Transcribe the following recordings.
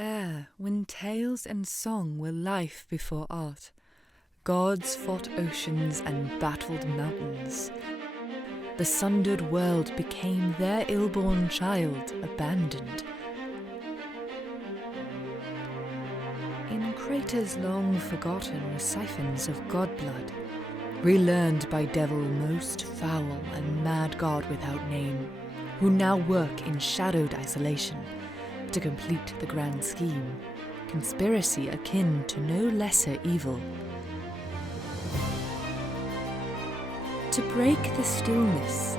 air when tales and song were life before art. Gods fought oceans and battled mountains. The sundered world became their ill-born child, abandoned. In craters long forgotten were siphons of godblood, relearned by devil most foul and mad god without name, who now work in shadowed isolation to complete the grand scheme, conspiracy akin to no lesser evil. To break the stillness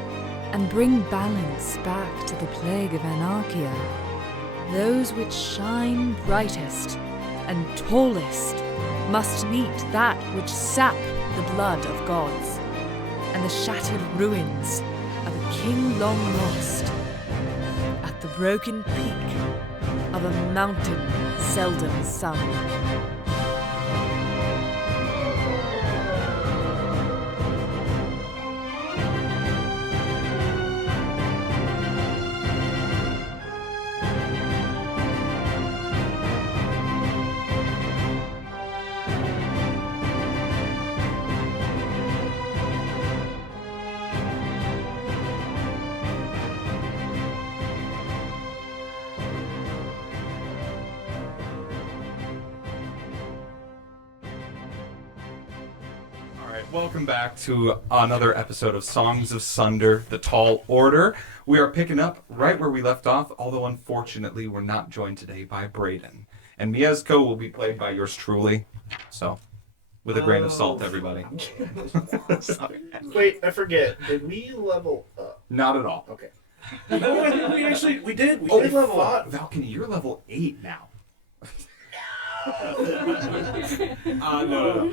and bring balance back to the plague of anarchia, those which shine brightest and tallest must meet that which sap the blood of gods, and the shattered ruins of a king long lost, at the broken peak of a mountain seldom sung. Welcome back to another episode of Songs of Sunder, The Tall Order. We are picking up right where we left off, although unfortunately we're not joined today by Brayden. And Mieszko will be played by yours truly, so with a grain of salt, everybody. Wait, I forget. Did we level up? Not at all. Okay. No, we did. We did level up. Valkin, you're level 8 now. No.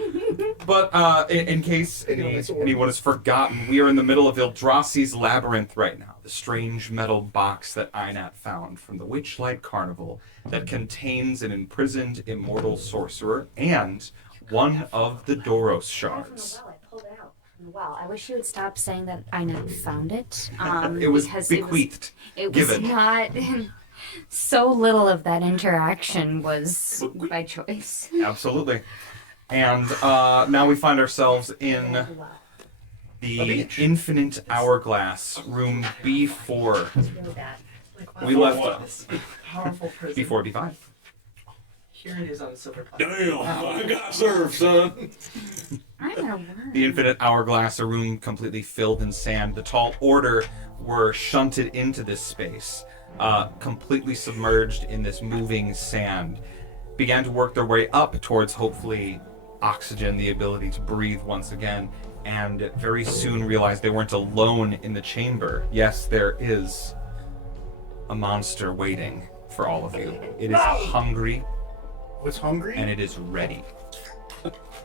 But in case anyone has forgotten, we are in the middle of Illdrassi's Labyrinth right now, the strange metal box that Aynat found from the Witchlight Carnival that contains an imprisoned immortal sorcerer and one of the Doros shards. I pulled it out. Wow, I wish you would stop saying that Aynat found it. It was bequeathed. It was given. not... So little of that interaction was by choice. Absolutely. And now we find ourselves in the Infinite Hourglass, room B4. We left Powerful prison. B4, B5. Here it is on the silver platter. Damn, I got served, son. I'm a worm. The Infinite Hourglass, a room completely filled in sand. The Tall Order were shunted into this space. Completely submerged in this moving sand, began to work their way up towards hopefully oxygen, the ability to breathe once again, and very soon realized they weren't alone in the chamber. Yes, there is a monster waiting for all of you. It is hungry. Was hungry? And it is ready.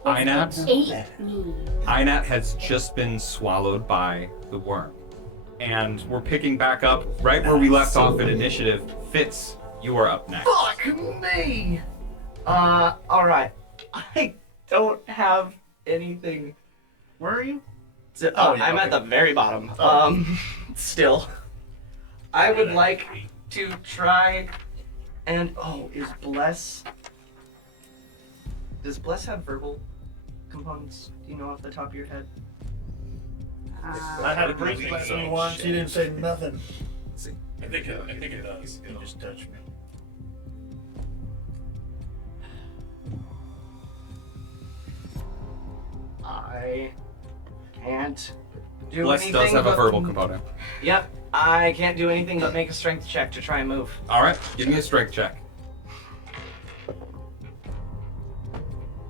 Aynat Ate me. has just been swallowed by the worm. And we're picking back up right where we left off in initiative. Fitz, you are up next. Fuck me! Alright. I don't have anything. Where are you? I'm at the very bottom. Still. I would like to try and... is Bless... Does Bless have verbal components? Do you know off the top of your head? I had a briefing lesson once. He didn't say nothing. Let's see. I think it does. He just touched me. I can't do Bless anything. does have a but- verbal component. Yep, I can't do anything but make a strength check to try and move. Alright, give me a strength check.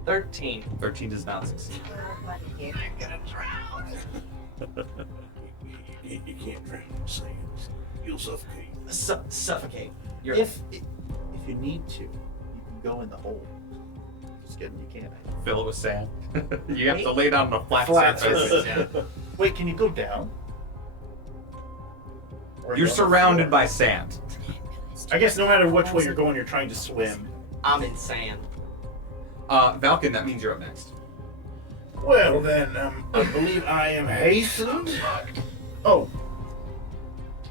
13. 13 does not succeed. I'm gonna drown. You can't drown in sand. You'll suffocate. Suffocate. If you need to, you can go in the hole. Just kidding, you can't. Fill it with sand. You have to lay down on a flat surface. surface. Wait, can you go down? Or You're go surrounded up? by sand. I guess no matter which way you're going, you're trying to swim. I'm in sand. Valkin, that means you're up next. Well then, I believe I am hastened. Oh.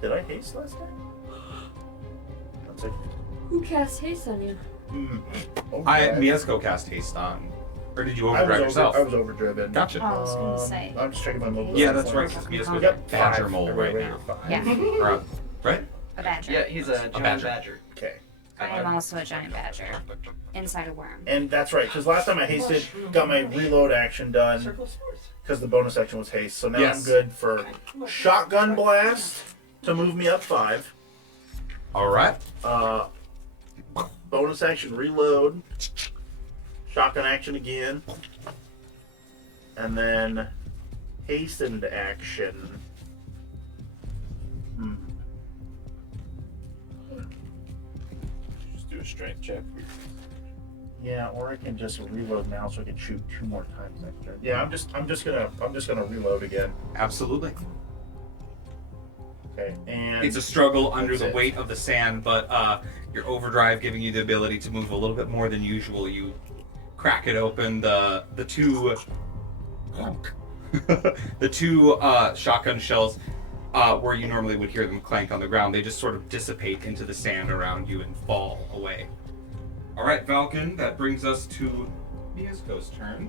Did I haste last time? Let's see. Who cast haste on you? Mieszko cast haste on. Or did you overdrive yourself? I was overdriven. Gotcha. Oh, I was going to say. I'm just checking my mobile. Yeah, that's right. Mieszko's a badger mole right now. Yeah, Right? a badger. Yeah, he's a giant badger. Okay. I am also a giant badger. Inside a worm. And that's right, because last time I hasted, got my reload action done, because the bonus action was haste. So now I'm good for shotgun blast to move me up 5. All right. Bonus action reload. Shotgun action again. And then hastened action. Just do a strength check. Yeah, or I can just reload now so I can shoot 2 more times next turn. Yeah, I'm just gonna reload again. Absolutely. Okay, and It's a struggle under That's the it. weight of the sand, but your overdrive giving you the ability to move a little bit more than usual. You crack it open. The two the two shotgun shells, where you normally would hear them clank on the ground, they just sort of dissipate into the sand around you and fall away. All right, Valkin. That brings us to Mieszko's turn.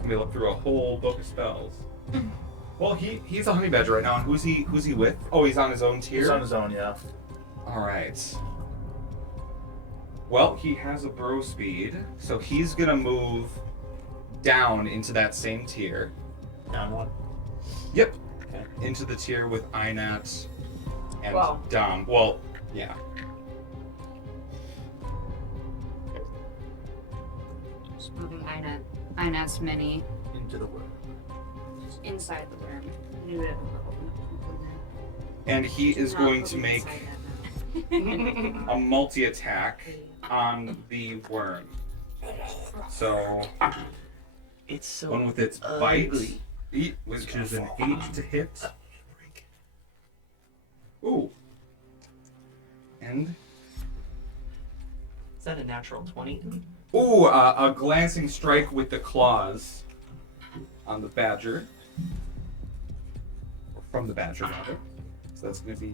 Let me look through a whole book of spells. Well, he's a honey badger right now. And who's he with? Oh, he's on his own tier. he's on his own, yeah. All right. Well, he has a burrow speed, so he's gonna move down into that same tier. Down 1. Yep. Into the tier with Aynat and Wow. Dom. Well, yeah. Just moving Aynat's mini Into the wood. inside the worm. And he is going to make a multi-attack on the worm. So It's so one with its bite, which is an 8 to hit. Ooh. And Is that a natural 20? ooh, a glancing strike with the claws on the badger. Or from the badger, rather. So that's going to be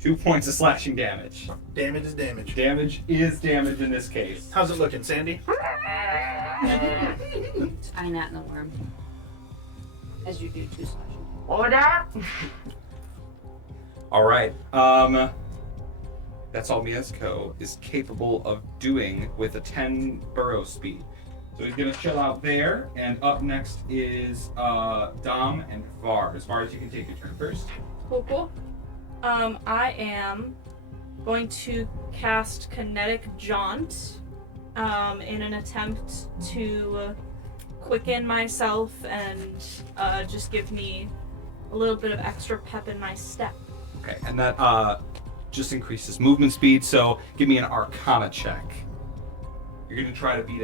2 points of slashing damage. Damage is damage. Damage is damage in this case. How's it looking, Sandy? Aynat and the worm. As you do 2 slashing. Order! All right. That's all Mieszko is capable of doing with a 10 burrow speed. So he's gonna chill out there, and up next is Dom and Vars. Vars, you can take your turn first. Cool. I am going to cast Kinetic Jaunt in an attempt to quicken myself and just give me a little bit of extra pep in my step. Okay, and that just increases movement speed. So give me an Arcana check. You're gonna try to beat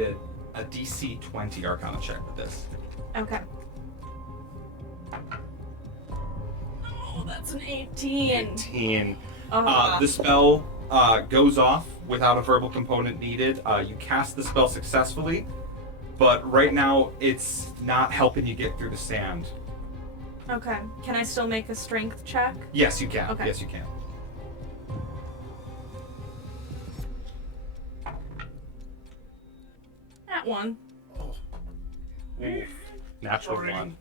a DC 20 Arcana check with this. Okay. Oh, that's an 18. 18. Oh, The spell goes off without a verbal component needed. You cast the spell successfully, but right now it's not helping you get through the sand. okay. Can I still make a strength check? Yes, you can. Okay. Yes, you can. That one. Natural one.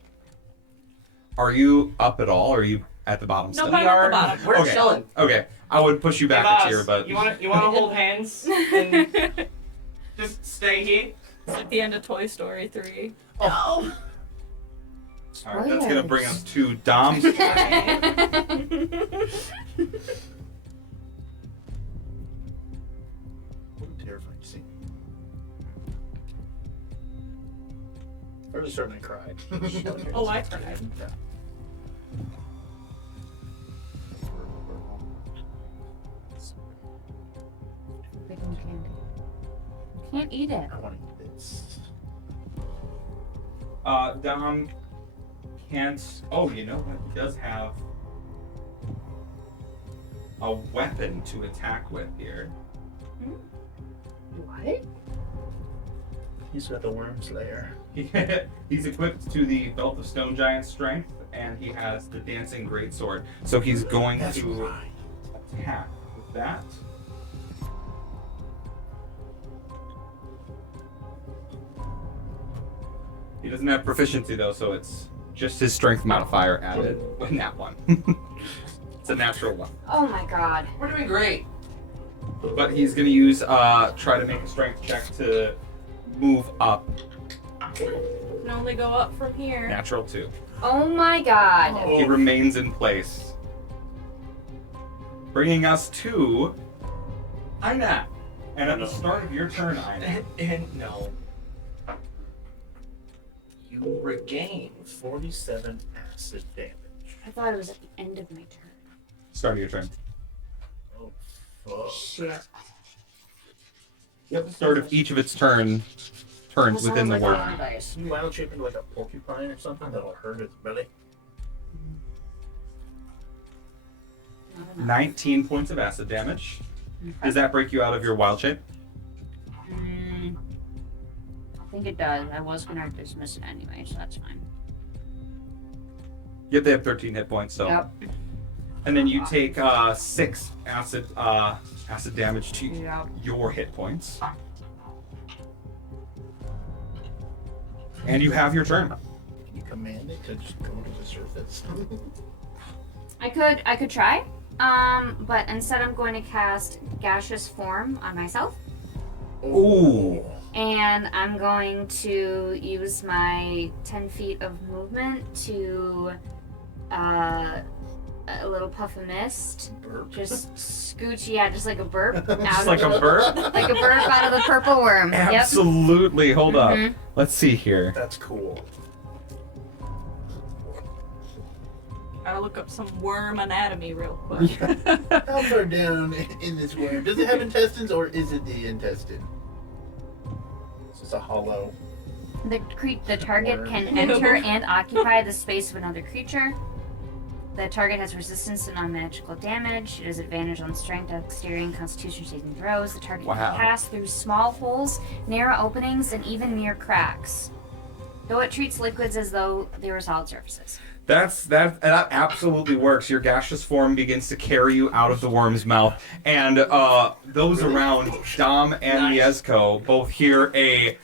Are you up at all, or are you at the bottom still? Nope, I'm at the bottom. We're Okay. chilling. Okay, I would push you back Hey, a boss, tier, but you want to hold hands and just stay here? It's like the end of Toy Story 3. No. all right, that's gonna bring us to Dom's turn. What a terrifying scene. I'm really starting to cry. Oh, I cried. Yeah. Can't eat it. I want to eat this. Dom can't. Oh, you know what? He does have a weapon to attack with here. What? He's got the worm's lair. He's equipped to the Belt of Stone Giant Strength, and he has the Dancing Greatsword. So he's going That's to right. attack with that. He doesn't have proficiency though, so it's just his strength modifier added in that one. It's a natural one. Oh my god. We're doing great. But he's gonna use try to make a strength check to move up. Can only go up from here. Natural 2. Oh my god. He remains in place. Bringing us to Aynat. And at the start of your turn, Aynat. And no. You regain 47 acid damage. I thought it was at the end of my turn. Start of your turn. Oh, fuck. Shit. Yep. The start of each of its turns within the worm. Can you wild shape into like a porcupine or something that'll hurt its belly? 19 points of acid damage. Does that break you out of your wild shape? I think it does. I was gonna dismiss it anyway, so that's fine. Yep, they have 13 hit points, so. Yep. And then you take 6 acid damage to Yep. your hit points. And you have your turn. Can you command it to just go to the surface? I could try. But instead I'm going to cast Gaseous Form on myself. Ooh. And I'm going to use my 10 feet of movement to a little puff of mist. Burp. Just scooch, just like a burp. Just like a burp? Like a burp out of the purple worm. Yep. Absolutely. Hold up. Mhm. Let's see here. That's cool. Gotta look up some worm anatomy real quick. How far down in this worm? Does it have intestines or is it the intestine? It's just a hollow. The target can enter and occupy the space of another creature. The target has resistance to non-magical damage. It has advantage on strength, dexterity, and constitution saving throws. The target Wow. can pass through small holes, narrow openings, and even mere cracks. Though it treats liquids as though they were solid surfaces. That absolutely works. Your gaseous form begins to carry you out of the worm's mouth, and those around Dom and Mieszko both hear a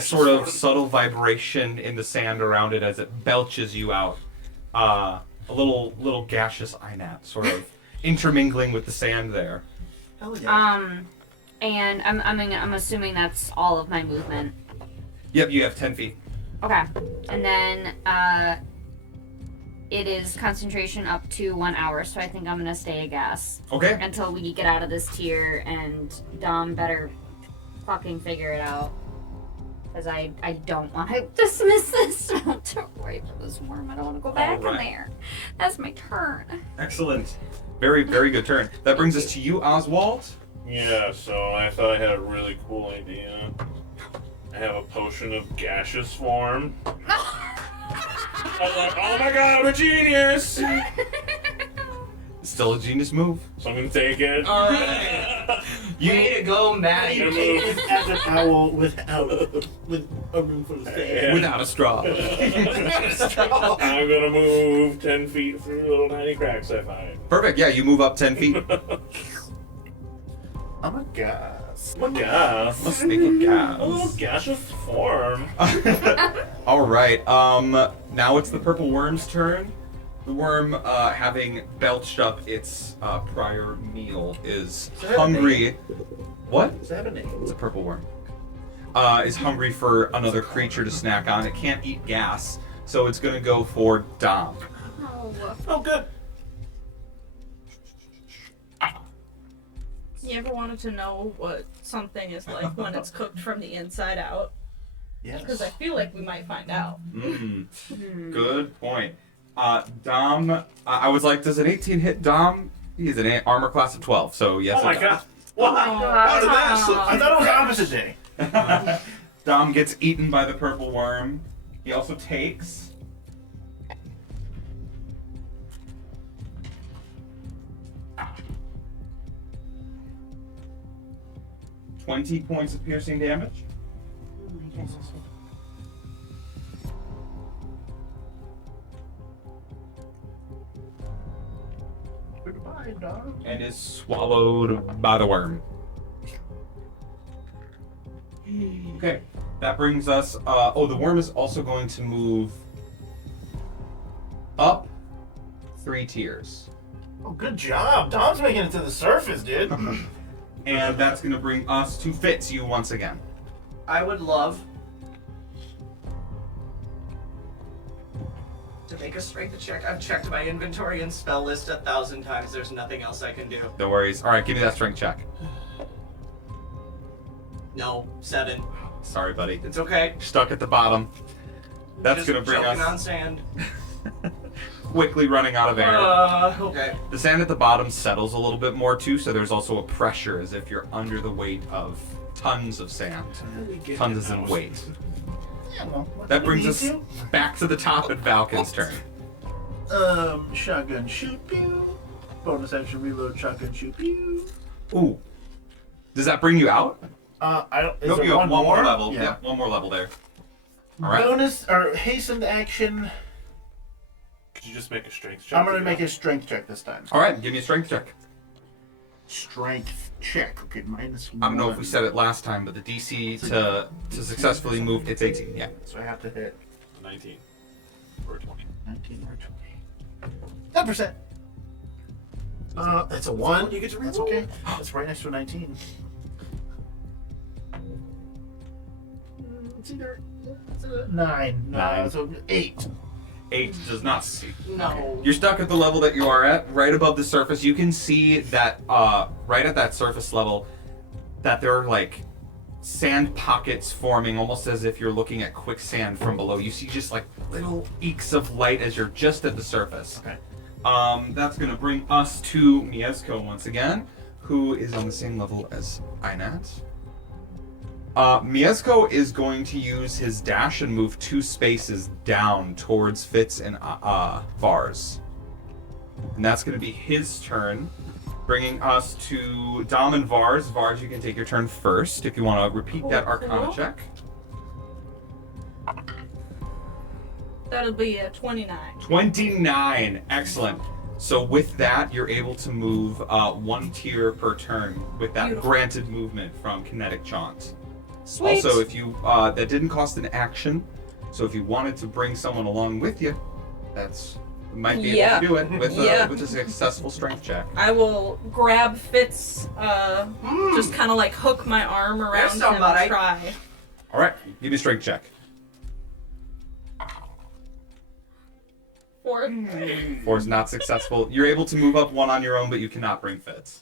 sort of subtle vibration in the sand around it as it belches you out. A little gaseous Aynat sort of intermingling with the sand there. Hell yeah. And I'm assuming that's all of my movement. Yep, you have 10 feet. Okay, and then it is concentration up to 1 hour, so I think I'm gonna stay a gas Okay. until we get out of this tier, and Dom better fucking figure it out. Because I don't want to dismiss this. Don't worry for this worm. I don't want to go back in there. That's my turn. Excellent. Very, very good turn. That brings us to you, Ozwald. Yeah, so I thought I had a really cool idea. I have a potion of gaseous form. I was like, oh my god, I'm a genius! Still a genius move. So I'm gonna take it. Alright. Way to go, Matt. You It's as an owl with a room full of sand. Yeah. Without a straw. I'm gonna move 10 feet through little tiny cracks I find. Perfect. Yeah, you move up 10 feet. I'm a gas. What gas? Let's make it A little gas. gaseous form. All right. Now it's the purple worm's turn. The worm, having belched up its prior meal, is Does it have a hungry. What? Does that have a name? It's a purple worm. Is hungry for another creature to snack on. It can't eat gas, so it's gonna go for Dom. Oh, good. You ever wanted to know what something is like when it's cooked from the inside out? Yes. Because I feel like we might find out. Good point. Dom, I was like, does an 18 hit Dom? He's an armor class of 12, so yes. Oh my it god. does. What? How did that slip? I thought it was opposite day. Dom gets eaten by the purple worm. He also takes 20 points of piercing damage. Goodbye, dog. and is swallowed by the worm. Okay, that brings us. The worm is also going to move up 3 tiers. Oh, good job. Dom's making it to the surface, dude. And that's going to bring us to Fitz, you once again. I would love to make a strength check. I've checked my inventory and spell list 1,000 times. There's nothing else I can do. No worries. All right, give me that strength check. No, 7. Sorry, buddy. It's okay. Stuck at the bottom. That's Just going to bring choking us on sand. quickly running out of air. Okay. The sand at the bottom settles a little bit more too, so there's also a pressure as if you're under the weight of tons of sand. Tons as in weight. Yeah, well, That brings need us to. back to the top at Valkin's turn. Shotgun shoot pew. Bonus action reload shotgun shoot pew. Ooh. Does that bring you out? I don't. Is Nope, there you have one more more level. Yeah. Yeah, one more level there. All right. Bonus or hastened action. Could you just make a strength check? I'm gonna make a strength check this time. All right, give me a strength check. Strength check. Okay, -1. I don't know if we said it last time, but the DC to successfully move, it's 18. Yeah. So I have to hit 19 or 20. 19 or 20. 10%. That's a 1. You get to That's reroll. okay. That's right next to a 19. It's either 9. No, 9. so 8. 8 does not succeed. No. You're stuck at the level that you are at, right above the surface. You can see that right at that surface level, that there are like sand pockets forming, almost as if you're looking at quicksand from below. You see just like little eeks of light as you're just at the surface. Okay. That's gonna bring us to Mieszko once again, who is on the same level as Aynat. Mieszko is going to use his dash and move 2 spaces down towards Fitz and Vars. And that's going to be his turn, bringing us to Dom and Vars. Vars, you can take your turn first if you want to repeat that Arcana check. That'll be a 29. 29, excellent. So with that, you're able to move 1 tier per turn with that Beautiful. granted movement from Kinetic Jaunt. Sweet. Also, if you that didn't cost an action, so if you wanted to bring someone along with you, that's you might be able to do it with a successful strength check. I will grab Fitz, just kind of like hook my arm around There's him somebody. and try. All right, give me a strength check. 4. 4 is not successful. You're able to move up 1 on your own, but you cannot bring Fitz.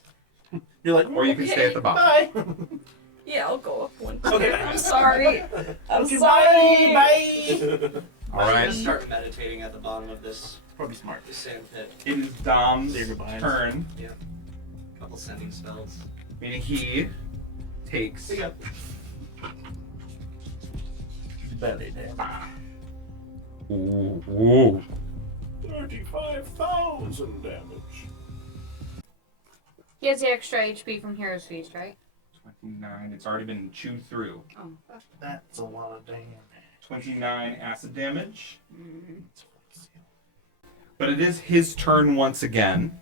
You're like, Or you can stay at the bottom. bye. Yeah, I'll go up 1. Okay. I'm sorry. I'm Okay, sorry. Bye. All I'm right, gonna start meditating at the bottom of this Probably smart. sand pit. it is Dom's Say goodbye. turn, Couple sending spells. meaning he takes. See ya. Belly damage. Ooh. 35,000 damage. He has the extra HP from Hero's Feast, right? 29. It's already been chewed through. Oh. That's a lot of damage. 29 acid damage. But it is his turn once again.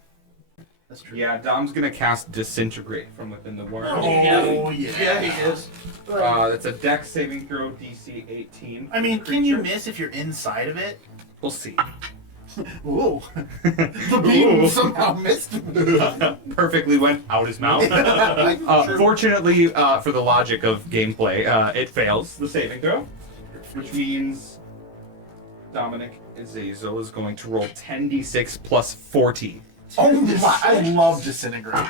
That's true. Yeah, Dom's gonna cast Disintegrate from within the worm. Oh, yeah. Yeah, he is. That's a Dex saving throw, DC 18. I mean, can you Creature. miss if you're inside of it? We'll see. Ooh. The beam somehow missed. Perfectly went out his mouth. Fortunately, for the logic of gameplay, it fails the saving throw, which means Dominic Azaezel is going to roll 10d6 plus 40. Oh my, I love Disintegrate.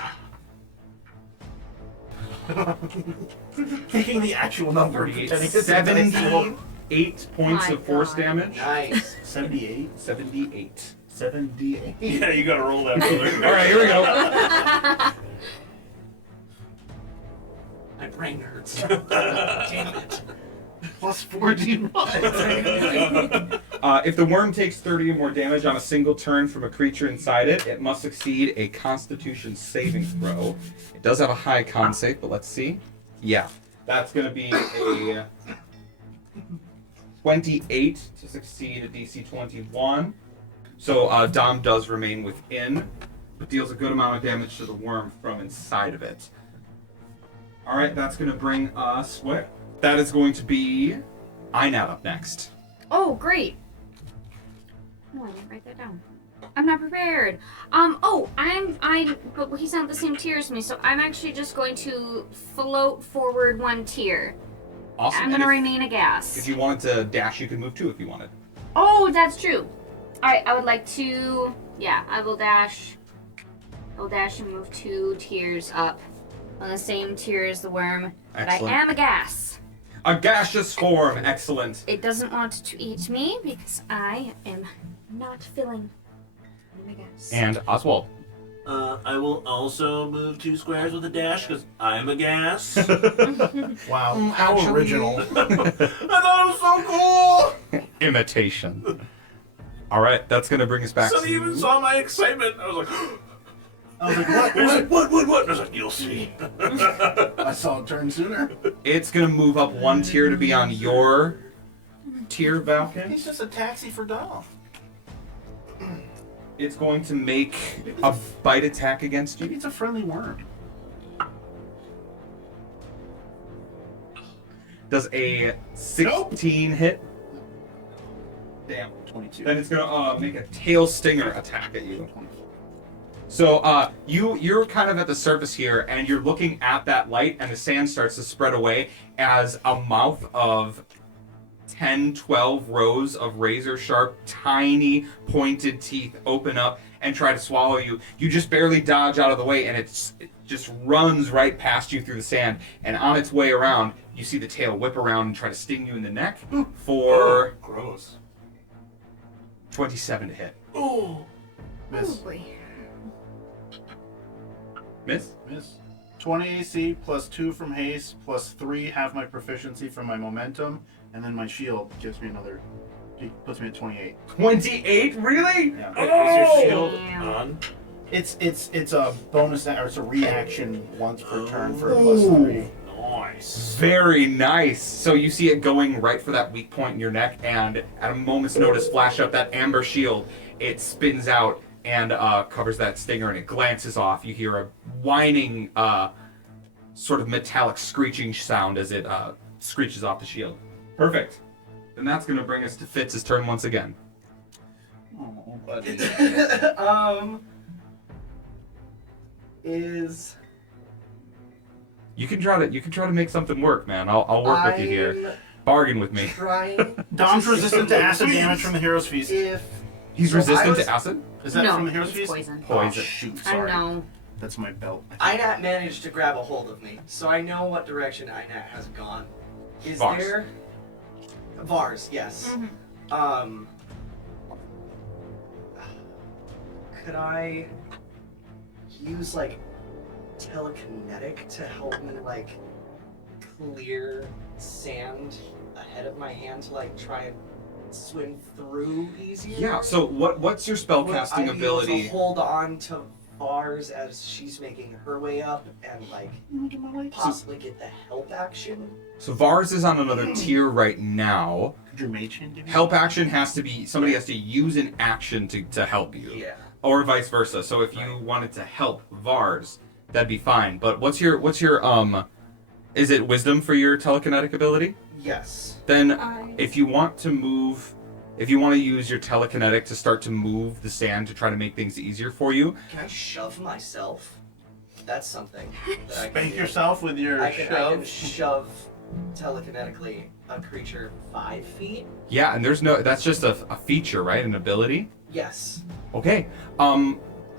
Taking the actual number and pretending it's a dice roll. 78 points My of force God. damage. Nice. 78. 78. 78. Yeah, you gotta roll that, brother. All right, here we go. My brain hurts. Damn it. Plus 41. If the worm takes 30 or more damage on a single turn from a creature inside it, it must succeed a Constitution saving throw. It does have a high con save, but let's see. Yeah, that's going to be a 28 to succeed a DC 21. So Dom does remain within but deals a good amount of damage to the worm from inside of it. Alright, that's going to bring us where? That is going to be Aynat up next. Oh, great. Oh, I didn't write that down. I'm not prepared. But he's not the same tier as me, so I'm actually just going to float forward 1 tier. Awesome. I'm going to remain aghast. If you wanted to dash, you could move 2 if you wanted. Oh, that's true. Alright, I would like to... Yeah, I will dash. I'll dash and move 2 tiers up. On the same tier as the worm. Excellent. But I am aghast. A gaseous form. Excellent. It doesn't want to eat me because I am not filling. I'm aghast. And Ozwald. I will also move 2 squares with a dash because I'm a gas. Wow, how original. I thought it was so cool. Imitation. Alright, that's going to bring us back Sonny even saw my excitement. I was like, what? I was like, you'll see. I saw it turn sooner. It's going to move up 1 tier to be on your tier, Valkin. He's just a taxi for Dom. It's going to make a bite attack against Maybe you. it's a friendly worm. Does a 16 hit? Damn. 22. Then it's gonna make a tail stinger attack at you. So you're kind of at the surface here, and you're looking at that light, and the sand starts to spread away as a mouth of 10, 12 rows of razor-sharp, tiny, pointed teeth open up and try to swallow you. You just barely dodge out of the way, and it just runs right past you through the sand. And on its way around, you see the tail whip around and try to sting you in the neck for Gross. 27 to hit. Oh. Miss. Oh boy. Miss? Miss. 20 AC plus 2 from haste plus 3 have my proficiency from my momentum, and then my shield gives me another. Puts me at 28. 28? Really? Yeah. Oh! Is your shield Damn. On. It's a bonus or it's a reaction once per turn for a plus 3. Nice. Very nice. So you see it going right for that weak point in your neck, and at a moment's notice, flash up that amber shield. It spins out and covers that stinger, and it glances off. You hear a whining, sort of metallic screeching sound as it screeches off the shield. Perfect. Then that's going to bring us to Fitz's turn once again. Oh, buddy. Is You can try to make something work, man. I'll work with you here. Bargain with me. trying Dom's resistant to acid damage from the Hero's Feast. if He's So I resistant was- to acid? Is that No, from the Hero's it's Feast? poison. Oh, Poison. shoot, I sorry. know. That's my belt. Aynat managed to grab a hold of me, so I know what direction Aynat has gone. Is Vars. there Vars? Yes. Mhm. Could I use like telekinetic to help me like clear sand ahead of my hand to like try and swim through easier? Yeah, so what's your Would spellcasting I be able ability? to hold on to Vars as she's making her way up and like possibly get the help action? So Vars is on another tier right now. Could your mage hand give me? Help action has to be, somebody has to use an action to help you. Yeah. Or vice versa. So if you wanted to help Vars, that'd be fine. But what's your is it wisdom for your telekinetic ability? Yes. Then if you want to use your telekinetic to start to move the sand to try to make things easier for you, Can I shove myself? That's something that I can Spank do. yourself with your I can shove. shove telekinetically a creature 5 feet. yeah, and that's just a feature, right? An ability? Yes. Okay.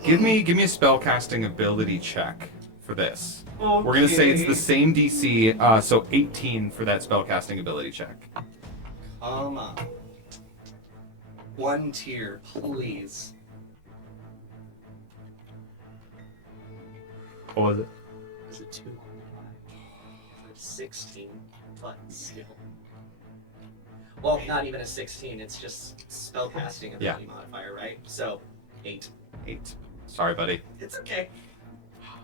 Give me a spellcasting ability check for this. Okay. We're gonna say it's the same DC, so 18 for that spellcasting ability check. Come on. 1 tier, please. What was it? Is it 2 on the 16, but still. Well, not even a 16, it's just spellcasting ability modifier, right? So, 8. 8. Sorry, buddy. It's okay.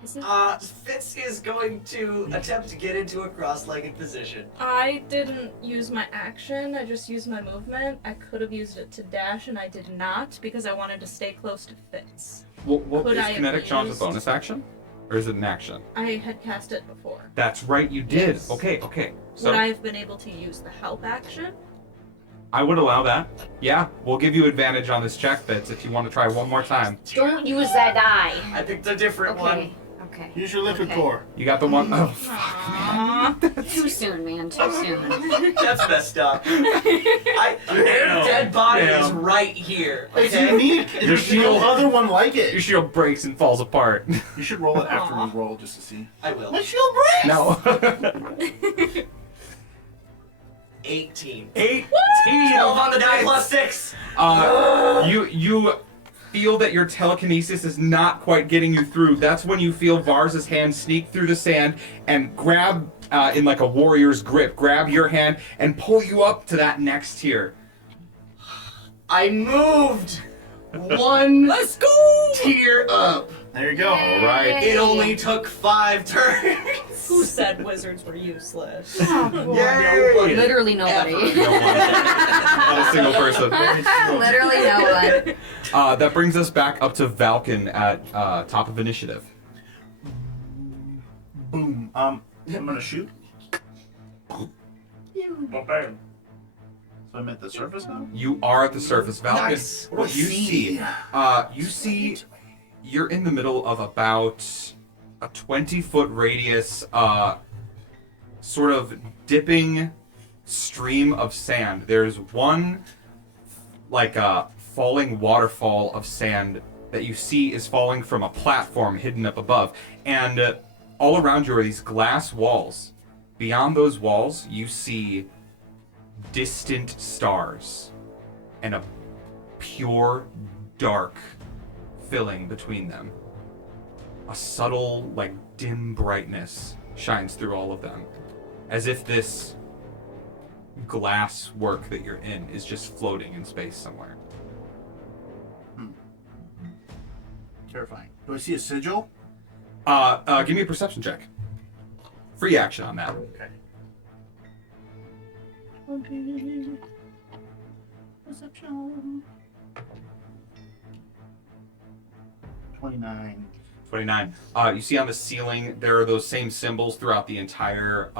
Is it? Fitz is going to attempt to get into a cross-legged position. I didn't use my action, I just used my movement. I could have used it to dash and I did not because I wanted to stay close to Fitz. What Could is I have kinetic jaunt a used- bonus action? Or is it an action? I had cast it before. That's right, you did. Yes. Okay. So Would I have been able to use the help action? I would allow that. Yeah, we'll give you advantage on this check, Fitz, if you want to try one more time. Don't use that die. I picked a different one. Okay. Use your liquid Okay. core. You got the one oh Aww. Too soon, man. Too soon. That's messed up. Their dead body is right here. It's Okay? unique. Your There's no shield- other one like your it. shield breaks and falls apart. You should roll it after Aw. we roll just to see. I will. My shield breaks! No. 18. 18. 12 on the die plus 6. You feel that your telekinesis is not quite getting you through. That's when you feel Vars' hand sneak through the sand and grab, in like a warrior's grip, grab your hand and pull you up to that next tier. I moved one Let's go! tier up. There you go. All right. It only took 5 turns. Who said wizards were useless? Yay! Literally nobody. No one. Not a single person. Literally no one. That brings us back up to Valkin at top of initiative. Boom. I'm gonna shoot. Bam. So I'm at the surface now? You are at the surface, Valkin. Nice. What you see, you're in the middle of about a 20-foot radius, sort of dipping stream of sand. There's one, like a falling waterfall of sand that you see is falling from a platform hidden up above. And all around you are these glass walls. Beyond those walls, you see distant stars and a pure dark filling between them. A subtle, like, dim brightness shines through all of them, as if this glass work that you're in is just floating in space somewhere. Terrifying. Do I see a sigil? Give me a perception check. Free action on that. Okay. Perception. 29. 29. You see on the ceiling, there are those same symbols throughout the entire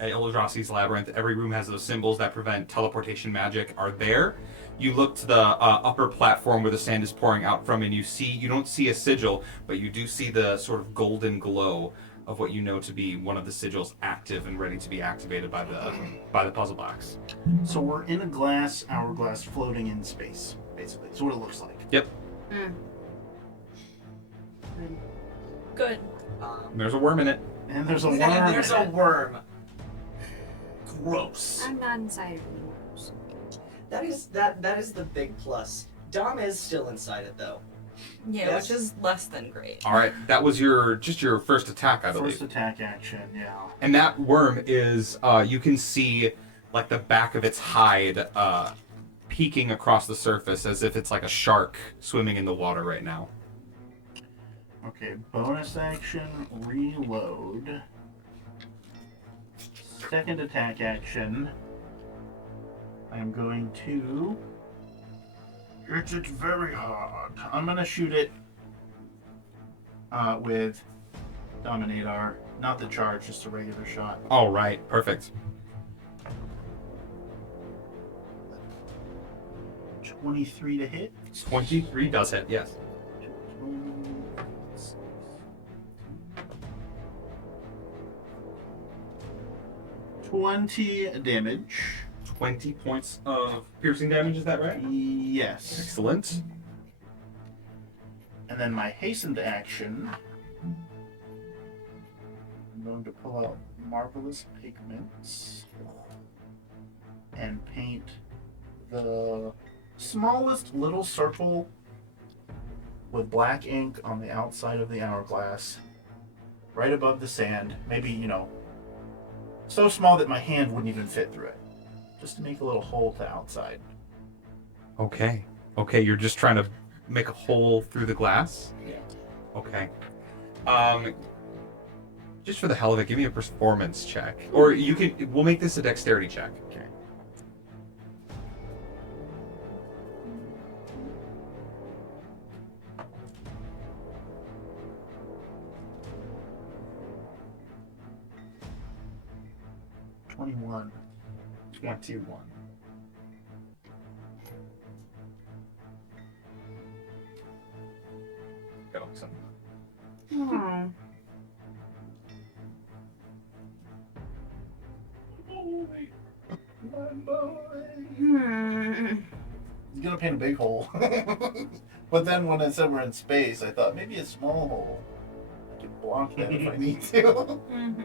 Illdrassi's Labyrinth. Every room has those symbols that prevent teleportation magic are there. You look to the upper platform where the sand is pouring out from, and you don't see a sigil, but you do see the sort of golden glow of what you know to be one of the sigils active and ready to be activated by the puzzle box. So we're in a glass hourglass floating in space, basically. That's what it looks like. Yep. Good. There's a worm in it. And there's a worm. And there's in a it. worm. Gross. I'm not inside of anymore. So. That is the big plus. Dom is still inside it though. Yeah, Yes. which is less than great. All right, that was your first attack, I believe. First attack action, yeah. And that worm is, you can see like the back of its hide peeking across the surface as if it's like a shark swimming in the water right now. Okay, bonus action, reload. Second attack action. I'm going to hit it very hard. I'm gonna shoot it with Dominator. Not the charge, just a regular shot. All right, perfect. 23 to hit. 23 does hit, yes. 20 damage. 20 points of piercing damage, is that right? Yes. Excellent. And then my hastened action. I'm going to pull out Marvelous Pigments and paint the smallest little circle with black ink on the outside of the hourglass, right above the sand. Maybe, so small that my hand wouldn't even fit through it. Just to make a little hole to outside. Okay. Okay, you're just trying to make a hole through the glass? Yeah. Okay. Just for the hell of it, give me a performance check. Or we'll make this a dexterity check. Okay. 21. 21. Go, son. Hmm. My boy. Hmm. He's gonna paint a big hole. But then when I said we're in space, I thought maybe a small hole. I can block that if I need to. Mhm.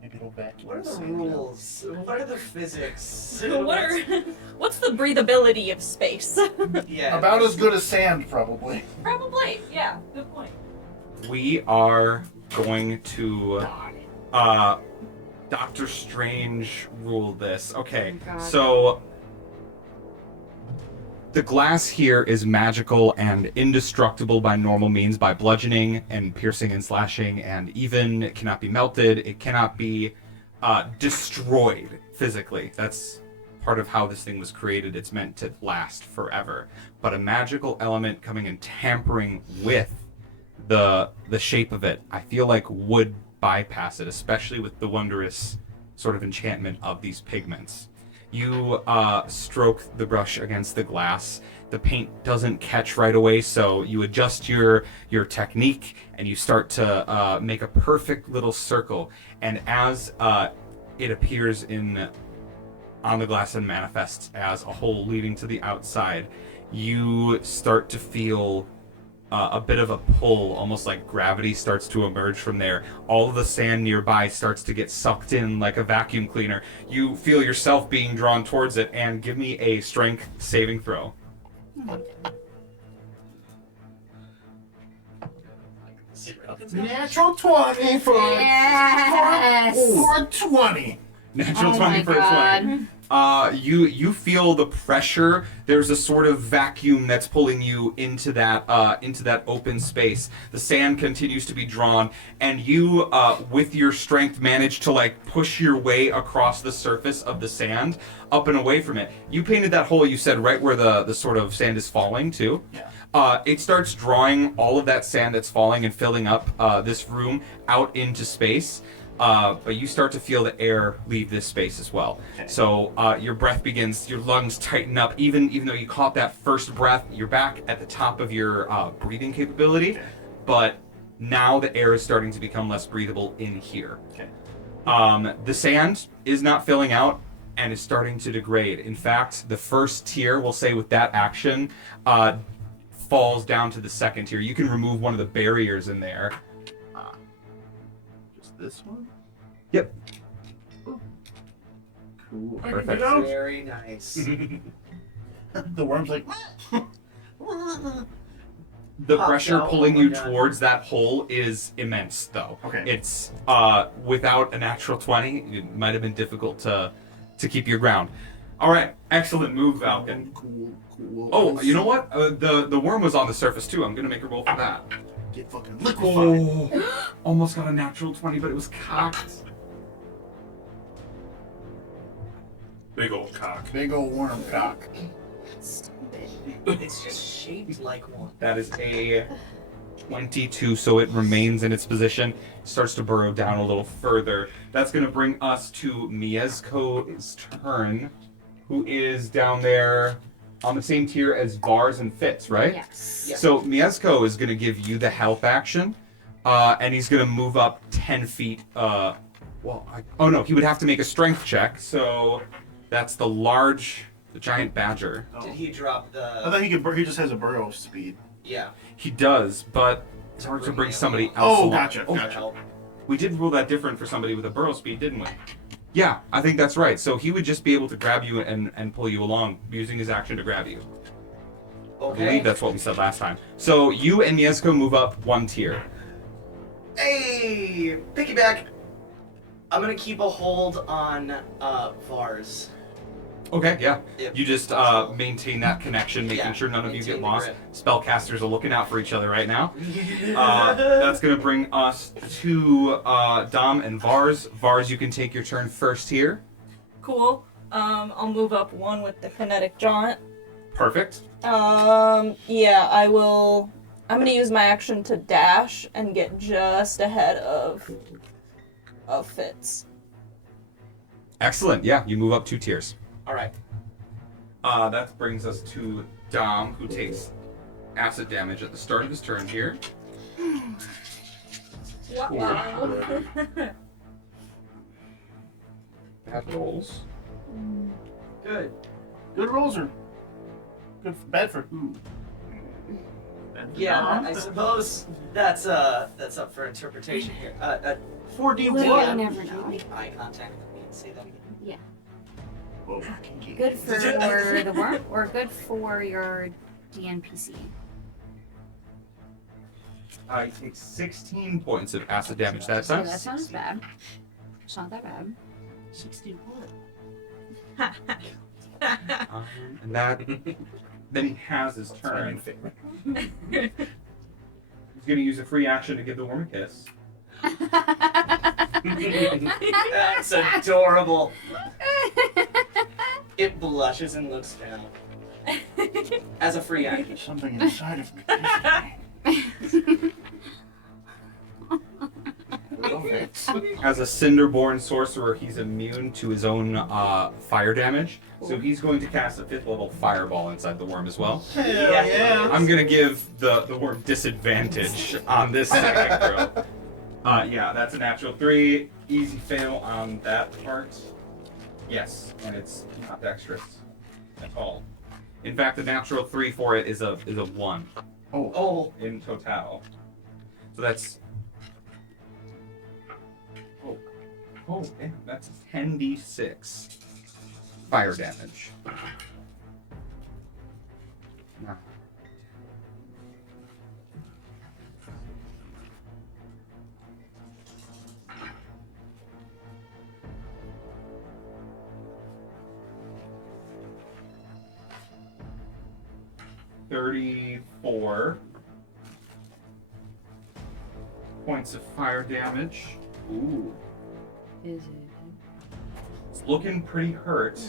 Maybe it'll vacuum. What are the sand rules? What are the physics? What's the breathability of space? Yeah. About as good as sand, probably. Probably. Yeah. Good point. We are going to Doctor Strange rule this. Okay, Oh, God. so the glass here is magical and indestructible by normal means, by bludgeoning and piercing and slashing, and even it cannot be melted. It cannot be destroyed physically. That's part of how this thing was created. It's meant to last forever. But a magical element coming and tampering with the shape of it, I feel like would bypass it, especially with the wondrous sort of enchantment of these pigments. You stroke the brush against the glass. The paint doesn't catch right away, so you adjust your technique and you start to make a perfect little circle. And as it appears on the glass and manifests as a hole leading to the outside, you start to feel a bit of a pull, almost like gravity starts to emerge from there. All of the sand nearby starts to get sucked in like a vacuum cleaner. You feel yourself being drawn towards it, and give me a strength saving throw. Natural 20 for, Yes! for 20. Natural Oh 20 my for God. 20. You feel the pressure. There's a sort of vacuum that's pulling you into that open space. The sand continues to be drawn, and you, with your strength, manage to like push your way across the surface of the sand, up and away from it. You painted that hole, you said, right where the sort of sand is falling too. Yeah. It starts drawing all of that sand that's falling and filling up this room out into space. But you start to feel the air leave this space as well. Okay. So your breath begins, your lungs tighten up. Even though you caught that first breath, you're back at the top of your breathing capability. Okay. But now the air is starting to become less breathable in here. Okay. The sand is not filling out and is starting to degrade. In fact, the first tier, we'll say with that action, falls down to the second tier. You can remove one of the barriers in there. Just this one? Yep. Cool. Perfect. Very nice. The worm's like, The Pops pressure out, pulling oh my you God. towards that hole is immense, though. Okay. It's without a natural 20, it might have been difficult to keep your ground. All right, excellent move, Valkin. cool. Oh, you know what? The worm was on the surface too. I'm gonna make a roll for that. Get fucking liquefied. Oh, almost got a natural 20, but it was cocked. Big old cock. Big old worm cock. It's just shaped like one. That is a 22, so it remains in its position. Starts to burrow down a little further. That's going to bring us to Mieszko's turn, who is down there on the same tier as Vars and Fitz, right? Yes. Yeah. So Mieszko is going to give you the help action, and he's going to move up 10 feet. Oh no, he would have to make a strength check, so that's the giant badger. Oh. Did he drop I the? thought he just has a burrow speed. Yeah. He does, but it's hard to bring somebody else Oh, along. gotcha. Oh, Gotcha. we did rule that different for somebody with a burrow speed, didn't we? Yeah, I think that's right. So he would just be able to grab you and pull you along, using his action to grab you. I Okay. believe that's what we said last time. So you and Mieszko move up one tier. Hey, piggyback. I'm gonna keep a hold on Vars. Okay, yeah. If You just possible. maintain that connection, making Yeah, sure none of you maintain get the lost. grip. Spellcasters are looking out for each other right now. That's going to bring us to Dom and Vars. Vars, you can take your turn first here. Cool. I'll move up one with the kinetic jaunt. Perfect. Yeah, I will I'm gonna use my action to dash and get just ahead of Fitz. Excellent. Yeah, you move up 2 tiers. All right. That brings us to Dom, who takes acid damage at the start of his turn here. Wow. Bad rolls. Good. Good rolls are good. Bad for who? Bad for Yeah, Dom? I suppose that's up for interpretation here. 4D1. Literally never know. Make eye contact with me and say that again. Yeah. Whoa. Good for the worm or good for your DNPC? You take 16 points of acid damage that So time. that sounds bad. It's not that bad. 61. And that, then he has his turn. He's going to use a free action to give the worm a kiss. That's adorable. It blushes and looks down. As a free action. Something inside of me. As a Cinderborn sorcerer, he's immune to his own fire damage. So he's going to cast a 5th level fireball inside the worm as well. Hell yeah. I'm going to give the worm disadvantage on this second throw. Yeah, that's a natural 3. Easy fail on that part. Yes, and it's not dexterous at all. In fact, the natural 3 for it is a 1 Oh. in total. So that's... Oh, damn, that's 10d6 fire damage. Now. $34 points of fire damage. Ooh. Is it? It's looking pretty hurt.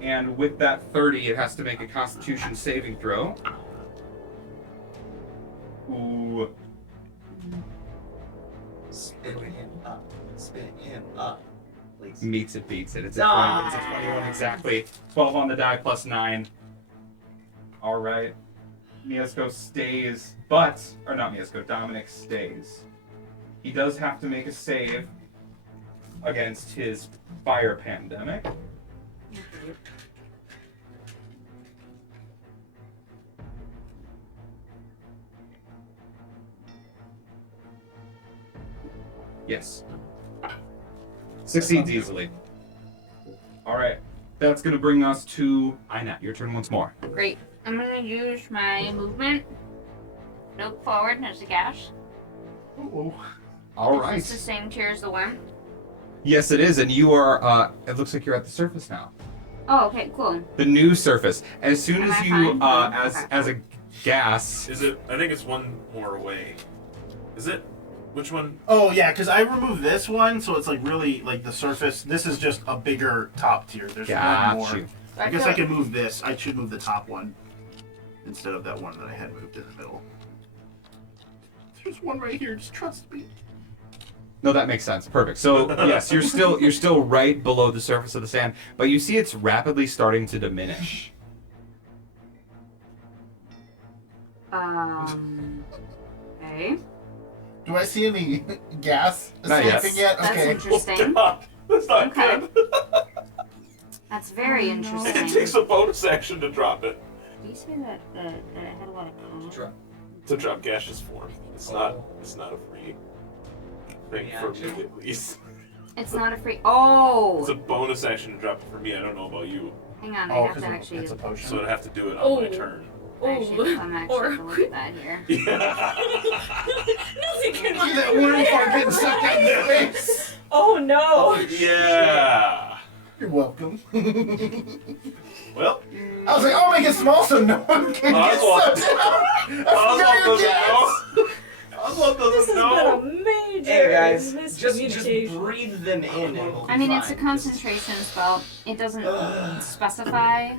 And with that 30, it has to make a Constitution saving throw. Ooh. Spin him up. Spin him up. Please. Meets it, beats it. It's a 20, it's a 21 exactly. 12 on the die plus 9. All right. Mieszko stays, but, or not Mieszko, Dominic stays. He does have to make a save against his fire pandemic. Yes. Succeeds easily. All right. That's going to bring us to Aynat. Your turn once more. Great. I'm gonna use my movement. Look forward, there's a gash. Oh. All Is right. this the same tier as the worm? Yes, it is, and you are. It looks like you're at the surface now. Oh, okay, cool. The new surface. As soon Am as I you, fine? as a gas. Is it? I think it's one more away. Is it? Which one? Oh yeah, because I removed this one, so it's like really like the surface. This is just a bigger top tier. There's one more. Got you. I guess I can move this. I should move the top one instead of that one that I had moved in the middle. There's one right here. Just trust me. No, that makes sense. Perfect. So yes, you're still right below the surface of the sand, but you see it's rapidly starting to diminish. Okay. Do I see any gas Not yet. escaping yet? That's Okay. interesting. God, that's not Okay. good. That's very It interesting. takes a bonus action to drop it. Do you see that it had a lot of comments? To drop gaseous form. It's not a free thing for me at least. It's not a free. Oh! It's a bonus action to drop it for me. I don't know about you. Hang on, Oh, I have because to actually. it's a potion. So I'd have to do it on my Oh. turn. I'm actually look at that here. Yeah. Nothing can Look at that worm fart getting sucked out of his face. Oh no! Yeah. You're welcome. Well, I was like, I'll make it small so no one can get Ozwald. sucked out. I forgot your gas. Oswald This doesn't has know. been a major Hey guys, just miscommunication. breathe them in and we'll be I mean, it's a fine. concentration spell. It doesn't specify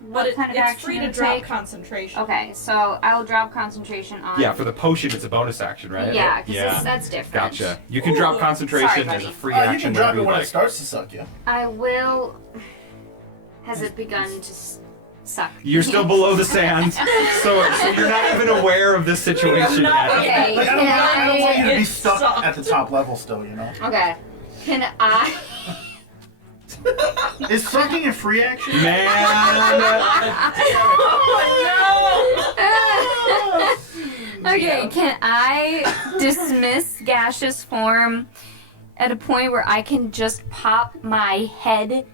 what kind of it's action free do to I drop take? concentration. Okay, so I'll drop concentration on. Yeah, for the potion, it's a bonus action, right? Yeah, because that's different. Gotcha. You can drop concentration Sorry, as a buddy. free You action can drop whenever it you when like. it starts to suck you. I will. Has it begun to suck? You're still below the sand, so you're not even aware of this situation yet. Okay. Like, I don't want you to be It stuck sucked. at the top level still, you know? Okay. Can I? Is sucking a free action? Man, Okay, can I dismiss gaseous form at a point where I can just pop my head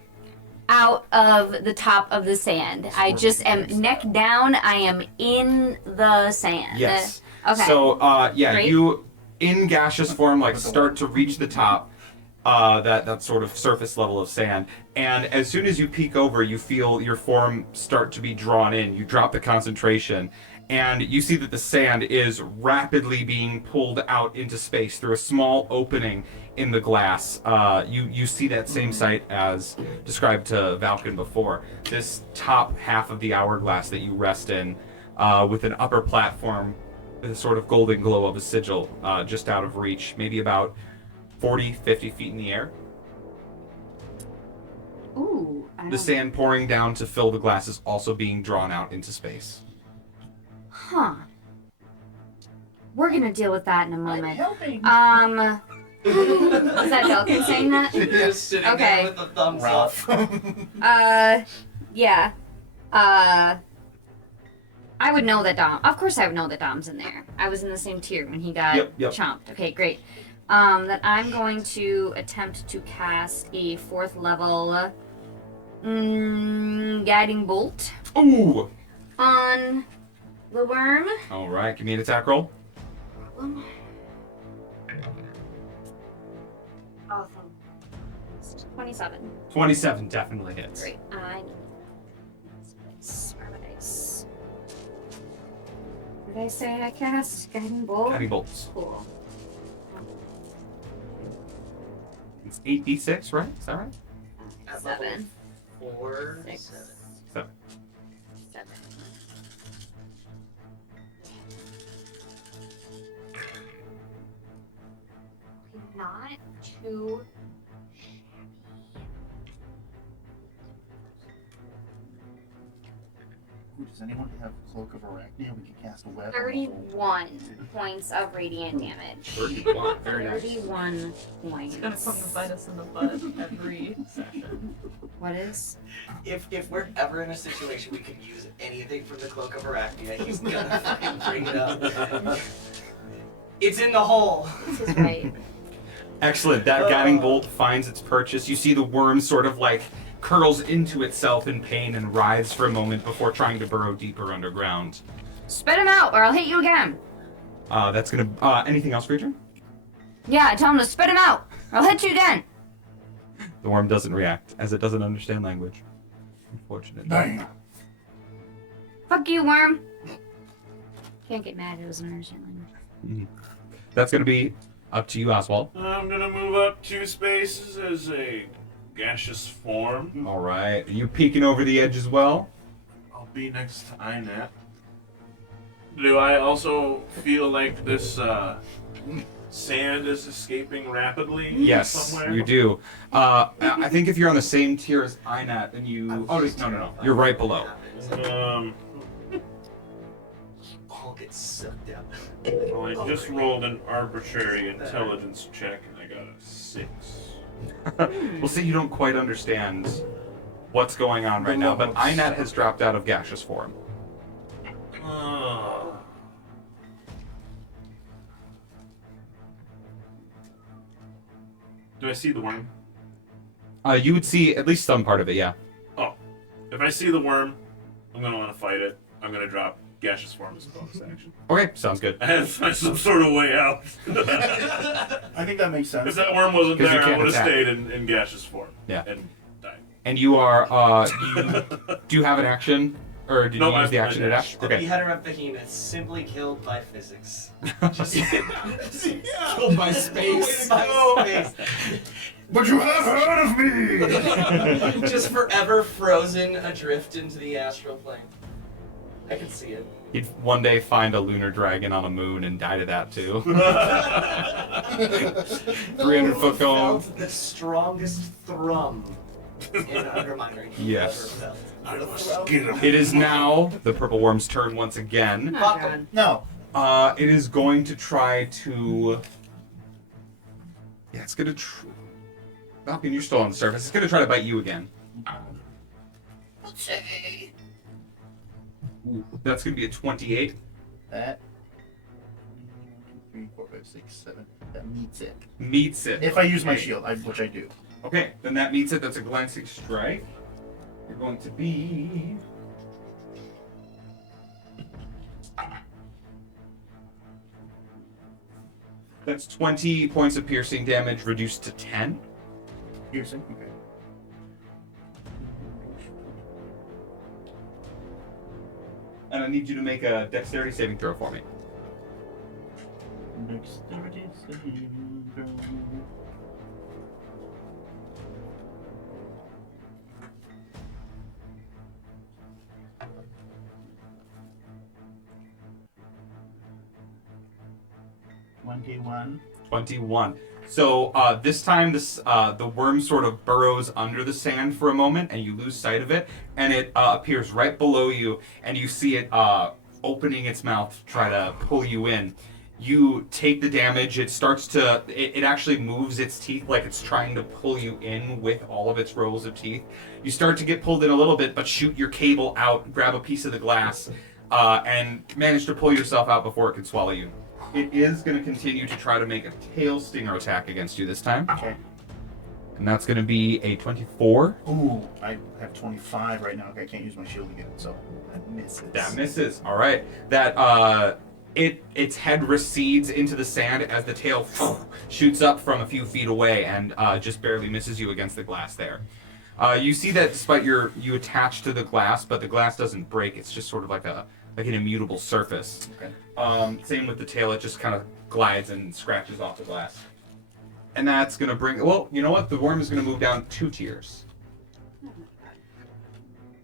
out of the top of the sand? I just am neck down. I am in the sand. yes. Okay. So, Great. you in gaseous form start to reach the top, that sort of surface level of sand, and as soon as you peek over, you feel your form start to be drawn in. You drop the concentration, and you see that the sand is rapidly being pulled out into space through a small opening in the glass. You see that same sight as described to Valkin before. This top half of the hourglass that you rest in, with an upper platform with a sort of golden glow of a sigil just out of reach, maybe about 40, 50 feet in the air. Ooh. I The don't- sand pouring down to fill the glass is also being drawn out into space. Huh. We're gonna deal with that in a I'm moment. helping. Is that Valkin saying that? Just sitting Okay. there with the thumbs Ralph. Yeah. I would know that Dom. Of course, I would know that Dom's in there. I was in the same tier when he got Yep. chomped. Okay, great. That I'm going to attempt to cast a 4th level guiding bolt Ooh! on the worm. All right, give me an attack roll. Awesome. 27. 27 definitely hits. Great. I need this. Where are my dice? Did I say I cast guiding bolt? Guiding bolts. Cool. It's 8d6, right? Is that right? At level 7. 4, 6. 7. 7. 7. Not too Ooh, does anyone have Cloak of Arachnia? We can cast a web. 31 points of radiant damage. 31. Very nice. 31 points. It's gonna come to bite us in the butt every session. What is? If we're ever in a situation we can use anything from the Cloak of Arachnia, he's gonna fucking bring it up. It's in the hole. This is right. Excellent. That guiding bolt finds its purchase. You see the worm sort of curls into itself in pain and writhes for a moment before trying to burrow deeper underground. Spit him out, or I'll hit you again. That's gonna. Anything else, creature? Yeah, tell him to spit him out, or I'll hit you again. The worm doesn't react, as it doesn't understand language. Unfortunate. Dang. Fuck you, worm. Can't get mad. It doesn't understand language. That's gonna be up to you, Ozwald. I'm gonna move up 2 spaces as a gaseous form. All right. Are you peeking over the edge as well? I'll be next to Aynat. Do I also feel like this sand is escaping rapidly Yes, somewhere? you do. I think if you're on the same tier as Aynat, then you. Oh no. You're right below. All gets sucked out. Well, I just rolled an arbitrary intelligence check and I got a 6. We'll say you don't quite understand what's going on right now, but Aynat has dropped out of gaseous form. Do I see the worm? You would see at least some part of it, yeah. Oh, if I see the worm, I'm gonna want to fight it. I'm gonna drop gaseous form as a bonus action. Okay, sounds good. I had to find some sort of way out. I think that makes sense. If that worm wasn't 'Cause you there, I can't would have attack. stayed in gaseous form. Yeah. And died. And you are, do you have an action? Or did No, you use the I action to dash? The Okay. beheader of behemoth simply killed by physics. Just Killed by space. By space. But you have heard of me! Just forever frozen adrift into the astral plane. I can see it. He'd one day find a lunar dragon on a moon and die to that too. 300-foot cone. Felt the strongest thrum in Underminer you've Yes. ever felt. I must get him. It is now the purple worm's turn once again. Oh, Fuck God. him. No. It is going to try to. Yeah, it's gonna. Valkin, you're still on the surface. It's gonna try to bite you again. Ooh, that's gonna be a 28. That. 3, 4, 5, 6, 7. That meets it. Meets it. If I use my Okay. shield, which I do. Okay, then that meets it. That's a glancing strike. You're going to be. That's 20 points of piercing damage reduced to 10. Piercing. Okay. And I need you to make a dexterity saving throw for me. Dexterity saving throw. One. 21. So this time, the worm sort of burrows under the sand for a moment, and you lose sight of it, and it appears right below you, and you see it opening its mouth to try to pull you in. You take the damage. It starts to. It actually moves its teeth like it's trying to pull you in with all of its rows of teeth. You start to get pulled in a little bit, but shoot your cable out, grab a piece of the glass, and manage to pull yourself out before it can swallow you. It is going to continue to try to make a tail stinger attack against you this time. Okay. And that's going to be a 24. Ooh, I have 25 right now. Okay, I can't use my shield again, so that misses. That misses. All right. That its head recedes into the sand as the tail shoots up from a few feet away and just barely misses you against the glass there. You see that despite you attach to the glass, but the glass doesn't break. It's just sort of like an immutable surface. Okay. Same with the tail. It just kind of glides and scratches off the glass. And that's going to bring... Well, you know what? The worm is going to move down 2 tiers.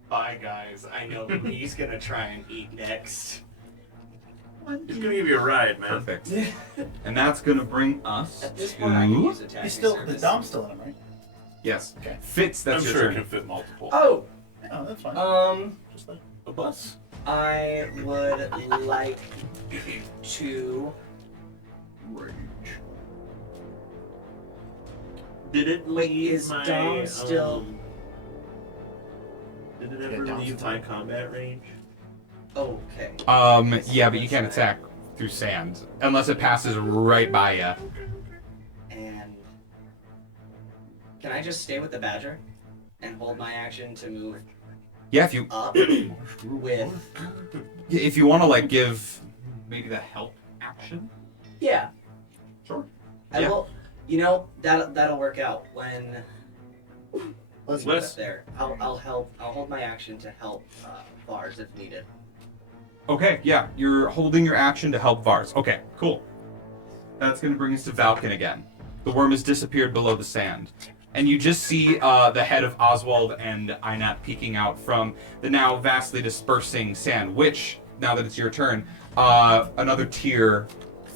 Bye, guys. I know who he's gonna try and eat next. He's gonna give you a ride, man. Perfect. And that's going to bring us At this point, I can to... use attack. He's still, the dom's still in him, right? Yes. Okay. Fitz, that's I'm your sure turn. it can fit multiple. Oh, Oh, that's fine. Just like A bus. I would like to rage. Did it Wait, leave is my, Dom still- Did it ever Dom's leave still- my combat range? okay. Yeah, but you can't attack through sand unless it passes right by you. And can I just stay with the badger and hold my action to move Yeah, if you up with? want to like give maybe the help action. Yeah. Sure. I Yeah. will. You know that'll work out when Let's we Let's- get there. I'll help. I'll hold my action to help Vars if needed. Okay, yeah, you're holding your action to help Vars. Okay, cool. That's going to bring us to Valkin again. The worm has disappeared below the sand. And you just see the head of Ozwald and Aynat peeking out from the now vastly dispersing sand, which, now that it's your turn, another tier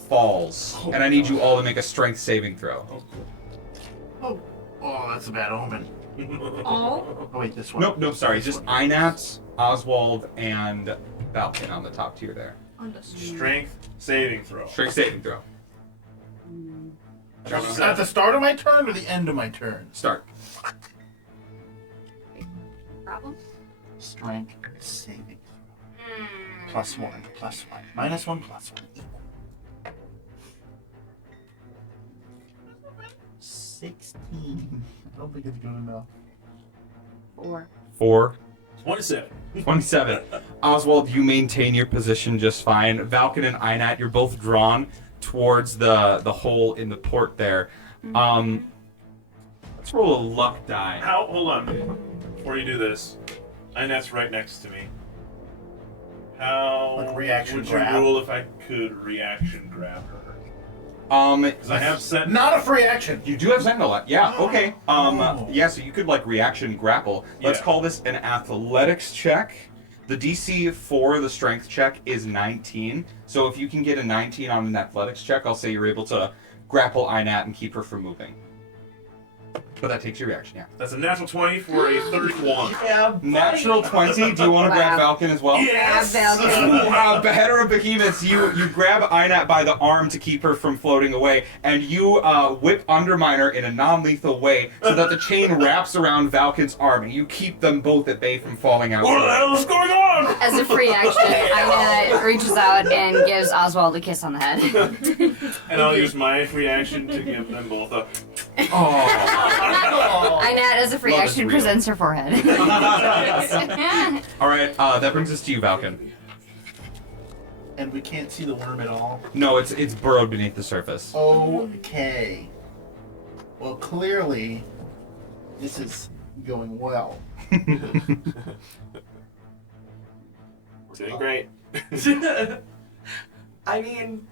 falls. And I need you all to make a strength saving throw. Oh, that's a bad omen. Oh. Oh wait, this one. Nope, sorry. Just Aynat, Ozwald, and Valkin on the top tier there. Strength saving throw. Strength saving throw. Is that the start of my turn or the end of my turn? Start. Problem? Strength saving. +1, +1. -1, +1. 16. I don't think it's good enough. 4. 27. 27. Oswald, you maintain your position just fine. Valkin and Aynat, you're both drawn towards the hole in the port there. Let's roll a luck die. Hold on. Before you do this, Aynat's right next to me. How Like reaction would grab? you rule if I could reaction grab her? Because I have set. Not a free action. You do have Sentinel. Yeah, okay. Yeah, so you could like reaction grapple. Let's Yeah. call this an athletics check. The DC for the strength check is 19. So if you can get a 19 on an athletics check, I'll say you're able to grapple Aynat and keep her from moving. But that takes your reaction, yeah. That's a natural 20 for a 31. Yeah, buddy. Natural 20. Do you want to grab Valkin as well? Yes! Grab Valkin. Beheader of Behemoths, you grab Aynat by the arm to keep her from floating away, and you whip Underminer in a non-lethal way so that the chain wraps around Valkin's arm, and you keep them both at bay from falling out. What the hell is going on? As a free action, Aynat reaches out and gives Ozwald a kiss on the head. And I'll use my free action to give them both a. Oh. Aynat, as a free Love is action, real. presents her forehead. All right, that brings us to you, Valkin. And we can't see the worm at all. No, it's burrowed beneath the surface. Okay. Well, clearly, this is going well. We're doing great. I mean,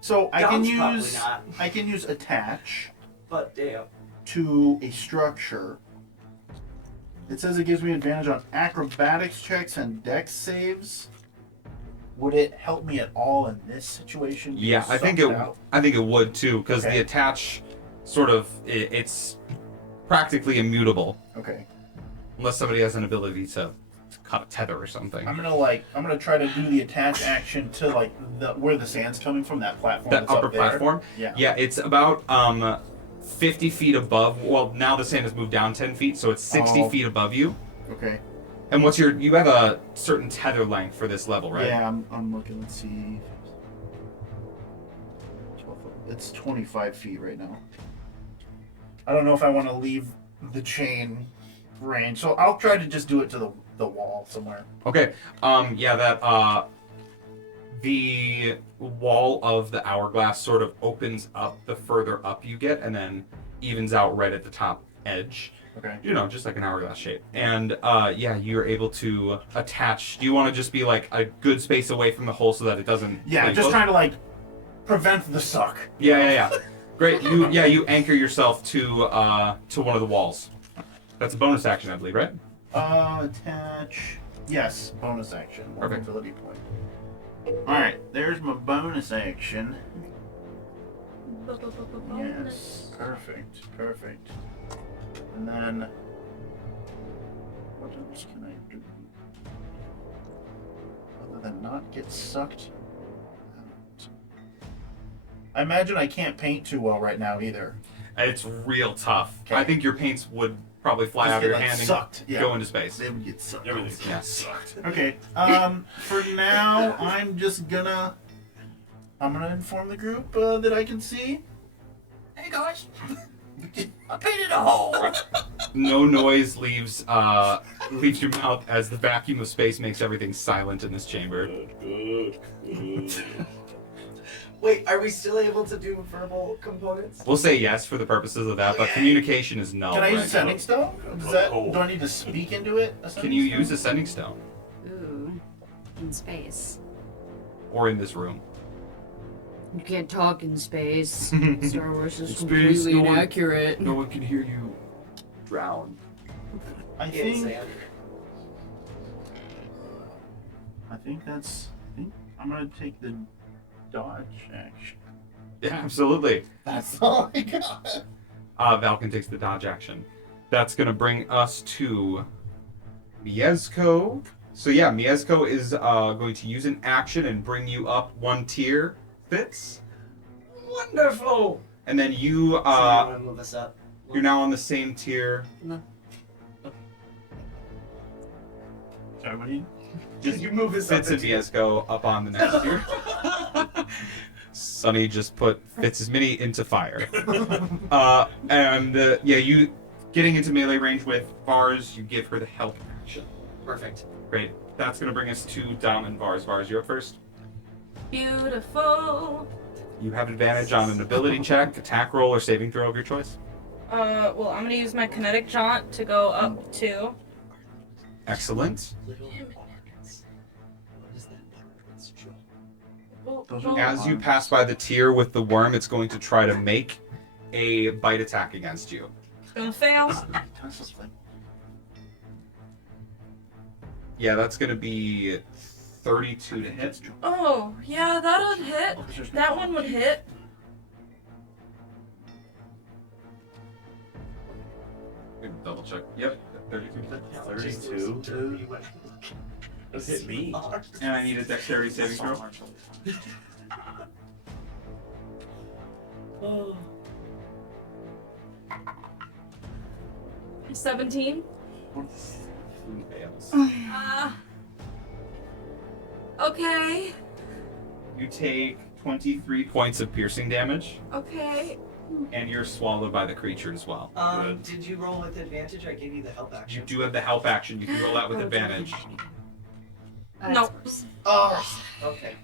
So I can Dom's probably use not. I can use attach but damn. to a structure. It says it gives me advantage on acrobatics checks and dex saves. Would it help me at all in this situation? being Yeah, I think sucked it. out? I think it would too, because Okay. the attach, sort of, it's practically immutable Okay. unless somebody has an ability to cut a tether or something. I'm gonna try to do the attach action to like where the sand's coming from, that platform. That that's upper up there. platform. Yeah. Yeah, it's about 50 feet above. Well, now the sand has moved down 10 feet, so it's 60 Oh. feet above you. Okay. And what's you have a certain tether length for this level, right? Yeah, I'm looking. Let's see. It's 25 feet right now. I don't know if I want to leave the chain range, so I'll try to just do it to the wall somewhere. Okay. The wall of the hourglass sort of opens up the further up you get, and then evens out right at the top edge. Okay. You know, just like an hourglass shape. And you're able to attach. Do you want to just be like a good space away from the hole so that it doesn't? Yeah, like, just close? trying to like prevent the suck. Yeah. Great. You anchor yourself to one of the walls. That's a bonus action, I believe, right? Attach. Yes, bonus action. One Perfect. ability point. Alright, there's my bonus action. Yes, perfect. And then, what else can I do? Other than not get sucked out. I imagine I can't paint too well right now either. It's real tough. Okay. I think your paints would probably fly Just out of get, your like, hand sucked, and yeah. go into space. They would get sucked. Everything's Yeah. sucked. Okay, for now, I'm gonna inform the group that I can see. Hey guys, I painted a hole. No noise leaves your mouth as the vacuum of space makes everything silent in this chamber. Good. Wait, are we still able to do verbal components? We'll say yes for the purposes of that, but communication is null. Can I use a right sending now. stone? Do I need to speak into it? Can you use a sending stone? Ooh, in space. Or in this room? You can't talk in space. Star Wars is Space, completely no one- inaccurate. No one can hear you drown. I In think sand. I'm gonna take the dodge action. Yeah, absolutely. That's all I got. Valkin takes the dodge action. That's going to bring us to Mieszko. So yeah, Mieszko is going to use an action and bring you up one tier. Fitz? Wonderful! And then you, So I'm gonna move us up. you're now on the same tier. No. Sorry, what do you? Just You move us up. Fitz and Mieszko up on the next tier. Sonny just put Fitz's mini into fire. You getting into melee range with Vars, you give her the help action. Perfect. Great. That's going to bring us to Dom and Vars. Vars, you're up first. Beautiful. You have advantage on an ability check, attack roll, or saving throw of your choice. Well, I'm gonna use my kinetic jaunt to go up to. Excellent. Little ornaments. What is that? Well, Those are As you pass by the tier with the worm, it's going to try to make a bite attack against you. Gonna fail. Yeah, that's going to be 32 to hit. Oh, yeah, that'll hit. That one would hit. Double check. Yep, 32. 32. That hit me. And I need a dexterity saving throw. Oh. 17. Fails. Okay. You take 23 points of piercing damage, Okay. and you're swallowed by the creature as well. Did you roll with advantage? I gave you the help You action. do have the help action. You can roll out with advantage. That's Nope. Oh, okay.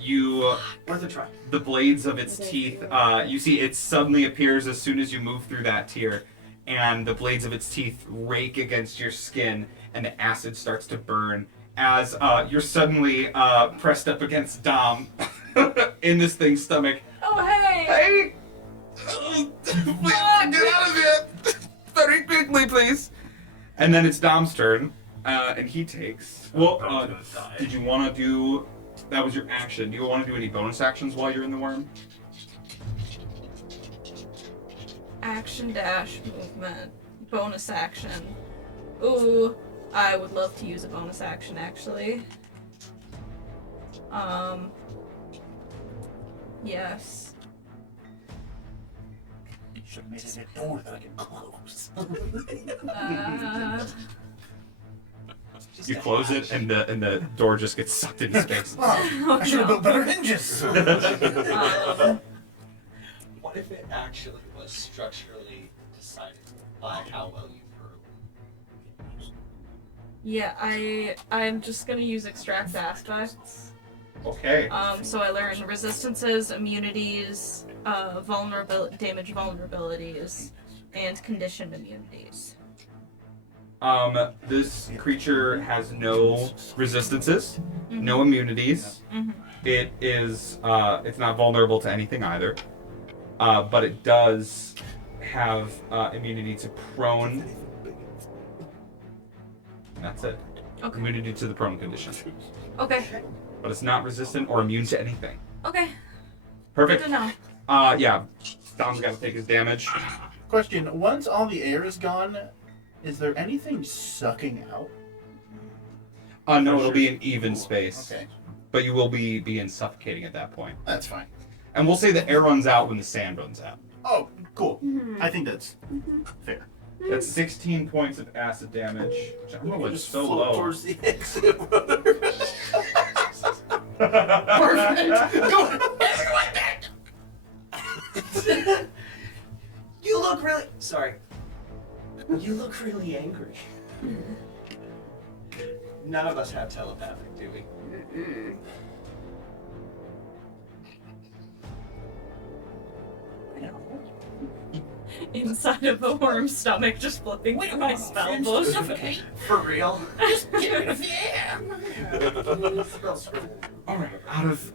You Worth a try. the blades of its teeth, you see it suddenly appears as soon as you move through that tier, and the blades of its teeth rake against your skin, and the acid starts to burn as you're suddenly pressed up against Dom in this thing's stomach. Oh, hey. Hey! Please, get out of here! Very quickly, please! And then it's Dom's turn, and he takes... Well, did you want to do... That was your action. Do you want to do any bonus actions while you're in the worm? Action dash movement. Bonus action. Ooh, I would love to use a bonus action actually. Yes. You should have made it a door that I can close. You close it, and the door just gets sucked into space. I should have built better hinges. What if it actually was structurally decided by how well you grew? Yeah, I'm just gonna use extract aspects. Okay. So I learn resistances, immunities, damage vulnerabilities, and conditioned immunities. This creature has no resistances, no immunities. It is, it's not vulnerable to anything either. But it does have immunity to prone. That's it. Okay. Immunity to the prone condition. Okay. But it's not resistant or immune to anything. Okay. Perfect. Good to know. Yeah. Dom's got to take his damage. Question: once all the air is gone, is there anything sucking out? No, it'll be an even space. Okay, But you will be suffocating at that point. that's fine. And we'll say the air runs out when the sand runs out. Oh, cool. I think that's fair. That's 16 points of acid damage. Which I'm going Just so float low. towards the exit. Perfect. Go. You look really. Sorry. You look really angry. None of us have telepathic, do we? Inside of a worm's stomach, just flipping through my spell book. For real? All right.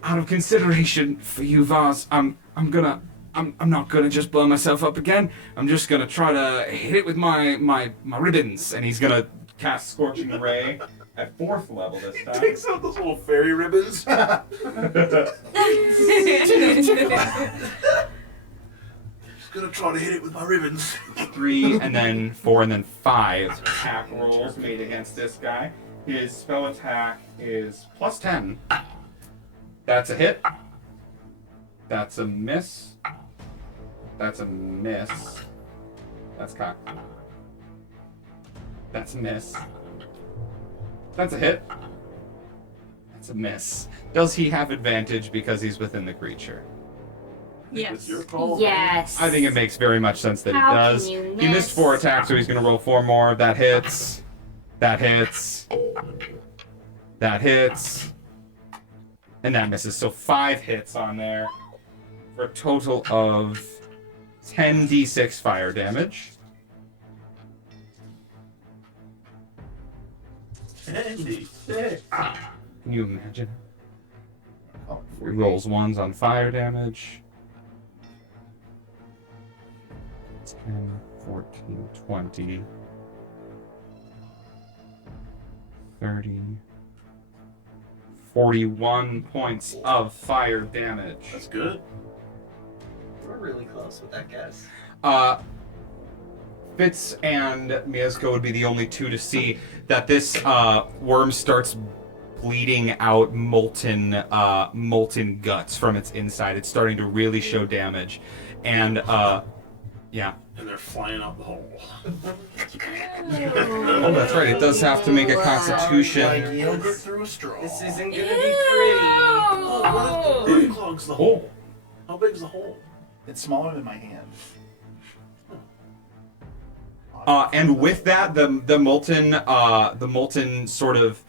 Out of consideration for you, Vars, I'm not gonna just blow myself up again. I'm just gonna try to hit it with my ribbons, and he's gonna cast Scorching Ray at 4th level this time. Takes out those little fairy ribbons. Gonna try to hit it with my ribbons. 3 and then 4 and then 5 attack rolls made against this guy. His spell attack is +10. That's a hit. That's a miss. That's a miss. That's cocked. That's a miss. That's a hit. That's a miss. Does he have advantage because he's within the creature? Yes. It's your call. Yes. I think it makes very much sense that How he does. can you He missed miss? 4 attacks, so he's going to roll 4 more. That hits. That hits. That hits. And that misses. So 5 hits on there for a total of 10d6 fire damage. Andy. Can you imagine? Oh, He rolls 1s on fire damage. 10, 14, 20, 30, 41 points of fire damage. That's good. We're really close with that guess. Fitz and Mieszko would be the only two to see that this worm starts bleeding out molten guts from its inside. It's starting to really show damage. And, yeah. And they're flying out the hole. Oh, that's right. It does have to make a constitution. Like yogurt through a straw. This isn't gonna be pretty. Oh, what if clogs the hole? How big is the hole? It's smaller than my hand. And with that, the molten sort of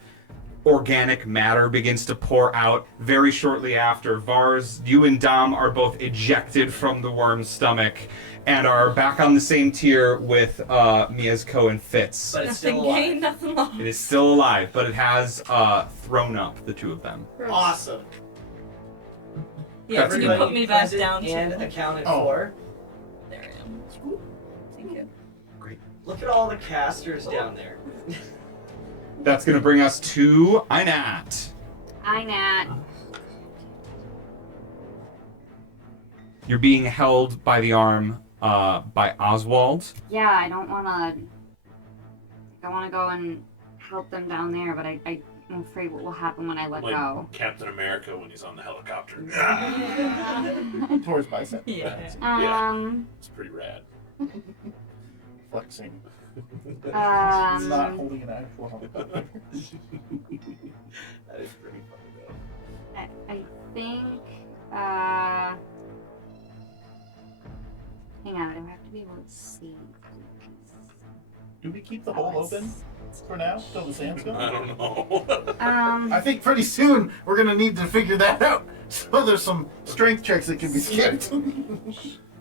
organic matter begins to pour out. Very shortly after, Vars, you and Dom are both ejected from the worm's stomach and are back on the same tier with Mieszko and Fitz. But it's still Nothing alive. gained, nothing lost. It is still alive, but it has thrown up the two of them. Awesome. Yeah, That's can you good. put me back Present down and to accounted Oh. for. There I am. Thank you. Look at all the casters down there. That's going to bring us to Aynat. Aynat. You're being held by the arm by Ozwald. Yeah, I don't wanna go and help them down there, but I'm afraid what will happen when I let Like go. Captain America when he's on the helicopter. Towards bicep. Yeah. It's pretty rad. Flexing. Not Um, holding an actual helicopter. That is pretty funny though. I think, hang on, I have to be able to see. Do we keep the hole open for now till the sand's I gone? don't know. I think pretty soon we're gonna need to figure that out. So there's some strength checks that can be skipped.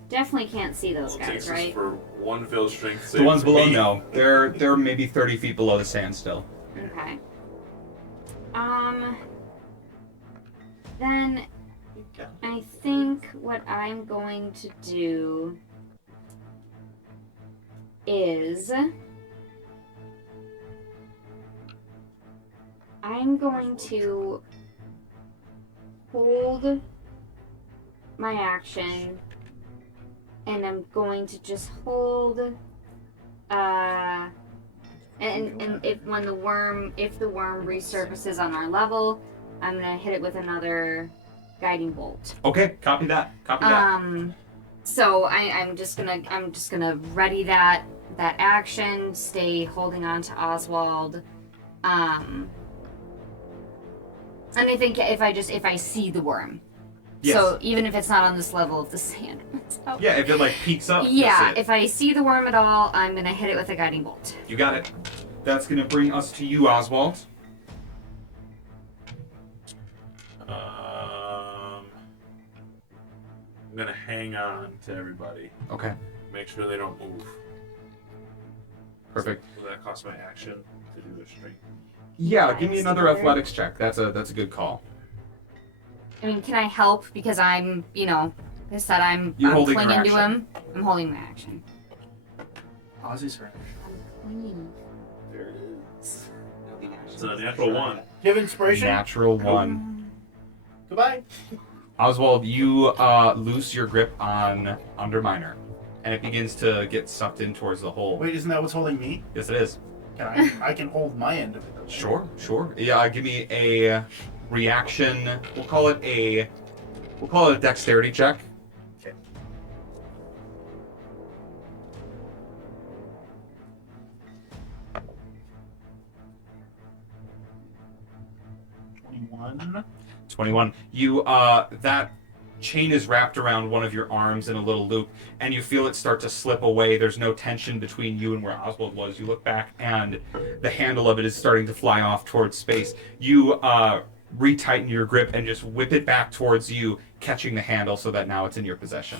Definitely can't see those Well, it takes guys, us right? for one failed strength save. The ones to below, beat. no. They're maybe 30 feet below the sand still. Okay. Then I think what I'm going to do is I'm going to hold my action and I'm going to just hold and if the worm resurfaces on our level, I'm gonna hit it with another guiding bolt. Okay, copy that. Copy that. So I'm just gonna ready that action, stay holding on to Ozwald. And I think if I see the worm. Yes. So even if it's not on this level of the sand. So, Yeah, if it like peeks up. yeah, that's it. if I see the worm at all, I'm gonna hit it with a guiding bolt. You got it. That's gonna bring us to you, Ozwald. I'm gonna hang on to everybody. Okay, Make sure they don't move. perfect. Will that cost my action to do a strength? Yeah, give me Nice. another athletics check. That's a good call. I mean, can I help because I'm, like I said, I'm You're holding your clinging to action. him. I'm holding my action. Ozzy's her. I'm clinging. There it is. It's a natural one. Do you have inspiration? Natural one. Goodbye. Oswald, you loose your grip on Underminer, and it begins to get sucked in towards the hole. Wait, isn't that what's holding me? Yes, it is. Can I can hold my end of it. Though. Sure. Yeah, give me a reaction. We'll call it a dexterity check. Okay. $21. 21. You that chain is wrapped around one of your arms in a little loop, and you feel it start to slip away. There's no tension between you and where Oswald was. You look back, and the handle of it is starting to fly off towards space. You retighten your grip and just whip it back towards you, catching the handle so that now it's in your possession.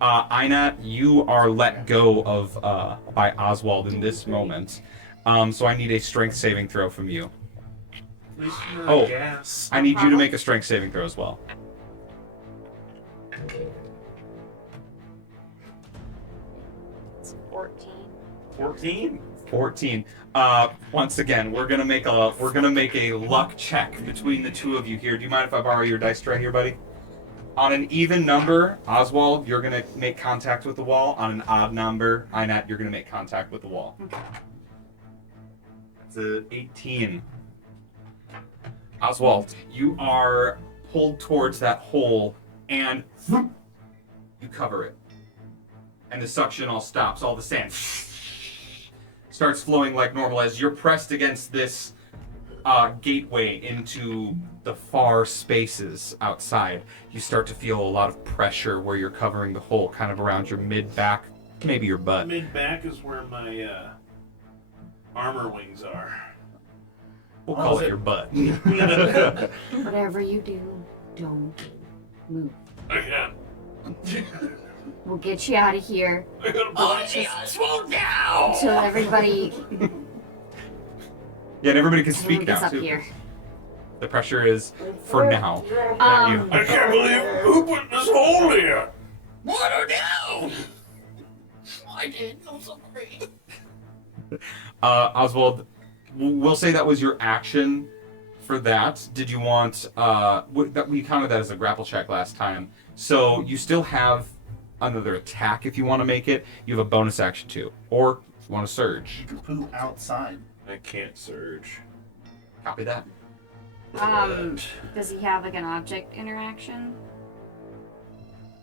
Aynat, you are let go of by Oswald in this moment. So I need a strength saving throw from you. At least you're not Oh. gas. I need you to make a strength saving throw as well. 14. 14. Once again, we're gonna make a luck check between the two of you here. Do you mind if I borrow your dice tray here, buddy? On an even number, Ozwald, you're gonna make contact with the wall. On an odd number, Aynat, you're gonna make contact with the wall. That's a 18. Ozwald, you are pulled towards that hole, and you cover it. And the suction all stops. All the sand starts flowing like normal as you're pressed against this gateway into the far spaces outside. You start to feel a lot of pressure where you're covering the hole, kind of around your mid-back, maybe your butt. Mid-back is where my armor wings are. We'll call it your butt. Whatever you do, don't move. I can't. We'll get you out of here. I gotta block Slow down! So everybody Yeah, and everybody can speak gets now, up too. here. The pressure is for now. Not you. I can't believe who put this hole here. What are now? I did. I'm sorry. Ozwald, we'll say that was your action for that. Did you want... we counted that as a grapple check last time. So you still have another attack if you want to make it. You have a bonus action too. Or if you want to surge. You can poo outside. I can't surge. Copy that. Does he have like an object interaction?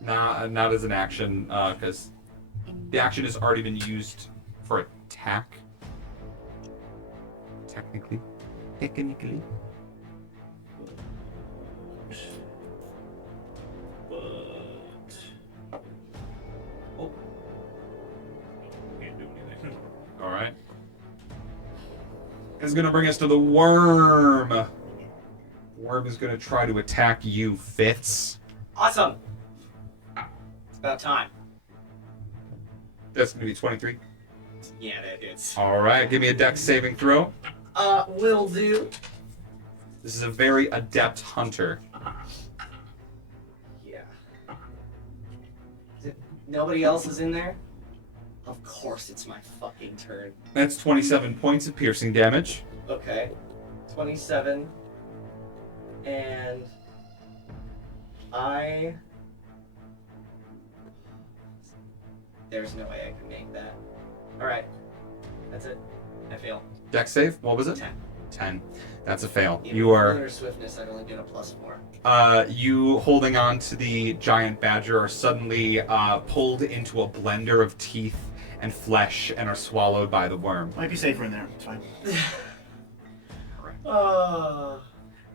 Nah, not as an action, because the action has already been used for attack. Technically. But... Oh. Can't do anything. Alright. It's gonna bring us to the worm. Worm is gonna try to attack you, Fitz. Awesome. It's about time. That's gonna be 23. Yeah, that hits. Alright, give me a dex saving throw. Will do. This is a very adept hunter. Yeah. Nobody else is in there? Of course it's my fucking turn. That's 27 points of piercing damage. Okay. 27. And... There's no way I can make that. Alright. That's it. I fail. Dex save? What was it? 10. 10. That's a fail. Even You with are... lunar swiftness, I'd only get a +4. You holding on to the giant badger are suddenly pulled into a blender of teeth and flesh and are swallowed by the worm. Might be safer in there. It's fine.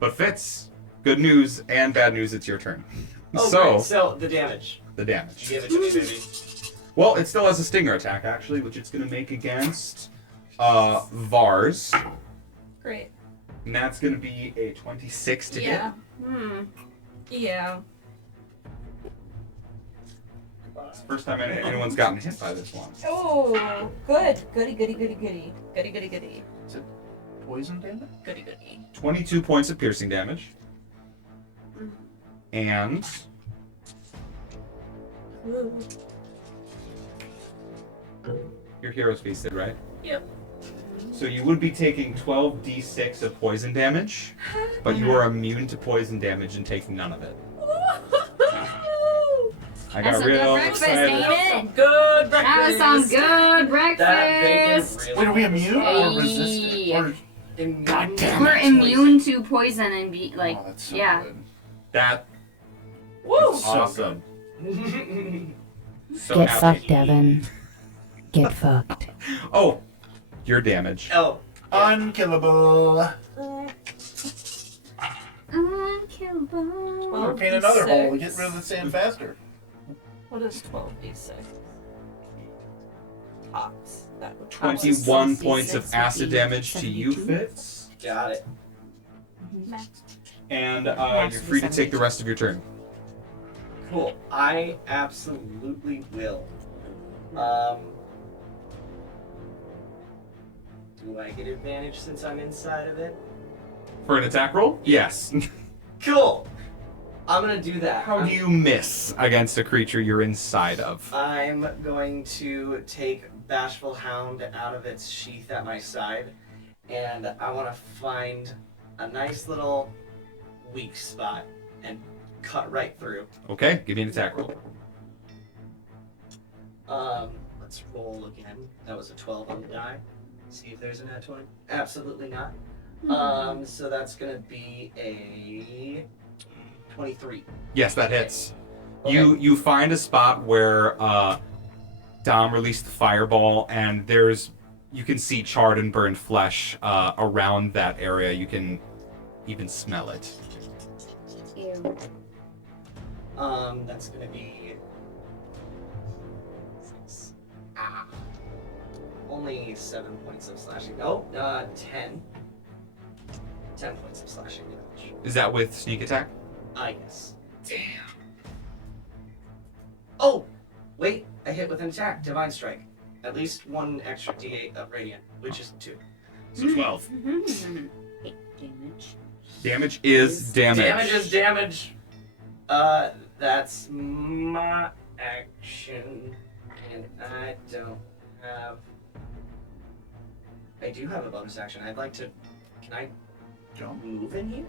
But Fitz, good news and bad news, it's your turn. Oh, So, great. So, the damage. the damage. Give it to me, baby. Well, it still has a stinger attack, actually, which it's going to make against Vars. Great. And that's going to be a 26 to hit. Yeah. Yeah. It's the first time anyone's gotten hit by this one. Oh, good. Goody, goody, goody, goody. Goody, goody, goody. Is it poison damage? Goody, goody. 22 points of piercing damage. And Ooh. your hero's feasted, right? Yep. So you would be taking 12d6 of poison damage, but you are immune to poison damage and take none of it. I got That's a good real breakfast, excited. ain't it? Good breakfast. That was some good That bacon breakfast. really Wait, are we immune or Hey. resistant? Or... Immune God damn to We're poison. immune to poison and be like, Oh, that's so yeah. good. That Woo. is awesome. So Get happy. fucked, Deven. Get fucked. Oh, your damage. Oh. Unkillable. Unkillable. Or paint another hole and 6. get rid of the sand faster. What is 12d6? Tops. That would 21 12d6 points of acid would be damage to you, 72. Fitz. Got it. And you're free to take the rest of your turn. Cool. I absolutely will. Do I get advantage since I'm inside of it? For an attack roll? Yes. Cool. I'm gonna do that. How do you miss against a creature you're inside of? I'm going to take Bashful Hound out of its sheath at my side, and I want to find a nice little weak spot and cut right through. Okay, give me an attack roll. Let's roll again. That was a 12 on the die. See if there's a nat 20. Absolutely not. So that's gonna be a 23. Yes, that hits. Okay. You find a spot where Dom released the fireball, and you can see charred and burned flesh around that area. You can even smell it. Ew. That's gonna be 6. Only 7 points of slashing. Oh, 10. 10 points of slashing damage. Is that with sneak attack? Yes. Damn. Oh, wait! I hit with an attack. Divine Strike. At least 1 extra D8 of radiant, which is 2. So 12. 8 damage. Damage is damage. Damage is damage. That's my action, and I don't have. I do have a bonus action. I'd like to. Can I Jump. move in here?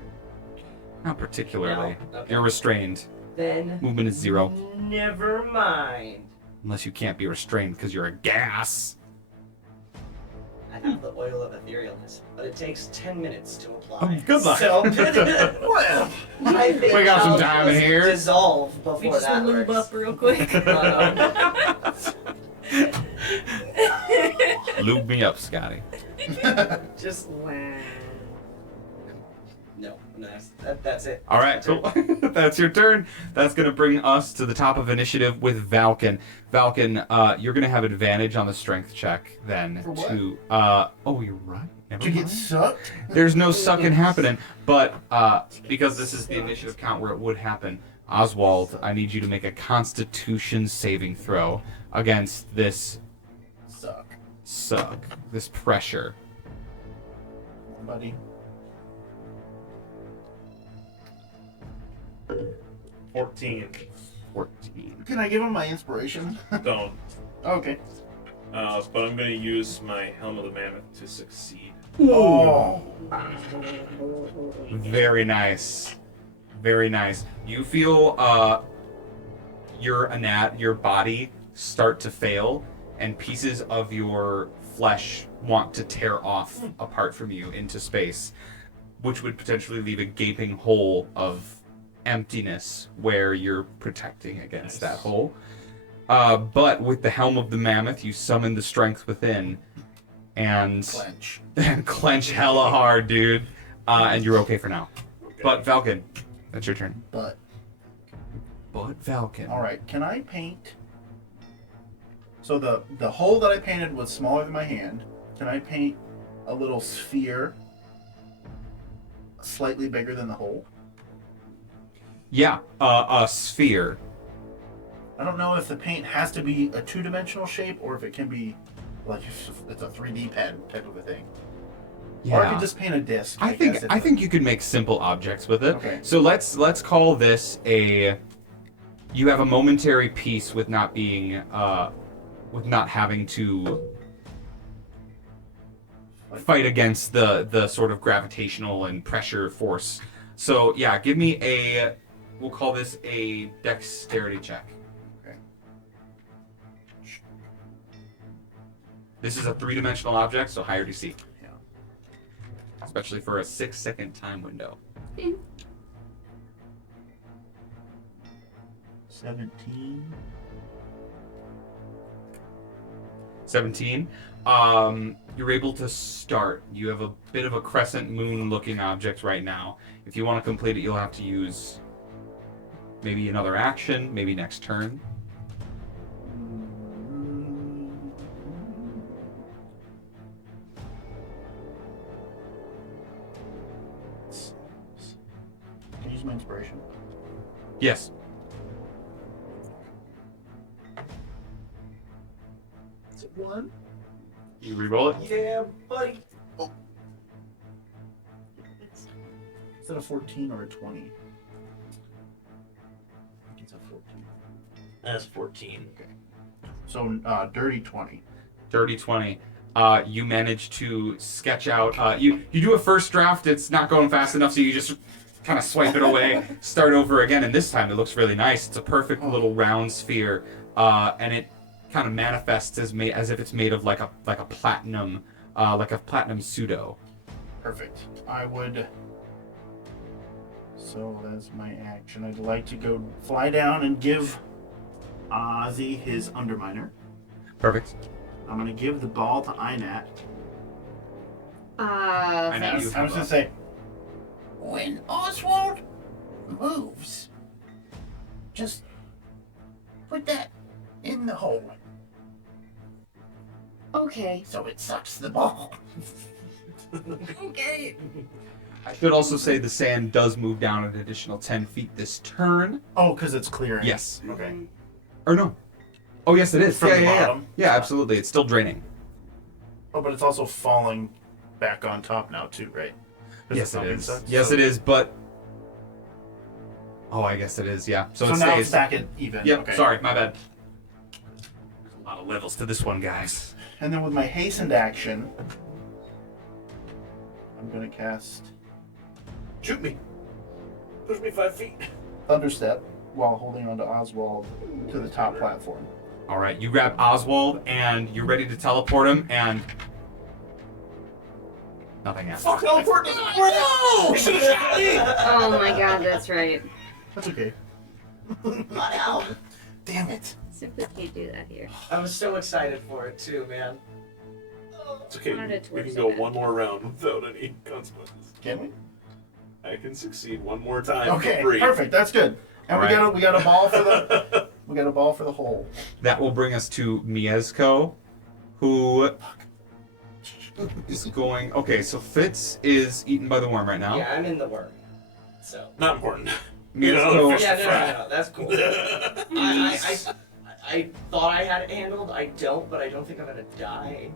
Not particularly. No? Okay. You're restrained. Then. Movement is 0. Never mind. Unless you can't be restrained because you're a gas. I have the oil of etherealness, but it takes 10 minutes to apply. Oh, good luck. So, well, I think We got some I'll time in just here. Dissolve We before just that lube works. up real quick. Lube me up, Scotty. Just no, that's it. All right, cool. That's your turn. That's going to bring us to the top of initiative with Valkin. Valkin, you're going to have advantage on the strength check then. For what? Oh, you're right. Never To get mind. sucked? There's no sucking happening, but because this is the initiative count where it would happen, Ozwald, I need you to make a Constitution saving throw against this Suck. this pressure. Buddy. 14. 14. Can I give him my inspiration? Don't. Okay. But I'm going to use my Helm of the Mammoth to succeed. Oh. Very nice. Very nice. You feel your body start to fail, and pieces of your flesh want to tear off apart from you into space, which would potentially leave a gaping hole of emptiness where you're protecting against that hole. But with the Helm of the Mammoth, you summon the strength within and Clench. clench hella hard, dude. And you're okay for now. Okay. But Valkin, that's your turn. But, Valkin. alright, can I paint? So the hole that I painted was smaller than my hand. Can I paint a little sphere slightly bigger than the hole? Yeah, a sphere. I don't know if the paint has to be a two-dimensional shape or if it can be like it's a 3D pen type of a thing. Or I could just paint a disc. I think you could make simple objects with it. Okay. So let's call this a. You have a momentary peace with not being with not having to fight against the sort of gravitational and pressure force. So yeah, give me a. We'll call this a dexterity check. Okay. This is a 3-dimensional object, so higher DC. Yeah. Especially for a 6-second time window. 17. 17. You're able to start. You have a bit of a crescent moon looking object right now. If you want to complete it, you'll have to use maybe another action, maybe next turn. Can I use my inspiration? Yes. Is it 1? You re-roll it. Yeah, buddy. Is it a 14 or a 20? I think it's a 14. That's 14. Okay. So, dirty 20. Dirty 20. You manage to sketch out. You do a first draft. It's not going fast enough, so you just kind of swipe it away, start over again, and this time it looks really nice. It's a perfect little round sphere, and it kind of manifests as if it's made of like a platinum pseudo. Perfect. I would. So that's my action. I'd like to go fly down and give Ozzy his Underminer. Perfect. I'm gonna give the ball to Aynat. I know Thanks. you I have was gonna say, when Ozwald moves, just put that in the hole Okay. so it sucks the ball. Okay. I should also say the sand does move down an additional 10 feet this turn. Oh, because it's clearing. Yes. Okay. Or no. Oh, yes, it is. From the yeah. bottom? Yeah, absolutely. It's still draining. Oh, but it's also falling back on top now too, right? Yes, it is. Yes, it is, but... Oh, I guess it is, yeah. So it now stays. it's back at even. Yep, Okay. sorry, my bad. There's a lot of levels to this one, guys. And then with my hastened action, I'm gonna cast Shoot me. Push me 5 feet. Thunderstep while holding onto Ozwald to the top platform. All right, you grab Ozwald, and you're ready to teleport him, and... Nothing happens. Fuck, teleport doesn't work! You should have shot me! Oh my god, that's right. That's okay. Not out. Damn it. Simply can't do that here. I was so excited for it too, man. It's okay. Wanted it to We work can so go bad. one more round without any consequences. Can we? I can succeed one more time Okay, for free. perfect. That's good. And All we got a ball for the we got a ball for the hole. That will bring us to Mieszko, who is going... Okay, so Fitz is eaten by the worm right now. Yeah, I'm in the worm. So. Not important. Mieszko... Yeah, no, that's cool. I thought I had it handled. I don't, but I don't think I'm gonna die.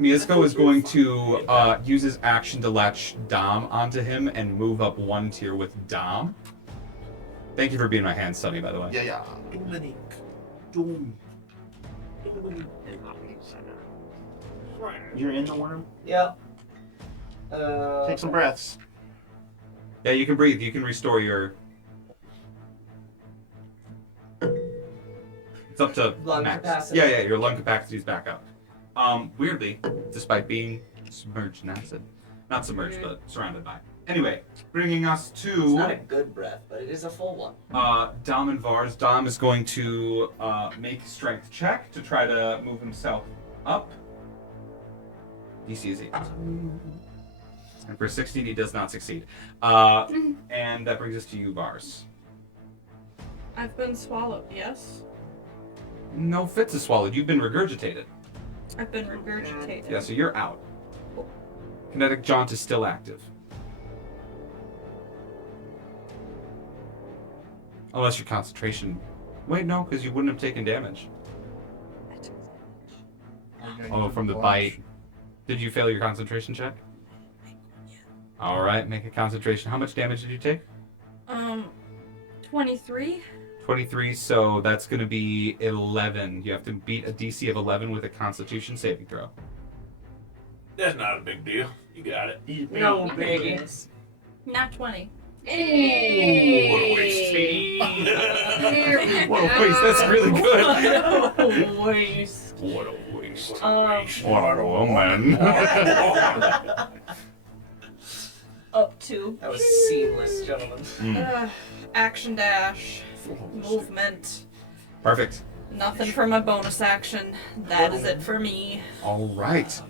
Mieszko is going to use his action to latch Dom onto him and move up one tier with Dom. Thank you for being my hand, Sonny, by the way. Yeah. Doom. You're in the worm? Yep. Take some breaths. Yeah, you can breathe. You can restore your... It's up to Lung max. capacity. Yeah, your lung capacity is back up. Weirdly, despite being submerged in acid. Not submerged, but surrounded by. Anyway, bringing us It's to not a good breath, but it is a full one. Dom and Vars. Dom is going to make a strength check to try to move himself up. DC is 8. And for 16, he does not succeed. And that brings us to you, Vars. I've been swallowed, yes? No, Fitz is swallowed. You've been regurgitated. I've been regurgitated. Yeah, so you're out. Kinetic Jaunt is still active. Unless your concentration... Wait, no, because you wouldn't have taken damage. Oh, from the bite. Did you fail your concentration check? Alright, make a concentration. How much damage did you take? 23? 23, so that's going to be 11. You have to beat a DC of 11 with a Constitution saving throw. That's not a big deal. You got it. No biggie. Not 20. Hey! What a waste. There we Whoa, go. wait, that's really good. Waste. What a waste. What a woman. Up to. That was seamless, gentlemen. Action dash. Movement. Perfect. Nothing for my bonus action. That is it for me. All right.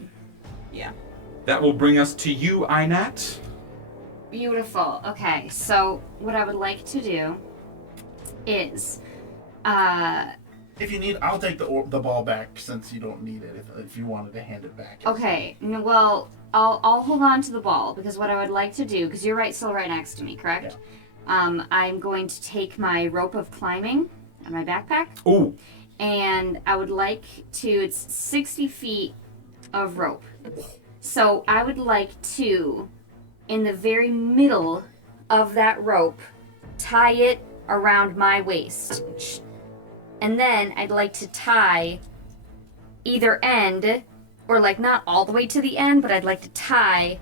Yeah. That will bring us to you, Aynat. Beautiful. Okay, so what I would like to do is, If you need, I'll take the ball back since you don't need it. If you wanted to hand it back. okay, well, I'll hold on to the ball because what I would like to do, because you're still right next to me, correct? I'm going to take my rope of climbing and my backpack, Ooh. and I would like to. It's 60 feet of rope, so I would like to, in the very middle of that rope, tie it around my waist. And then I'd like to tie either end, or like not all the way to the end, but I'd like to tie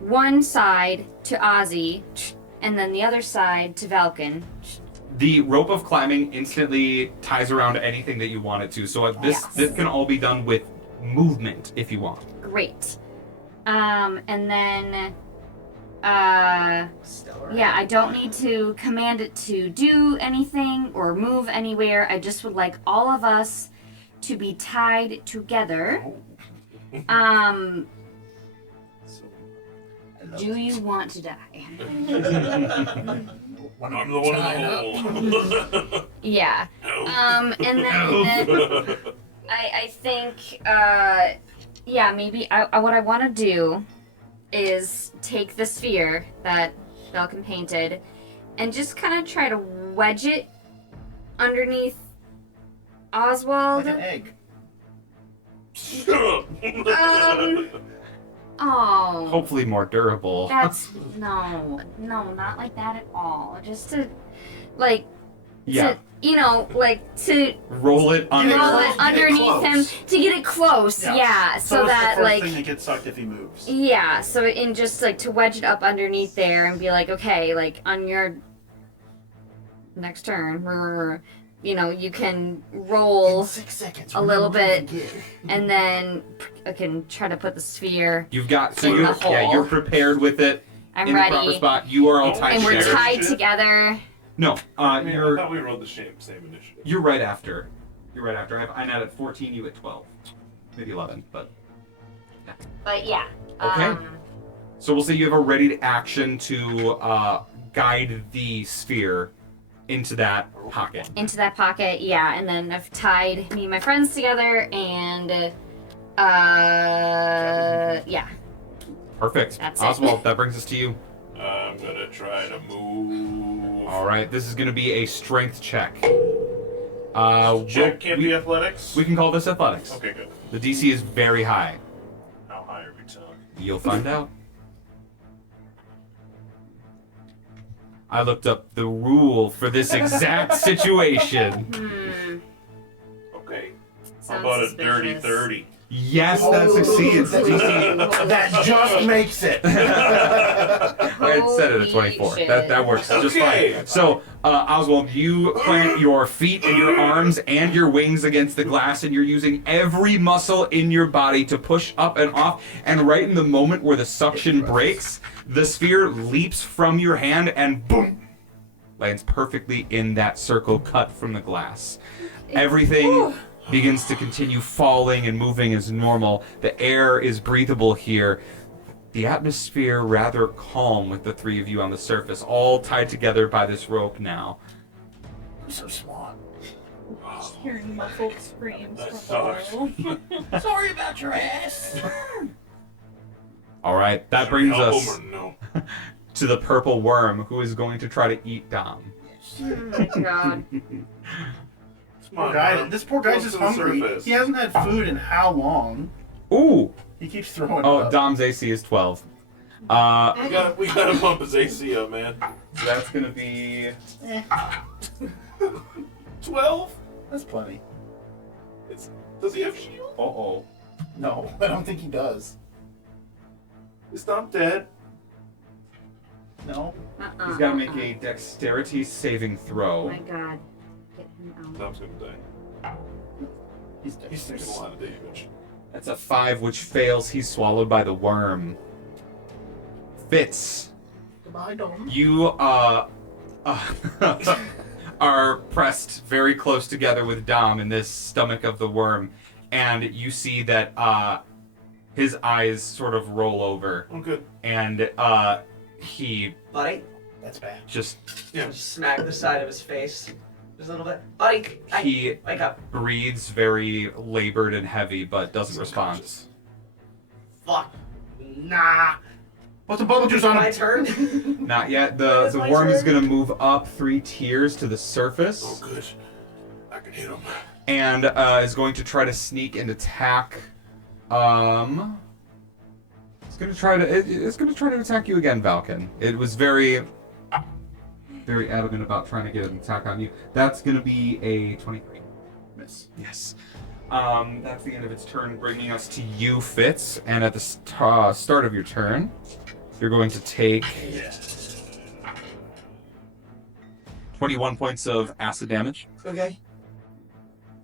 one side to Ozzy and then the other side to Valkin. The rope of climbing instantly ties around anything that you want it to. So this can all be done with movement if you want. Great. And then Stellar. yeah, I don't need to command it to do anything or move anywhere. I just would like all of us to be tied together. Do you want to die? I'm the one in the hole. Yeah. And then I think, yeah, maybe what I want to do is take the sphere that Valkin painted and just kind of try to wedge it underneath Ozwald. Like an egg. Oh. Hopefully more durable. That's no, not like that at all. Just to, like, Yeah. to, you know, like to Roll it under. roll close, it get it underneath him close. to get it close. Yeah, so it's that the first like. thing that gets sucked if he moves. Yeah, so in just like to wedge it up underneath there and be like, okay, like on your next turn, you know, you can roll 6 seconds. a little bit, Again. and then I can try to put the sphere. You've got In the hole. you're prepared with it I'm in the proper ready, spot. You are all tied and we're together. tied together. No, I mean, I you're thought we rolled the same initiative. you're right after. You're right after. I have Aynat at 14, you at 12, maybe 11, but But yeah. Okay. so we'll say you have a ready action to guide the sphere into that pocket. Into that pocket, yeah, and then I've tied me and my friends together, and yeah. Perfect. That's it. Ozwald, that brings us to you. I'm gonna try to move. All right, this is going to be a strength check. Check can't be athletics. We can call this athletics. Okay, good. The DC is very high. How high are we talking? You'll find out. I looked up the rule for this exact situation. Okay. How Sounds about a suspicious. dirty 30? Yes, that succeeds. That just makes it. I had set it at 24. Holy That works just Okay. fine. So, Oswald, you plant your feet and your arms and your wings against the glass, and you're using every muscle in your body to push up and off. And right in the moment where the suction breaks, the sphere leaps from your hand and boom, lands perfectly in that circle cut from the glass. Everything begins to continue falling and moving as normal. The air is breathable here. The atmosphere rather calm with the three of you on the surface, all tied together by this rope now. I'm so smart. Hearing muffled screams That from sucks. below. Sorry about your ass. All right, that Should we brings help us him or no? to the purple worm, who is going to try to eat Dom. Oh my god. Poor guy, this poor guy's just hungry. Surface. He hasn't had food in how long? Ooh! He keeps throwing Oh, up. Dom's AC is 12. We gotta pump his AC up, man. That's gonna be... 12? That's plenty. Does he have shield? Uh-oh. No, I don't think he does. Is Dom dead? No. He's gotta make a dexterity saving Oh throw. my god. Get him out. Dom's gonna die. He's dead. He's taking a lot of damage. That's a 5, which fails. He's swallowed by the worm. Fitz, Goodbye, Dom. you are pressed very close together with Dom in this stomach of the worm, and you see that his eyes sort of roll over, Oh, good. and he Buddy, That's bad. just just smack the side of his face just a little bit. Buddy, he wake up. breathes very labored and heavy, but doesn't respond. Subconscious. Fuck. Nah. Put some bubble juice on My him. turn. Not yet. The It's my worm is turn. going to move up 3 tiers to the surface. Oh, good. I can hit him. And is going to try to sneak and attack. It's going to try to. It's going to try to attack you again, Valkin. It was very very adamant about trying to get an attack on you. That's going to be a 23. Miss. Yes. That's the end of its turn, bringing us to you, Fitz. And at the start of your turn, you're going to take 21 points of acid damage, Okay.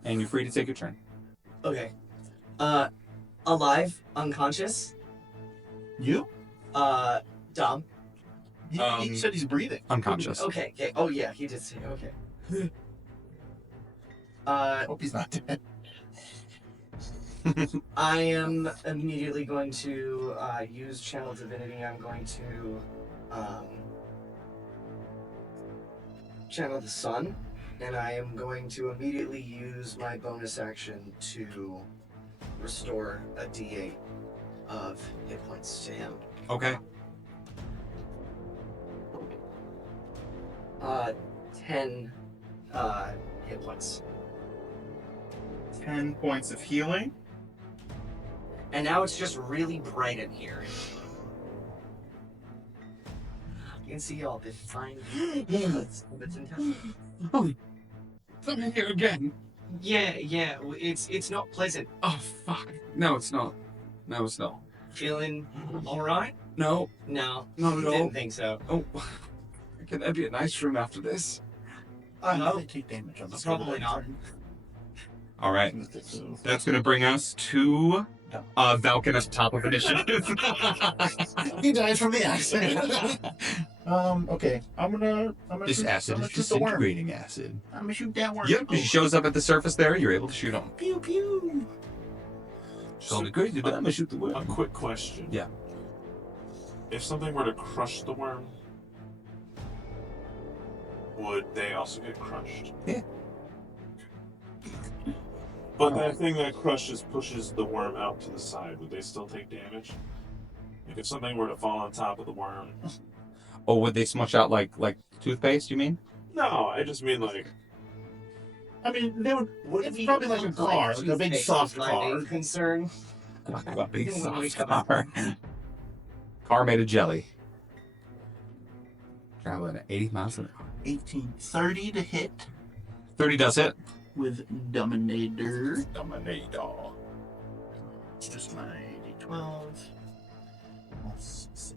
and you're free to take your turn. Okay. Alive, unconscious. You? Dom. He said he's breathing. Unconscious. Okay. Oh yeah, he did say okay. Hope he's not dead. I am immediately going to use Channel Divinity. I'm going to channel the sun, and I am going to immediately use my bonus action to restore a D8 of hit points to him. Okay. 10 hit points. 10 points of healing. And now it's just really bright in here. You can see all the fine bits and Oh, I'm in here again. Yeah, it's not pleasant. Oh, fuck. No, it's not. No, it's not. Feeling alright? No, No, not at all. didn't think so. Oh, can there be a nice room after this? I know. They take damage on the Probably not. All right. That's going to bring us to Valkin at the top of initiative. He dies from the acid. Okay. I'm gonna This shoot, acid I'm is gonna shoot the worm. disintegrating acid. I'm gonna shoot that worm. Yep, he shows up at the surface there. You're able to shoot him. Pew pew. Call me crazy, but I'm gonna shoot the A worm. quick question. Yeah. If something were to crush the worm, would they also get crushed? Yeah. But that thing that crushes pushes the worm out to the side. Would they still take damage? Like if something were to fall on top of the worm? Oh, would they smush out like toothpaste, you mean? No, I just mean like I mean, they would. Would It's we probably like a look car, like a big toothpaste soft is my car. main concern. A big When we soft come out. car. Car made of jelly. Traveling at 80 miles an hour. 18, 30 to hit 30 does hit. with Dominator. Dominator. Just my D12. Plus 6.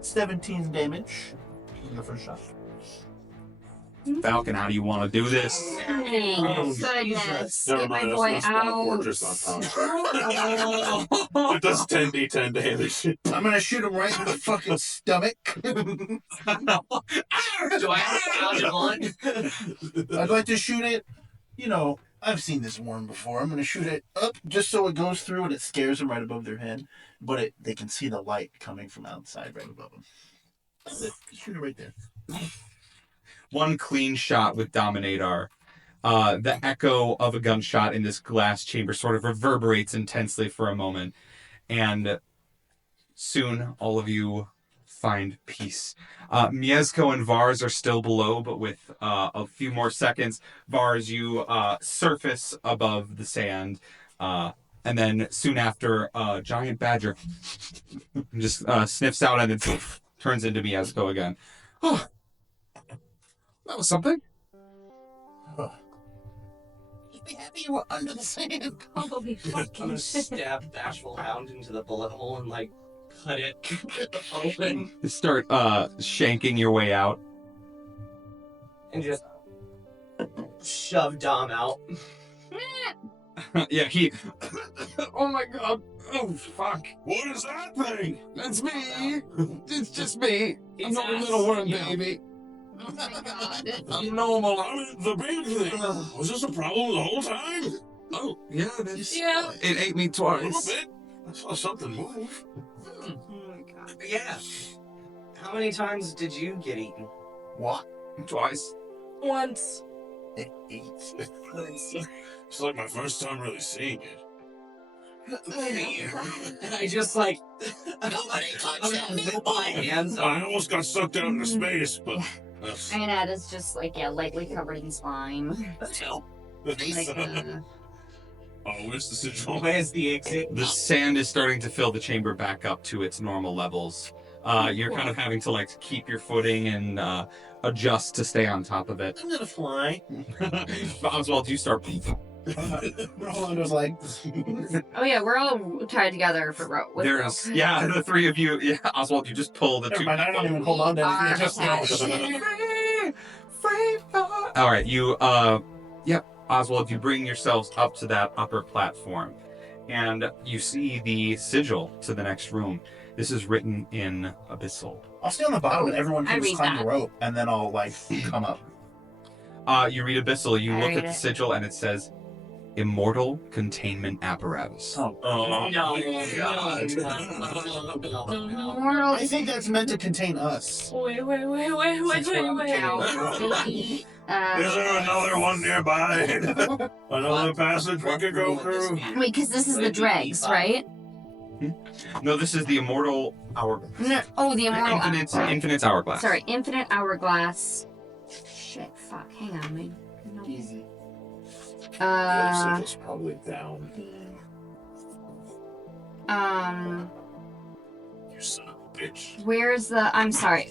17 damage in the first shot. Falcon, how do you want to do this? Goodness. never Get my mind. boy That's not a out. fortress on top. It does 10d10 damage. I'm gonna shoot him right in the fucking stomach. Do I have to dodge one? I'd like to shoot it, I've seen this worm before. I'm gonna shoot it up just so it goes through and it scares them right above their head. But they can see the light coming from outside right above them. Shoot it right there. One clean shot with Dominator. The echo of a gunshot in this glass chamber sort of reverberates intensely for a moment. And soon all of you find peace. Mieszko and Vars are still below, but with a few more seconds, Vars, you surface above the sand. And then soon after, a giant badger just sniffs out and then turns into Mieszko again. Oh, that was something. You'd be happy you were under the sand. Probably I'm fucking gonna stab Bashful Hound into the bullet hole and cut it open You start shanking your way out. and just shove Dom out. Yeah, he... Oh my god. Oh, fuck. What is that thing? That's me. It's just me. I'm It's not a us, little worm, you know. baby. Oh my god. I'm normal. I mean, the big thing. Was this a problem the whole time? Oh, yeah, that's... Yeah. It ate me A little twice. bit. I saw something move. Oh my god. Yeah. How many times did you get eaten? What? Twice. Once. 8. It's like my first time really seeing it. And I just nobody touch that with my hands I up. almost got sucked out into space, but Aynat is just lightly covered in slime. Let's help. Like, Oh, where's the sigil? Where's the exit? The sand is starting to fill the chamber back up to its normal levels. You're kind of having to like keep your footing and adjust to stay on top of it. I'm gonna fly. Ozwald, you start. Rolando's like, Oh yeah, we're all tied together for rope. with There's rope. the three of you. Yeah, Oswald, you just pull the never two. mind, I don't even hold on to Are anything. Just attached. All right, you. Yep, Oswald, you bring yourselves up to that upper platform, and you see the sigil to the next room. This is written in Abyssal. I'll stay on the bottom and everyone I can just read climb that. the rope, and then I'll like come up. You read Abyssal. You I look read at the it. sigil, and it says, "Immortal Containment Apparatus." Oh, Oh, No. Mortal I think that's meant to contain us. Wait. Is there another one nearby? Another passage we could go through? Wait, because this is the dregs, right? No, this is the Immortal Hourglass. No, oh, the immortal. Infinite Hourglass. Sorry, Infinite Hourglass. Shit, fuck. Hang on, man. Easy. It's probably down. You son of a bitch. Where's the? I'm sorry.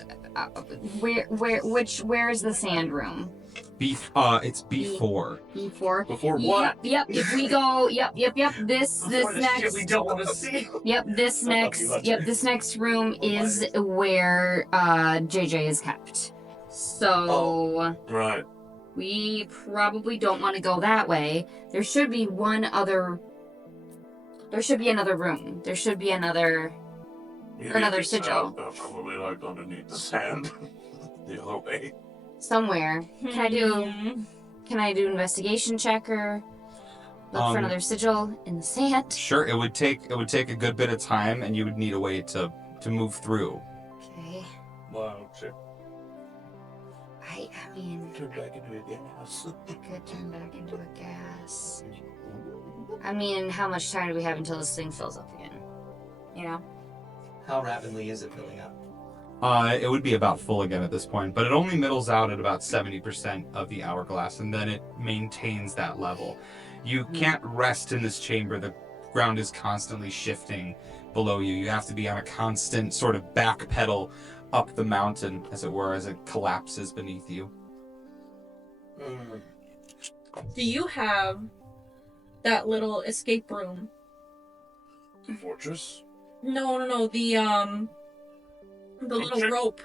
Where is the sand room? It's B4. B4. Before what? Yep. If we go, yep. This next. We don't want to see. Yep. This next room is where JJ is kept. So Right. we probably don't want to go that way. There should be another room. There should be another. Another it's, sigil. Probably like underneath the sand. The other way. Somewhere. Can I do investigation check or look for another sigil in the sand? Sure, it would take a good bit of time, and you would need a way to move through. Okay. Wow, shit. I mean, Turn back into a gas. I could turn back into a gas. I mean, how much time do we have until this thing fills up again? You know? How rapidly is it filling up? It would be about full again at this point, but it only middles out at about 70% of the hourglass, and then it maintains that level. You can't rest in this chamber. The ground is constantly shifting below you. You have to be on a constant sort of back pedal up the mountain, as it were, as it collapses beneath you. Do you have that little escape room? Fortress? No. The little rope.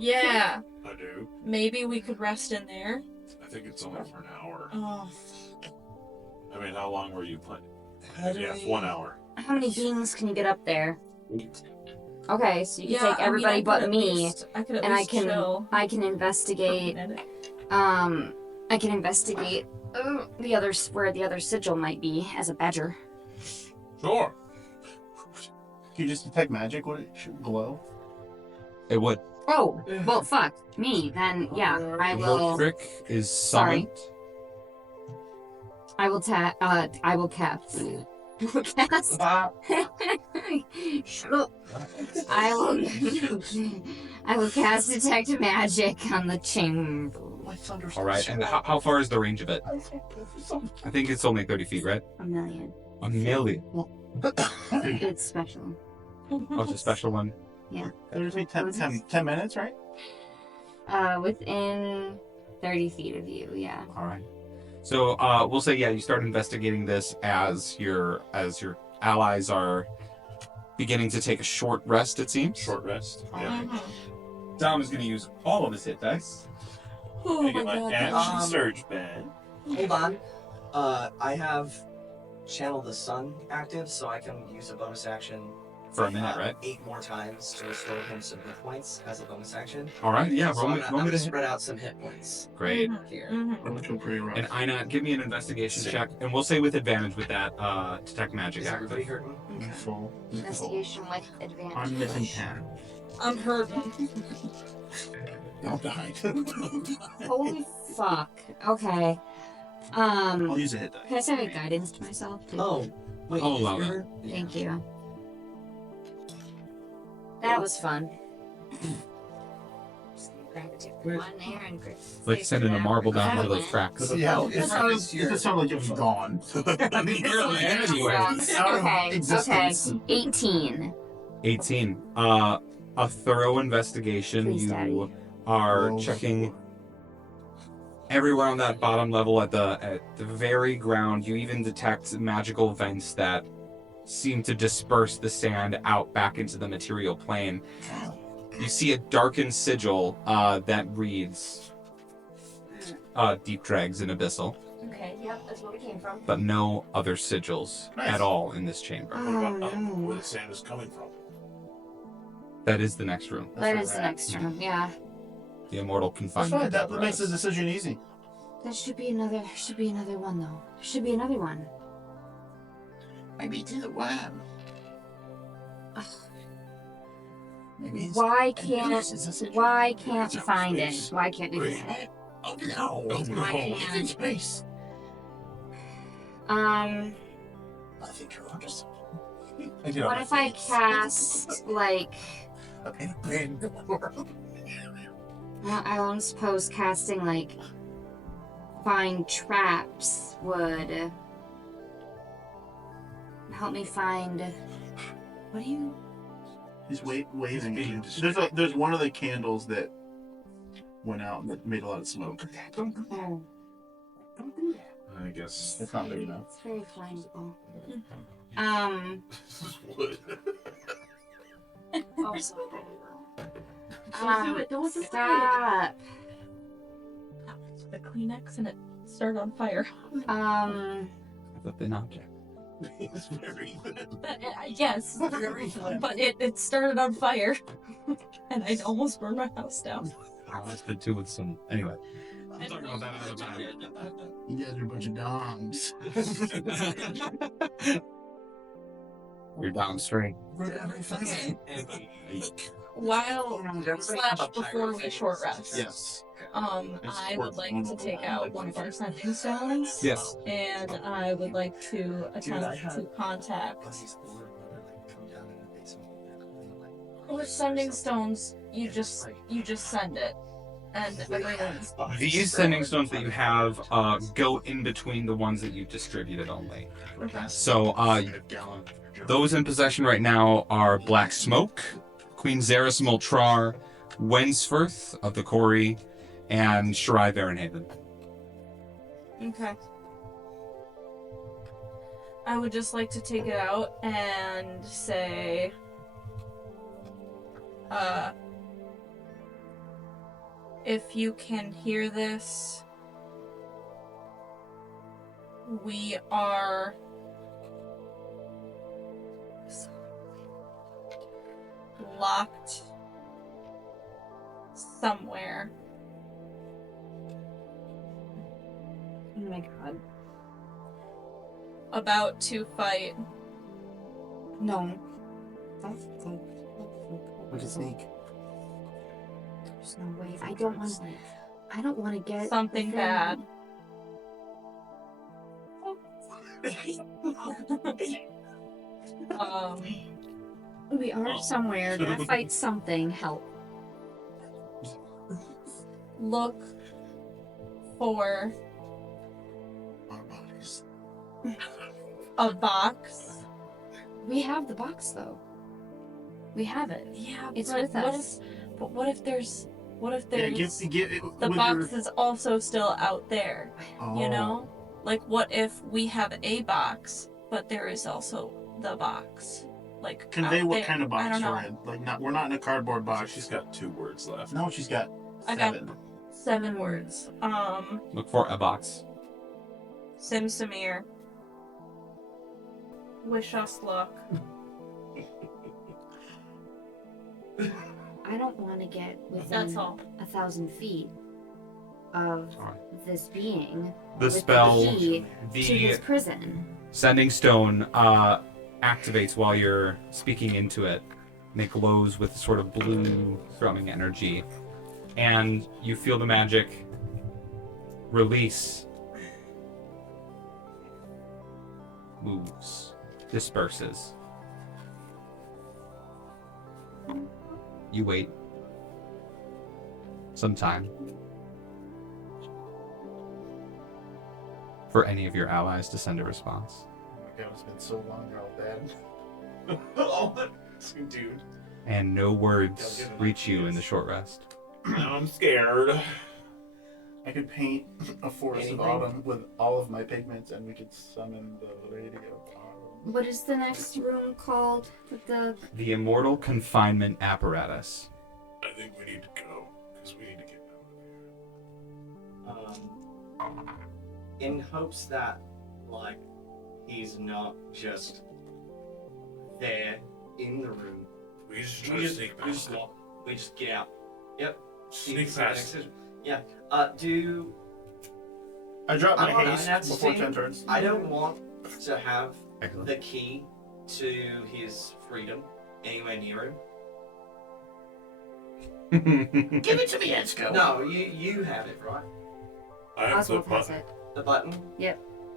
Yeah. I do. Maybe we could rest in there. I think it's only for an hour. Oh. I mean, how long were you playing? How do Yeah, we- 1 hour. How many beings can you get up there? Okay, so you can Yeah, take everybody I mean, but me, I could at and I least chill. can investigate. I can investigate the others where the other sigil might be as a badger. Sure. Can you just detect magic? Would it should glow? It would. Oh, well, fuck me. Then yeah, I Your will. trick is Sorry. summoned. I will cast. I will cast. Shut up. I will cast detect magic on the chamber. All right, and how far is the range of it? I think it's only 30 feet, right? A million. A million. It's special. Oh, it's a special one. There's 10 minutes, right? Within 30 feet of you. Yeah. All right. So we'll say, you start investigating this as your allies are beginning to take a short rest, it seems. Short rest. Yeah. Dom is going to use all of his hit dice. Oh I get my my god. action surge bed. Hold on. I have Channel the Sun active, so I can use a bonus action For a minute, right? 8 more times to restore him some hit points as a bonus action. All right, yeah, So roll I'm me gonna to hit. spread out some hit points Great. here. I'm looking pretty rough. And Aynat, give me an investigation check, and we'll say with advantage with that detect magic Is everybody active. hurting? Full. Investigation with advantage. I'm missing 10. I'm hurting. Don't die. Holy fuck. Okay. I'll use a hit die. Can I say guidance to myself? Too? Oh, wait. I'll allow you're that. hurt? Yeah. Thank you. That was fun. gravitate from one there and Like sending a marble down one of those tracks. Yeah, it sounds like it was gone. Okay. 18. 18. A thorough investigation. Please, You Daddy. are Whoa. checking everywhere on that bottom level at the very ground. You even detect magical vents that seem to disperse the sand out back into the material plane. You see a darkened sigil that reads Deep Dregs and Abyssal, Okay, yep, that's where we came from. but no other sigils Nice. at all in this chamber. Where the sand is coming from. That is the next room. That is the next room, yeah. The Immortal can find That's fine. That whatever makes the else. decision easy. There should be another one though. There should be another one. Maybe to the one. Maybe it's- Why maybe can't this is a situation why where can't it's we out find it? space. Why can't we do Wait. it? Oh no! Why It's in can't- space. Um, I think you're onto something. what if I cast like Okay, Ben. well, I don't suppose casting like find traps would help me find what do you He's waving. He's being There's one of the candles that went out that made a lot of smoke. oh, I guess. That's not big enough. it's very flammable. Wood. Oh, sorry. Don't do it. Don't do it. Stop. The Kleenex and it started on fire. But an object. It's very Yes, but it started on fire, and I almost burned my house down. I was the two with some. Anyway. I'm talking about that another time. You guys are a bunch of dogs. You're down straight. While / before we short rest, Yes. I would like to take out one of our sending stones. Yes. And I would like to attempt to contact. With sending stones, you just send it, and everyone's. These sending stones that you have go in between the ones that you distributed only. So those in possession right now are Black Smoke, Queen Xeris Moltrar, Wensforth of the Quarry, and Shirai Verrenhaven. Okay. I would just like to take it out and say, if you can hear this, we are locked somewhere. Oh my god. About to fight. No. That's Like a snake. there's no way. I don't want to get Something bad. We are somewhere gonna fight something. Help. Look for Our bodies. a box. We have the box though. We have it. Yeah, It's but with us. What if there's Yeah, give it, the with box your- is also still out there? You Oh. know, like what if we have a box, but there is also the box, like Convey out what there? kind of I box don't we're know. in. Like, not we're not in a cardboard box. She's got 2 words left. No, she's got I got 7. 7 words. Look for a box. Simsamir. Wish us luck. I don't want to get within That's all. 1,000 feet of this being The with spell, the key to the his prison. sending stone activates while you're speaking into it. And it glows with sort of blue thrumming energy. And you feel the magic release. Moves. Disperses. You wait. some time for any of your allies to send a response. Oh my god, it's been so long now, Dad. Oh, dude. And no words reach you in the short rest. Now I'm scared. I could paint a forest Anything? of autumn with all of my pigments, and we could summon the lady of autumn. What is the next room called? With the The Immortal Confinement Apparatus. I think we need to go, because we need to get out of here. In hopes that, like, he's not just there in the room. We just try to sneak past it. We just get out. Yep. Sneak past it. Yeah. I dropped my I haste have to before say, 10 turns. I don't want to have Excellent. the key to his freedom anywhere near him. Give it to me, Mieszko. No, you have it, right? I have the Oswald has button. it. The button.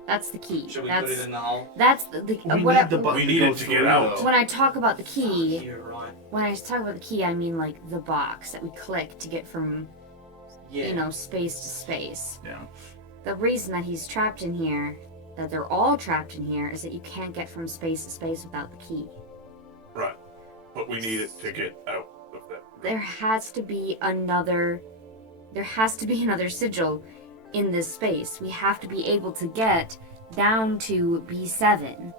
That's the key. Should we that's put it in the hole? that's the We what need the button We need to go it to get through, out. though. when I talk about the key. You're right. When I talk about the key, I mean like the box that we click to get from Yeah. space to space. Yeah. The reason that he's trapped in here, that they're all trapped in here, is that you can't get from space to space without the key. Right. But we need it to get out of that. There has to be another sigil in this space. We have to be able to get down to B7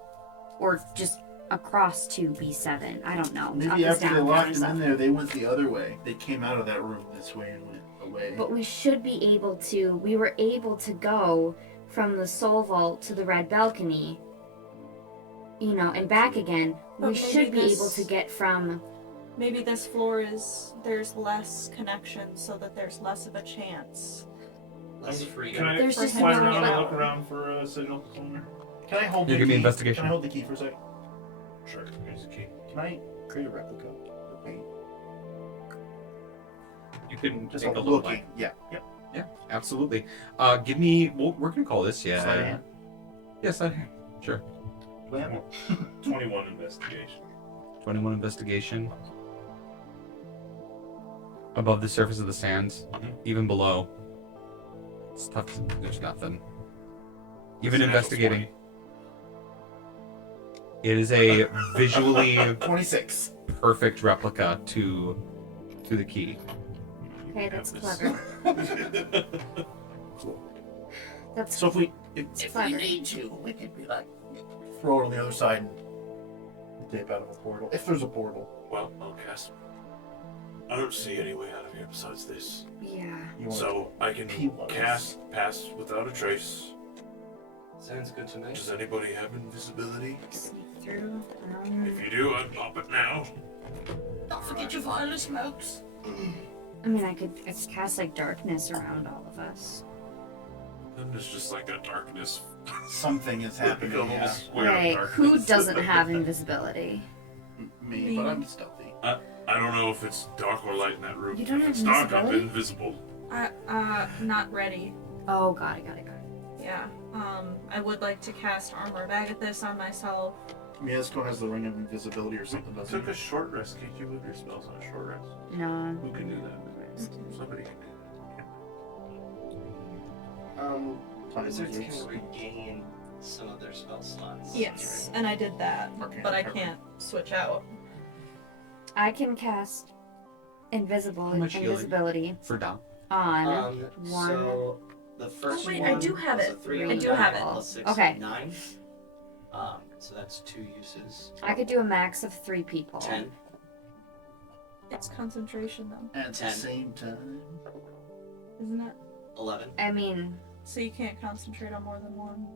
or just across to B7. I don't know. Up Maybe is after they down, locked down is him up. in there, they went the other way. They came out of that room this way and went away. But we should be able to. We were able to go from the soul vault to the red balcony, and back again. But We maybe should be able this- to get from. Maybe this floor there's less connection so that there's less of a chance. Less freedom. Can I There's just fly no around way. and look around for a signal somewhere? Can I hold You the give me key? investigation. Can I hold the key for a second? Sure, here's the key. Can I create a replica of paint? You can Just take a a look. looking. Yeah. Yep. Yeah, absolutely. Give me. We're gonna call this. Yeah. Sleight of hand. Yes, I sure. Plan. 21 investigation. 21 investigation. Above the surface of the sands, even below. It's tough. There's nothing. Even It's a natural investigating. It is a visually 26. perfect replica to the key. Okay, that's Have clever. That's So if we clever. need to, we could be like, throw it on the other side and dip out of a portal, if there's a portal. Well, I'll cast. I don't see any way out of here besides this. Yeah. You want So I can Peel those. cast Pass Without a Trace. Sounds good to me. Does anybody have invisibility? Sneak through. If you do, I'd pop it now. don't forget your violet smokes. I mean, I could cast like darkness around all of us. Then there's just like a darkness. something is happening. Become Yeah. this weird Right. darkness. Who doesn't have invisibility? Me, but I'm stealthy. I don't know if it's dark or light in that room. You don't If have it's dark, I'm invisibility? invisible. Not ready. Oh, got it. Yeah. I would like to cast Armor Agathis on myself. Mieszko has the ring of invisibility or something, doesn't Took he? a short rest. Can't you move your spells on a short rest? No. Who can do that? Somebody can do Wizards Wizards. can regain some of their spell slots. Yes, and I did that, Okay, but I okay. can't switch out. I can cast How much healing? invisibility For Dom. on one. So the first Oh, wait, one I do have was it. a 3 I on do die have it. plus 6 Okay. on 9. So that's 2 uses. I could do a max of 3 people. 10. It's concentration though, At the 10. same time. isn't it? 11. I mean, So you can't concentrate on more than one.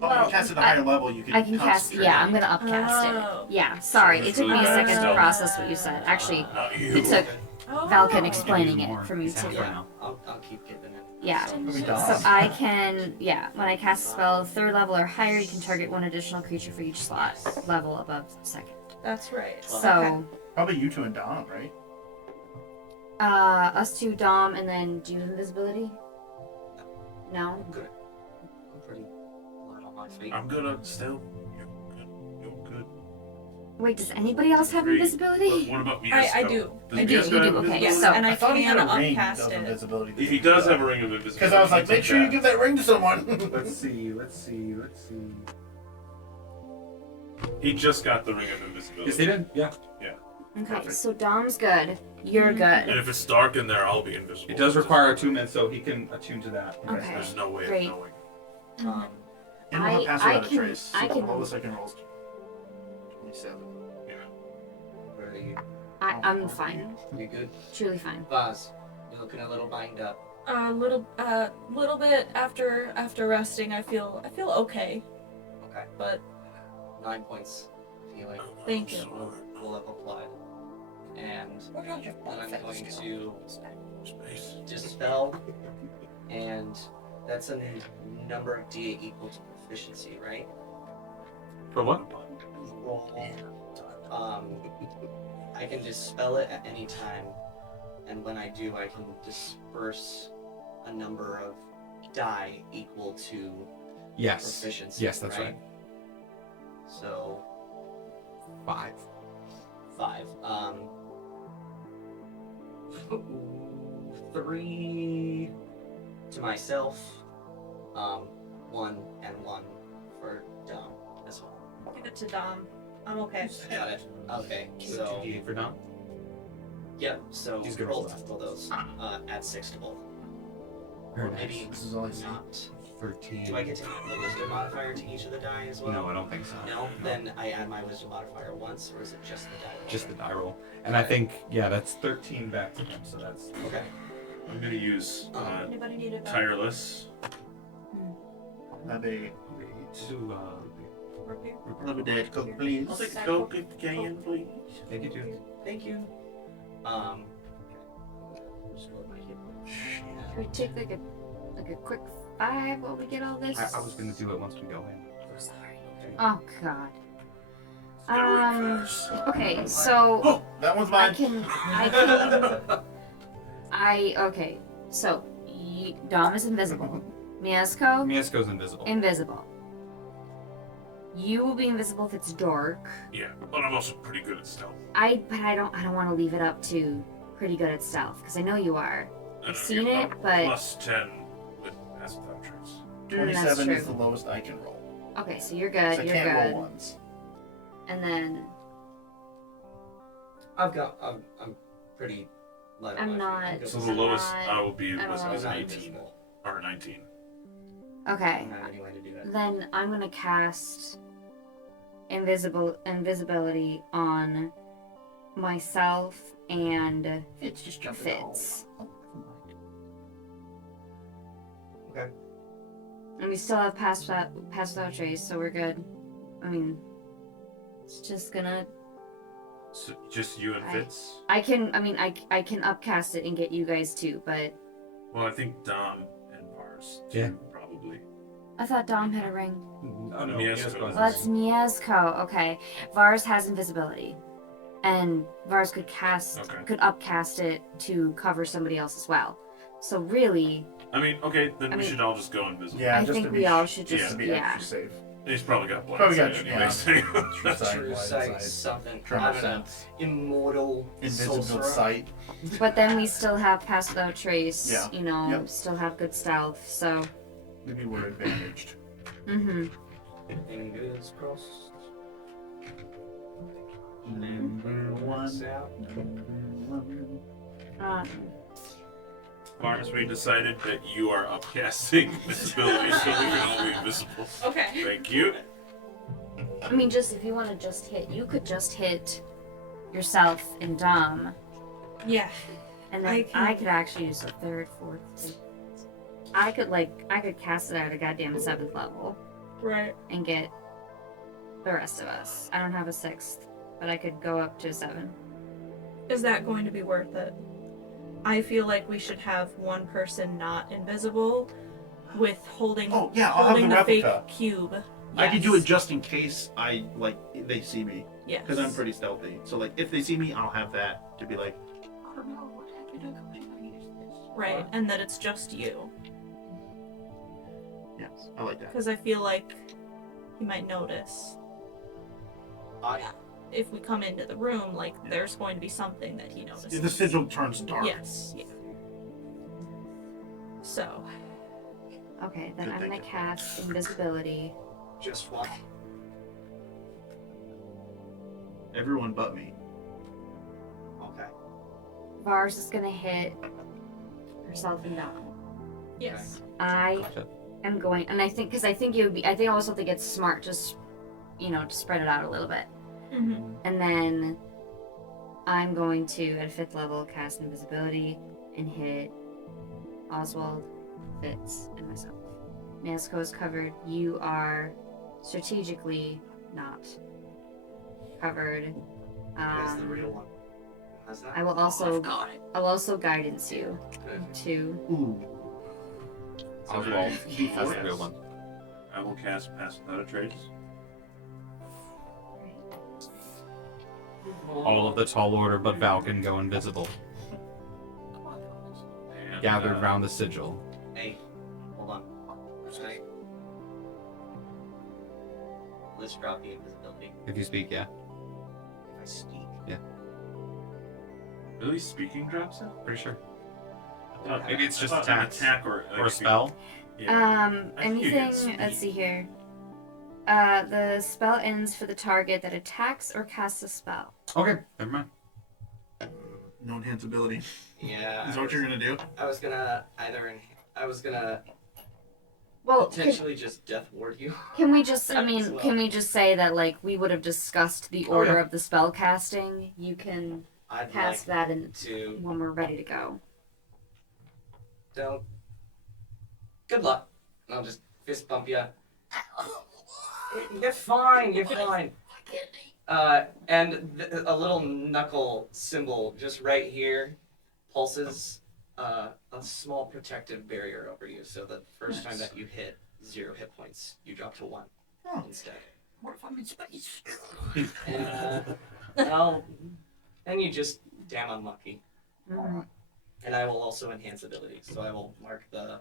Well, if you cast at a higher level, you can I can cast. concentrate. Yeah, I'm gonna upcast Oh. it. Yeah, sorry, it took me a second to Oh. process what you said. Actually, Not you. it took Oh. Valkin explaining More. it for me He's half too. right now. I'll keep giving it. Yeah. So, Maybe So Dom. I can, when I cast a spell 3rd level or higher, you can target one additional creature for each slot level above 2nd. That's right. So, Probably you two and Dom, right? us two, Dom, and then do you have invisibility? No? I'm good. I'm pretty light on my feet. I'm good on stealth. You're good. You're good. Wait, does anybody else have invisibility? What about Mieszko? I do. Does I do. Mieszko You have do, okay, invisibility? Yes, so- and I thought he had can a ring upcast of it. invisibility. If he does have a ring of invisibility. Because I was like, he's make sure you bad. give that ring to someone. Let's see. He just got the ring of invisibility. Yes, they did. Yeah. Okay, so Dom's good. You're And good. if it's dark in there, I'll be invisible. It does require attunement, so he can attune to that. Okay. There's no way Great. of knowing. And we'll have pass without a can- trace. I So can- the lowest I can roll is 27. Where are you? I'm fine. You good? Truly fine. Vaz, you're looking a little banged up. Little bit after resting, I feel okay, Okay. but 9 points healing thank you. will have applied. And What are your then I'm going skills? to Space. dispel, and that's a number of D8 equal to proficiency, right? For what? Roll. I can dispel it at any time, and when I do, I can disperse a number of die equal to Yes. proficiency. Yes, that's right. So 5. 5. 3 to myself, 1 and 1 for Dom as well. Give it to Dom. I'm okay. Got it. Okay, so 2d8 for Dom. yep. So He's good roll for that. those. Add 6 to both. Very Or maybe nice. This is all I see. not. 13. Do I get to add the wisdom modifier to each of the die as well? No, I don't think so. No? Then I add my wisdom modifier once, or is it just the die roll? Just the die roll. And I think, yeah, that's 13 back to him, so that's... Okay. I'm gonna use Anybody need a tireless. Have a To, have a Diet Coke, please. I'll take a Coke if you can, please. thank you, too. Thank you. Just go with my hit points. Can we take like a quick 5 while we get all this? I was going to do it once we go in. Sorry. Oh god. Gotta read first. Okay, so Oh, that one's mine. okay. So Dom is invisible. Mieszko Mieszko's invisible. invisible. You will be invisible if it's dark. Yeah, but I'm also pretty good at stealth. But I don't want to leave it up to pretty good at stealth because I know you are. And seen I'm it, but- plus 10 with pass without trace. 27 is true. the lowest I can roll. Okay, so you're good. So I You're can't good. roll ones. And then I'm pretty light on I'm my feet. not- good So with the I'm lowest not- I will be I don't was know. I'm not 18 invisible. or 19. okay. I don't have any way to do that. Then I'm gonna cast invisibility on myself and It's just jumping in the hole. Fitz. Oh, never mind. Okay. And we still have pass without trace, so we're good. I mean, it's just gonna. So just you and Fitz? I can upcast it and get you guys too, but Well, I think Dom and Vars too, Yeah. probably. I thought Dom had a ring. Oh, no, Mieszko Mieszko Well, has that's Mieszko. Okay, Vars has invisibility, and Vars could upcast it to cover somebody else as well. So really, I mean, okay, then I we mean- should all just go invisible. Yeah, I just think to we be all should just just to be yeah. extra safe. He's probably got Probably blind got- sight anyway. yeah. True sight, True blind sight, sight, something. tremor I don't know. sense, Immortal invisible sorcerer. sight. But then we still have pass without trace. Yeah. You know, Yep. still have good stealth. So. Maybe we're advantaged. Mhm. Fingers crossed. Number one. Out. Number one. Vars, we decided that you are upcasting invisibility so we can all be invisible. Okay. Thank you. I mean, just if you want to just hit, you could just hit yourself and Dom, Yeah. and then I could actually use a third, fourth. Fifth. I could cast it at a goddamn 7th level Right. and get the rest of us. I don't have a 6th, but I could go up to 7. Is that going to be worth it? I feel like we should have one person not invisible with holding Oh, yeah, I'll have holding the the fake replica. cube. I can do Yes. it just in case they see me, Yes. because I'm pretty stealthy. So like, if they see me, I'll have that to be like, I don't know what happened. I use this. Right, and that it's just you. yes, I like that. Because I feel like he might notice. I if we come into the room, like there's going to be something that he notices. The sigil turns dark. Yes. Yeah. So. Okay, then Good I'm gonna thinking. cast invisibility. Just one. Everyone but me. Okay. Vars is gonna hit herself and Dom. Yes. I Gotcha. am going, and I think I also think it's smart, just to spread it out a little bit, Mm-hmm. and then I'm going to at 5th level cast invisibility and hit Ozwald, Fitz, and myself. Mieszko is covered. You are strategically not covered. Where's the real one? How's that? I will also guidance you Good. to. Ooh. Oswald, D4? that's the real one. I will cast Pass Without a Trace. All of the Tall Order but Valkin go invisible, And, gathered round the sigil. Hey, hold on. Hey. Let's drop the invisibility. If you speak, yeah. If I speak. Really, speaking drops it? Pretty sure. I thought- Maybe it's I just thought an attacks. attack or Or a spell. Yeah. I think you Anything. can speak. Let's see here. The spell ends for the target that attacks or casts a spell. Okay, never mind. No enhanceability. Yeah. Is that what you're gonna do? I was gonna Well, potentially just death ward you. can we just? I As mean, well. can we just say that we would have discussed the Oh, order yeah. of the spell casting? You can I'd cast that in like to when we're ready to go. don't. Good luck. And I'll just fist bump you. You're fine. You're fine. And a little knuckle symbol just right here pulses a small protective barrier over you, so the first time that you hit 0 hit points, you drop to 1 Oh. instead. What if I'm in space? And you just damn unlucky. Mhm. And I will also enhance ability, so I will mark the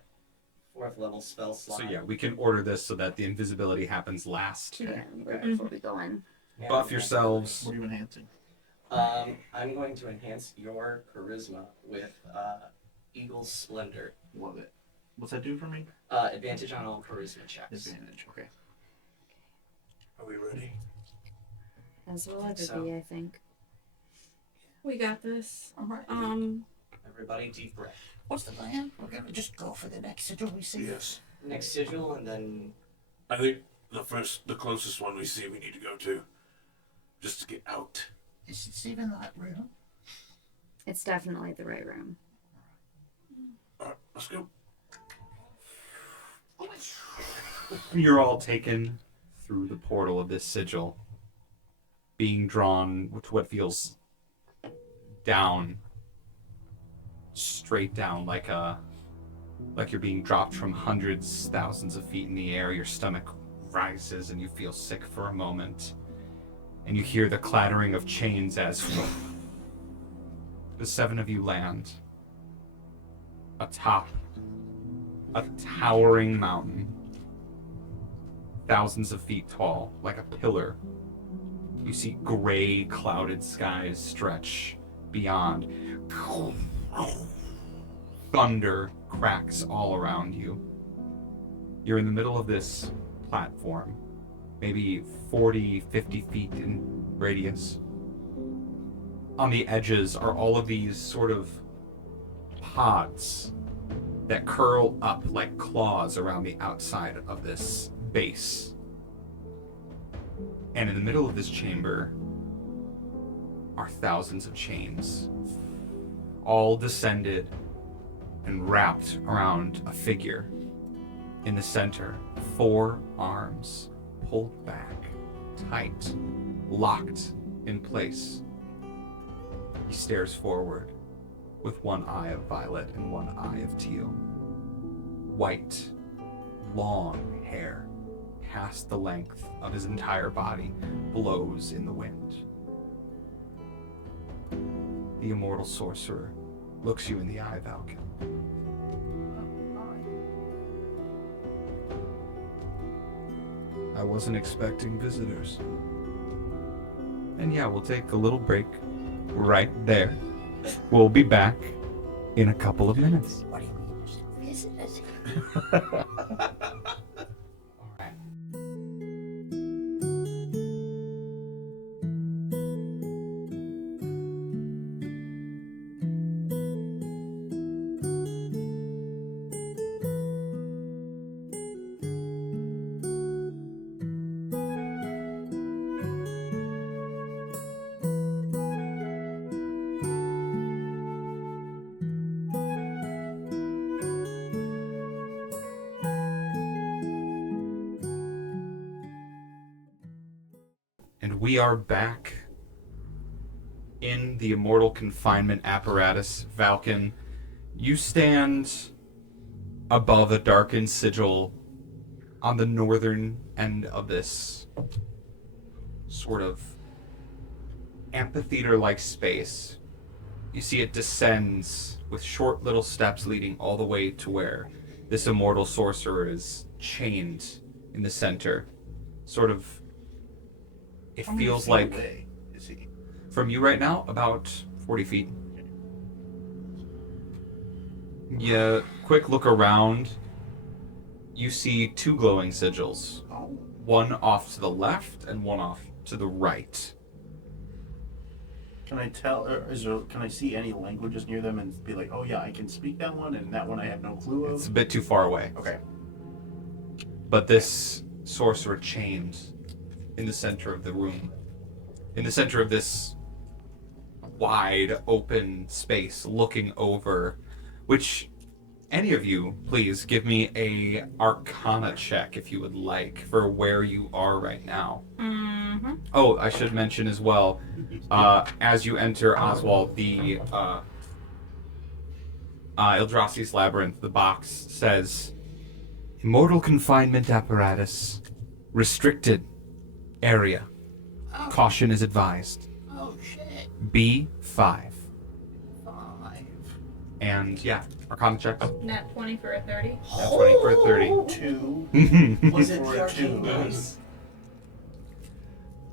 4th level spell slot. So yeah, we can order this so that the invisibility happens last. Yeah, right before we go in. And Buff yourselves. What are you enhancing? I'm going to enhance your charisma with Eagle's Splendor. Love it. What's that do for me? Advantage on all charisma checks. Advantage. Okay. Are we ready? As well as So. I think. We got this. All right. Everybody, deep breath. What's the plan? We're gonna just go for the next sigil we see. Yes. Next sigil, and then I think the closest one we see we need to go to. Just to get out. Is it even that room? It's definitely the right room. Alright, let's go. You're all taken through the portal of this sigil, being drawn to what feels down, straight down, like you're being dropped from hundreds, thousands of feet in the air. Your stomach rises and you feel sick for a moment, and you hear the clattering of chains as the 7 of you land atop a towering mountain, thousands of feet tall, like a pillar. You see gray, clouded skies stretch beyond. Thunder cracks all around you. You're in the middle of this platform, maybe 40, 50 feet in radius. On the edges are all of these sort of pods that curl up like claws around the outside of this base. And in the middle of this chamber are thousands of chains, all descended and wrapped around a figure. In the center, 4 arms pulled back, tight, locked in place. He stares forward with one eye of violet and one eye of teal. White, long hair, past the length of his entire body, blows in the wind. The Immortal Sorcerer looks you in the eye, Valkin. I wasn't expecting visitors. And yeah, we'll take a little break right there. We'll be back in a couple of minutes. What do you mean? Just visit us? And we are back in the Immortal confinement apparatus. Valkin, you stand above a darkened sigil on the northern end of this sort of amphitheater-like space. You see it descends with short little steps leading all the way to where this immortal sorcerer is chained in the center. Sort of, it How many feels feet like, away is he? from you right now, about 40 feet. Yeah, quick look around. You see two glowing sigils. Oh. One off to the left and one off to the right. Can I tell? Or can I see any languages near them and be like, oh yeah, I can speak that one, and that one I have no clue of? It's a bit too far away. Okay. But this sorcerer chained in the center of the room, in the center of this wide open space looking over, which any of you, please give me a Arcana check if you would like for where you are right now. Mm-hmm. Oh, I should mention as well, as you enter Ozwald, the Illdrassi's Labyrinth, the box says, Immortal confinement apparatus, restricted area. Oh, Caution is advised. oh shit. B5. 5. And yeah, Arcana checks. Nat 20 for a 30. That's 20 for a 30. 2. Was it For the a arcane 2. dice?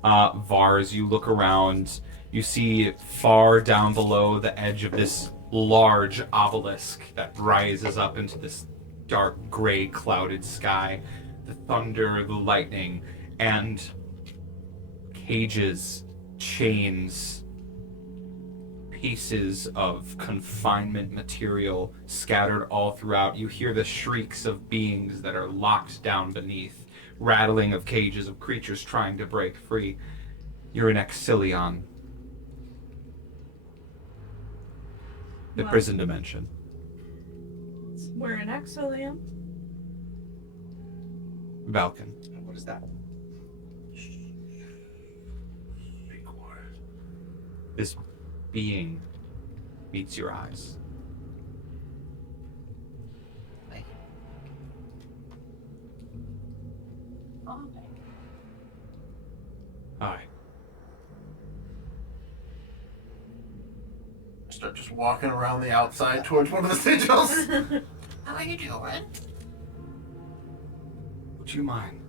Vars, you look around, you see far down below the edge of this large obelisk that rises up into this dark gray clouded sky, the thunder, the lightning, and cages, chains, pieces of confinement material scattered all throughout. You hear the shrieks of beings that are locked down beneath, rattling of cages of creatures trying to break free. You're in Exilion, the Wow. prison dimension. We're in Exilium. Valkin. What is that? Be quiet. This being meets your eyes. Hi. Start just walking around the outside towards one of the sigils. How are you doing? Would you mind?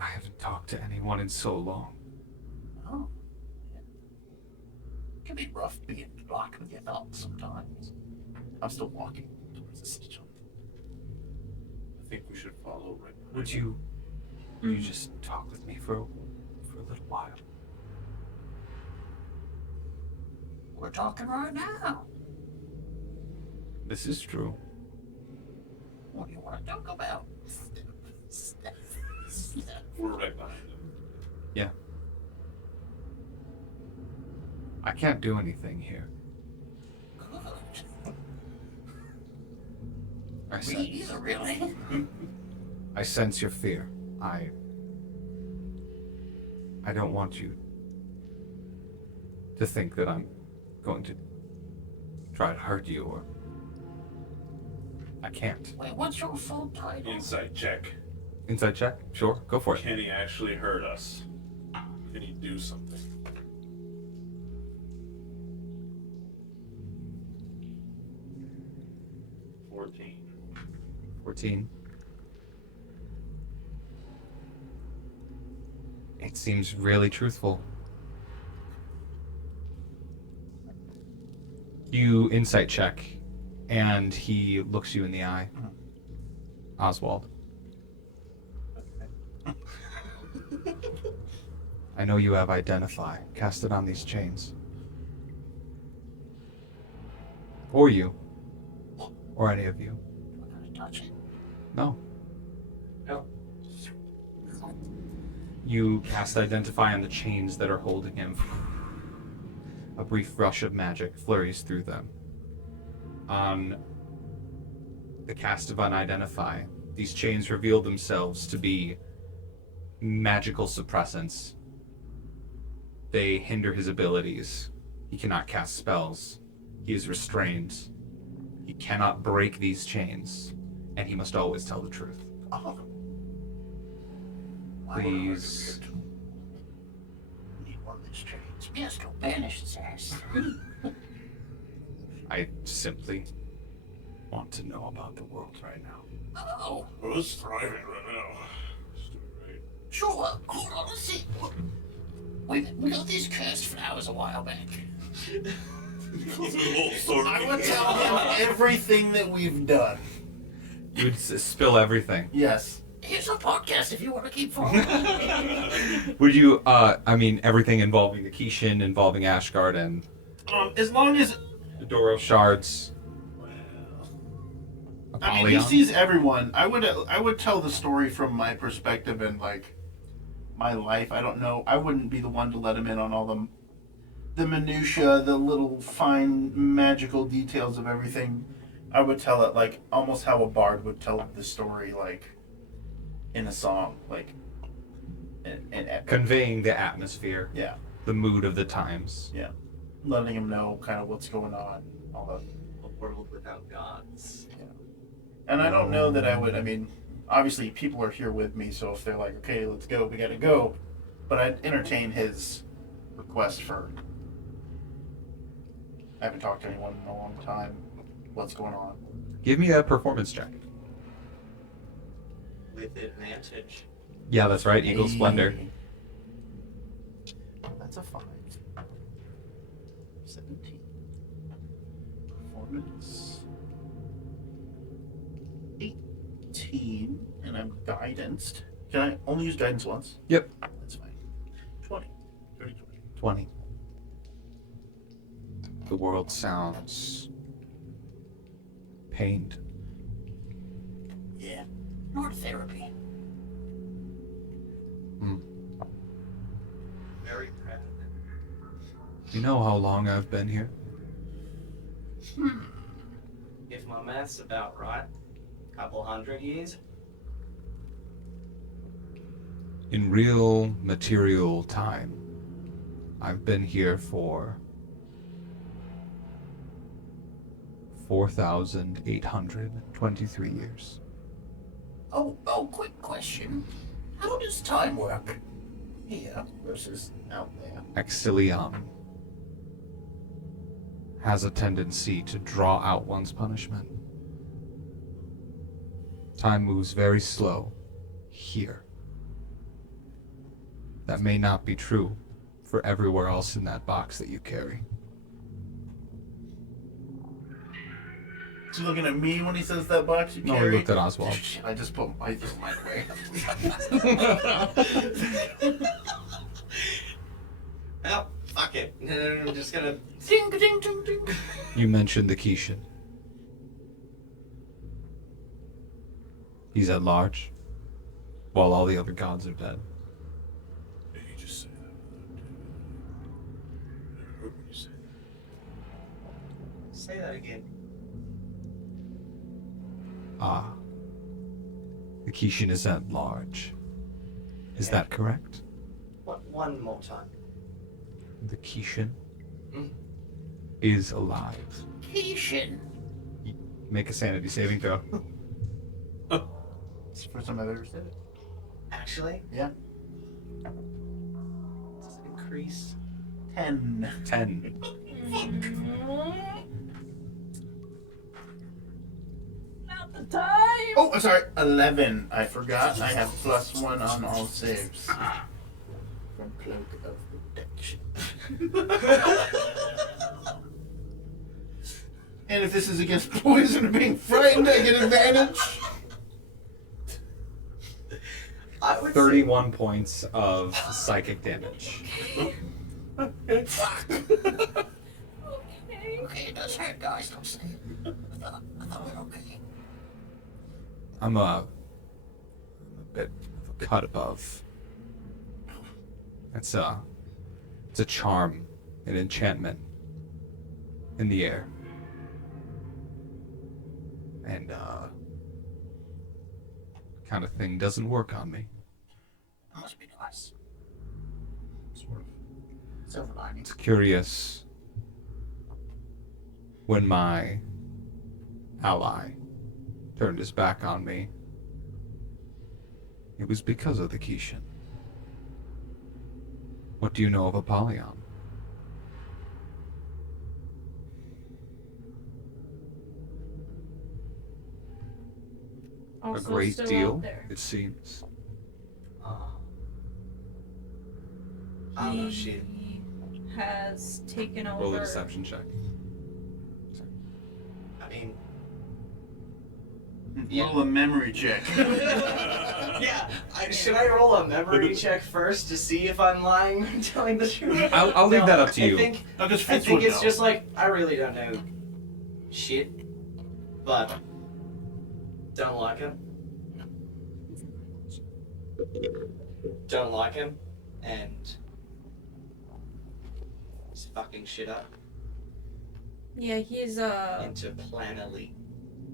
I haven't talked to anyone in so long. Oh. It can be rough being locked with your thoughts sometimes. I'm still walking towards the sigil. I think we should follow right behind Would you just talk with me for a little while? We're talking right now. This is true. What do you want to talk about? We're right behind him. Yeah. I can't do anything here. Good. I Me sense, either, really. I sense your fear. I don't want you to think that I'm going to try to hurt you, or I can't. Wait, what's your full title? Insight check. Inside check? Sure, go for it. Can he actually hurt us? Can he do something? $14. 14. It seems really truthful. You insight check, and he looks you in the eye. Ozwald. I know you have Identify. Cast it on these chains. Or you. Or any of you. I'm gonna touch it. No. No. You cast Identify on the chains that are holding him. A brief rush of magic flurries through them. On the cast of Unidentify, these chains reveal themselves to be magical suppressants. They hinder his abilities. He cannot cast spells. He is restrained. He cannot break these chains, and he must always tell the truth. Oh. Please. Need one of these chains. Mieszko, banish his ass. I simply want to know about the world right now. Oh, Who's thriving right now? Right. sure. Hold on, let's see. We got these cursed flowers a while back. I would tell him everything that we've done. You would spill everything. Yes. Here's a podcast if you want to keep following. Would you, everything involving the Kishin, involving Ashgard, and As long as the Door of Shards. I mean, he sees everyone. I would tell the story from my perspective and like my life. I don't know. I wouldn't be the one to let him in on all the minutia, the little fine magical details of everything. I would tell it like almost how a bard would tell the story, like in a song, like in Conveying the atmosphere, yeah, the mood of the times. yeah, letting him know kind of what's going on, all that. A world without gods. And I don't know that I would. I mean, obviously people are here with me, so if they're like, okay, let's go, we gotta go. But I'd entertain his request for. I haven't talked to anyone in a long time. What's going on? Give me a performance check. With advantage. Yeah, that's right. Eagle Splendor. That's a 5. 17. Performance. 18. And I'm guidanced. Can I only use guidance once? Yep. That's fine. 20. 30, 20. The world sounds pained. Yeah. More therapy. Very proud. You know how long I've been here? If my math's about right, couple 100 years. In real material time, I've been here for 4,823 years. Oh, quick question. How does time work here versus out there? Exilium has a tendency to draw out one's punishment. Time moves very slow here. That may not be true for everywhere else in that box that you carry. Is he looking at me when he says that box you No, carry? he looked at Ozwald. Shit, I just put mine away. Well, fuck it. I'm just gonna. Ding, ding, ding, ding. You mentioned the Kishin. He's at large, while all the other gods are dead. Did you just say that? I heard when you said that. Say that again. Ah. The Kishin is at large. Is that correct? What? One more time. The Kishin Hmm? is alive. Kishin. Make a sanity saving throw. It's the first time I've ever said it. Actually, Yeah. does it increase? 10. 10. Not the time. Oh, I'm sorry. 11. I forgot. I have +1 on all saves. cloak of protection. And if this is against poison or being frightened, I get advantage. I would 31 points of psychic damage. Okay, it does hurt, guys. Don't say it. I thought we were okay. I'm a bit of a cut above. It's a charm, an enchantment in the air. And kind of thing doesn't work on me. Must be nice. Sort of silver lining. It's curious. When my ally turned his back on me, it was because of the Kishin. What do you know of Apollyon? A Also great still deal, out there. it seems. I don't know shit. He has taken over. Roll a deception check. I mean, Roll a memory check. yeah. Should I roll a memory check first to see if I'm lying or telling the truth? I'll leave that up to you. I think it's just like, I really don't know shit, but don't like him. Don't like him, and he's fucking shit up Yeah, he's into Planely.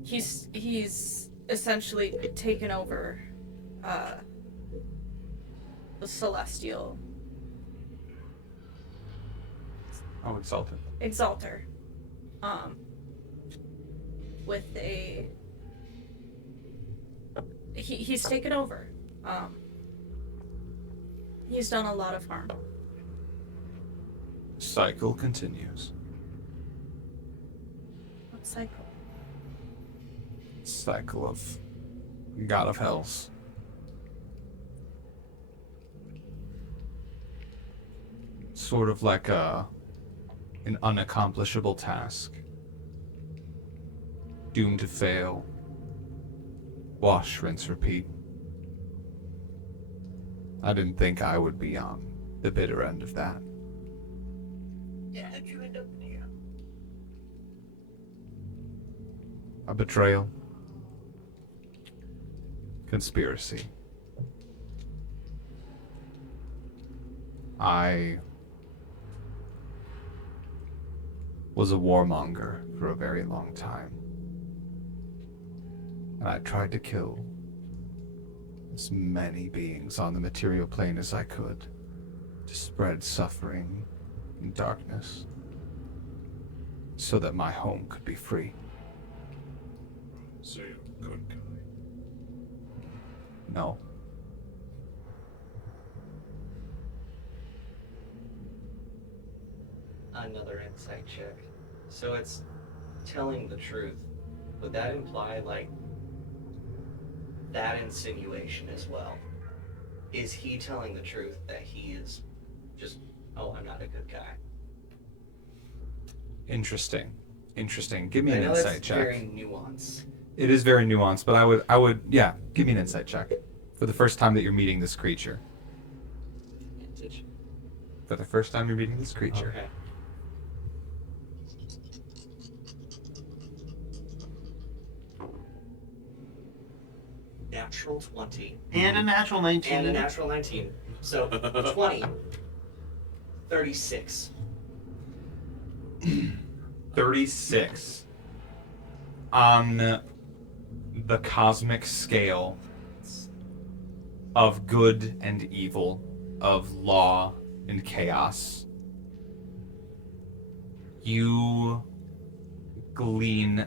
he's essentially taken over the celestial Oh, Exalted. Exalter. With a he's taken over. He's done a lot of harm. Cycle continues. What cycle? Cycle of God of Hells. Sort of like an unaccomplishable task. Doomed to fail. Wash, rinse, repeat. I didn't think I would be on the bitter end of that. Yeah, how'd you end up here? A betrayal. Conspiracy. I was a warmonger for a very long time. And I tried to kill as many beings on the material plane as I could to spread suffering and darkness so that my home could be free. So you're a good guy. No. Another insight check. So it's telling the truth. Would that imply, like, that insinuation as well? Is he telling the truth that he is just, oh, I'm not a good guy? Interesting. Interesting. Give me I an know insight that's check. very nuanced. It is very nuanced, but I would, yeah, give me an insight check. For the first time that you're meeting this creature. For the first time you're meeting this creature. Okay. Natural 20. And a natural 19. And a natural 19. So 20. 36. 36. On the cosmic scale of good and evil, of law and chaos, you glean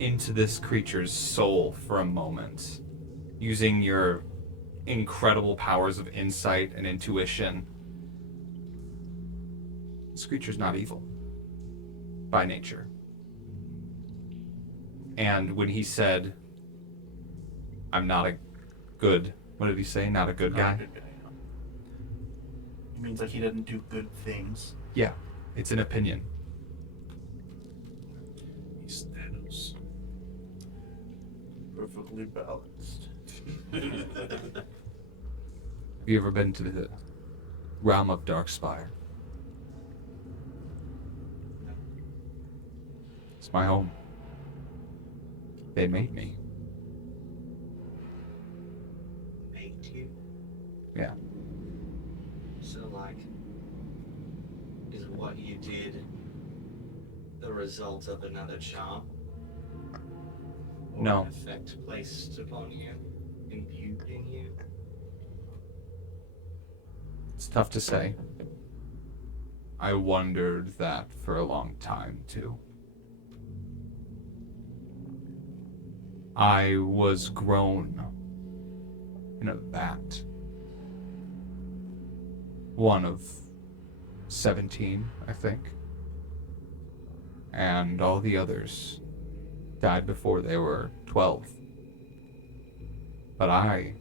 into this creature's soul for a moment, using your incredible powers of insight and intuition. This creature's not evil by nature. And when he said, I'm not a good, what did he say? Not a good guy? It means like he didn't do good things. Yeah, it's an opinion. He's Thanos. Perfectly balanced. Have you ever been to the realm of Darkspire? It's my home. They made me. Made you? Yeah. So, like, is what you did the result of another charm? Or No. an effect placed upon you, imbued in you? It's tough to say. I wondered that for a long time, too. I was grown in a vat. One of 17, I think. And all the others died before they were 12. But I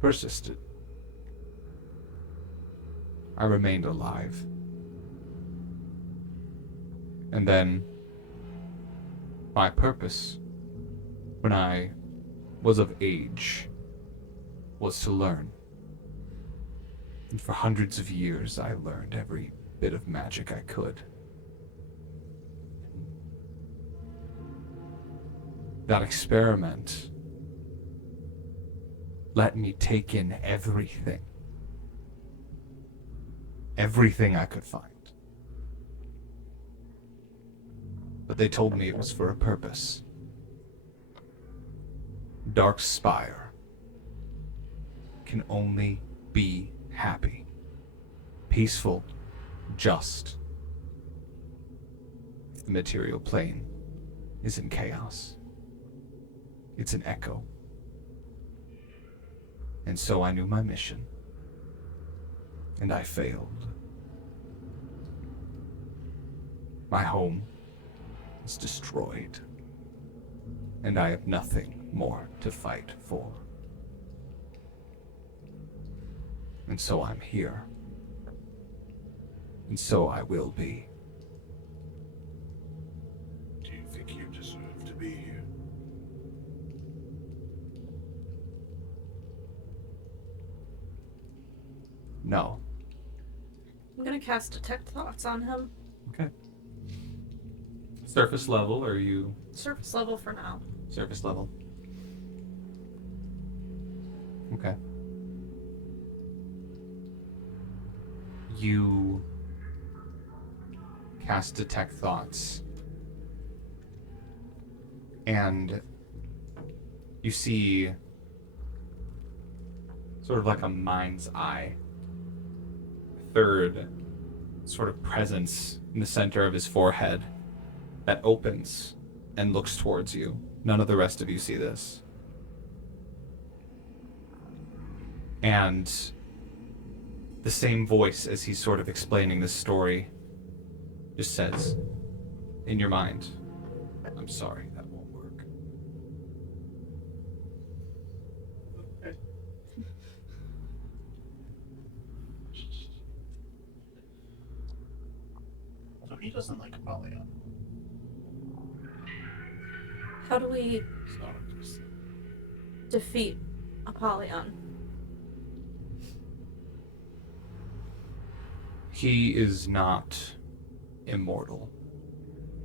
persisted. I remained alive. And then my purpose, when I was of age, was to learn. And for hundreds of years, I learned every bit of magic I could. That experiment let me take in everything. Everything I could find. But they told me it was for a purpose. Darkspire can only be happy, peaceful, just. If the material plane is in chaos, it's an echo. And so I knew my mission, and I failed. My home is destroyed, and I have nothing more to fight for. And so I'm here. And so I will be. Do you think you deserve to be here? No. I'm gonna cast Detect Thoughts on him. Okay. Surface level, or are you Surface level for now. surface level? Okay. You cast Detect Thoughts, and you see sort of like a mind's eye, third sort of presence in the center of his forehead that opens and looks towards you. None of the rest of you see this. And the same voice as he's sort of explaining this story just says, in your mind, I'm sorry, that won't work. So he doesn't like Apollyon. How do we So defeat Apollyon? He is not immortal.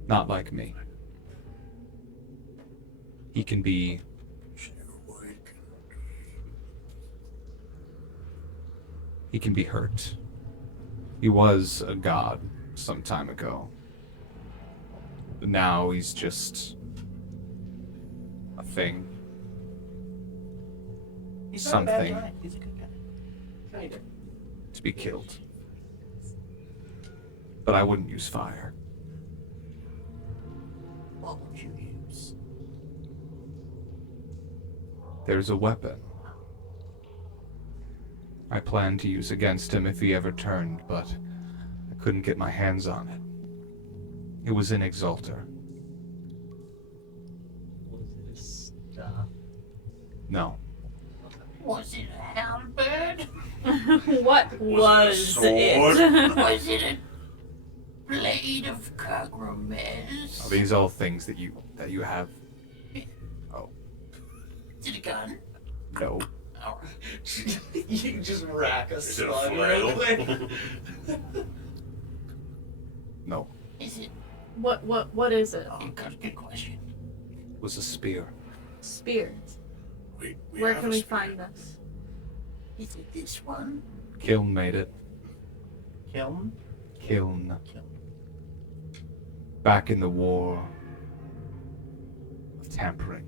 Not like me. He can be hurt. He was a god some time ago. But now he's just a thing. he's not a bad Something guy. He's a good guy. Kinda. to be killed. But I wouldn't use fire. What would you use? There's a weapon I planned to use against him if he ever turned, but I couldn't get my hands on it. It was in Exalter. Was it a star? No. Was it a houndbird? What was Was it a it? Was it a blade of Kagrames? Are these all things that you have? Is it a gun? No. Alright. You can just rack a Is it a slug real quick. flail? No. Is it? What is it? Oh, good question. It was a spear. Spears. We Where have can a we spear. find this? Is it this one? Kiln made it. Kiln? Kiln. Kiln. Back in the war of tampering.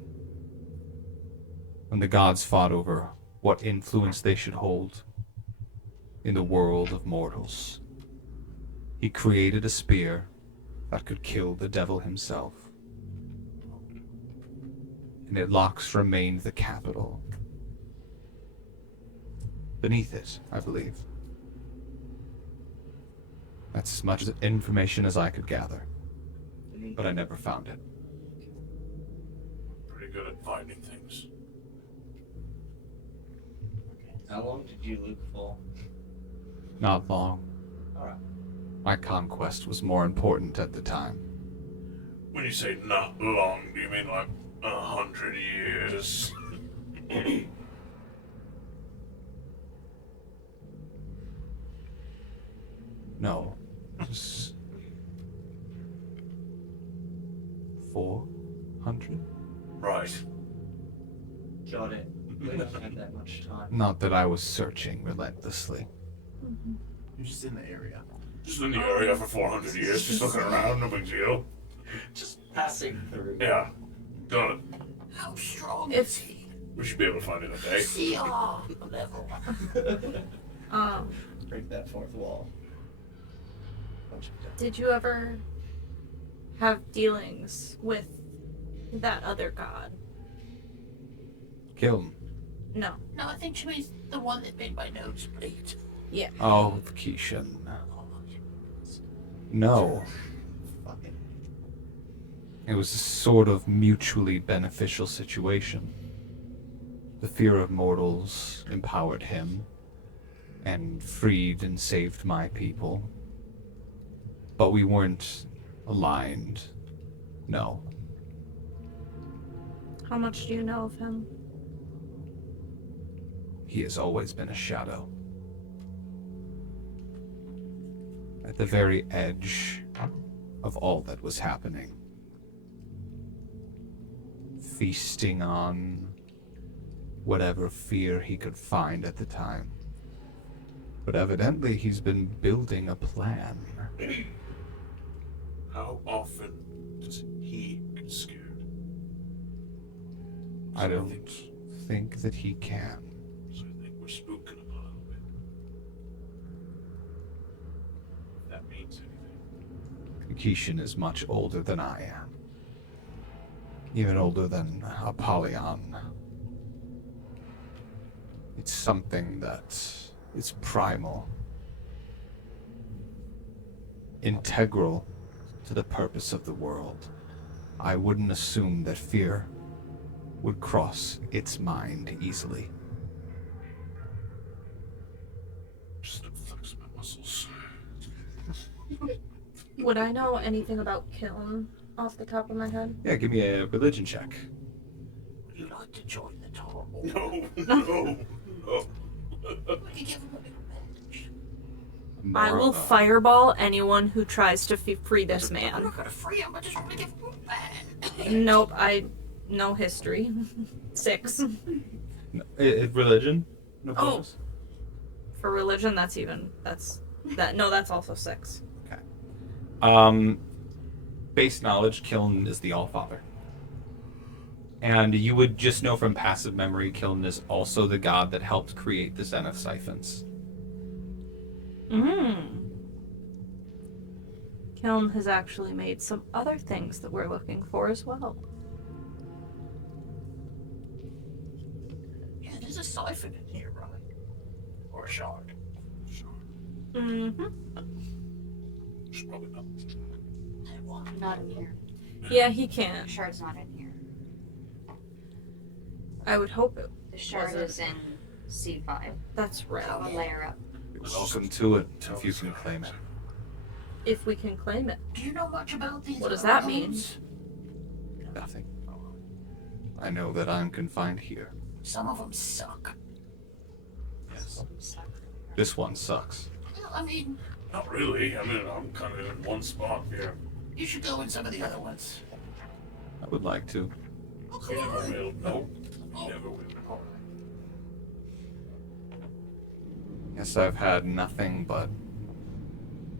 When the gods fought over what influence they should hold in the world of mortals, he created a spear that could kill the devil himself. And Itlox remained the capital. Beneath it, I believe. That's as much information as I could gather. But I never found it. Pretty good at finding things. How long did you loop for? Not long. Alright. My conquest was more important at the time. When you say not long, do you mean like 100 years? No. Just 400? Right. Got it. We don't have that much time. Not that I was searching relentlessly. You're just in the area. Just in the area for 400 years, just looking around, no big deal. Just passing through. Yeah. Got it. How strong If- is he? We should be able to find it in a day. CR level. Break that fourth wall. Did you ever have dealings with that other god? Kiln. No. No, I think she means the one that made my nose bleed. Oh, the Kishan. No. Fucking. It was a sort of mutually beneficial situation. The fear of mortals empowered him, and freed and saved my people. But we weren't aligned. No. How much do you know of him? He has always been a shadow. At the very edge of all that was happening. Feasting on whatever fear he could find at the time. But evidently he's been building a plan. How often does he get scared? I don't think that he can. So I think we're spooking him a little bit. If that means anything. Kishan is much older than I am. Even older than Apollyon. It's something that is primal. Integral to the purpose of the world. I wouldn't assume that fear would cross its mind easily. Just to flex my muscles. Would I know anything about Kiln off the top of my head? Yeah, give me a religion check. Would you like to join the tour? No, no, no. We can give him a little message. I will fireball anyone who tries to free this I'm man. not gonna free him, I just want to give him a band. Nope, I know history. 6. Religion? No Oh. bonus? For religion, that's also 6. Base knowledge, Kiln is the Allfather. And you would just know from passive memory, Kiln is also the god that helped create the Zenith siphons. Kiln has actually made some other things that we're looking for as well. Yeah, there's a siphon in here, right? Or a shard. Should probably not. Not in here. Yeah, he can't. Shard's not in here. I would hope it. The shard wasn't. is in C5. That's right. So a layer up. You're welcome to it if you can claim it. If we can claim it. Do you know much about these? What does that mean? islands? Nothing. I know that I'm confined here. Some of them suck. Yes. This one sucks. Well, I mean, Not really. I mean, I'm kind of in one spot here. you should go in some of the other ones. I would like to. You never will. Nope. Never will. Yes, I've had nothing but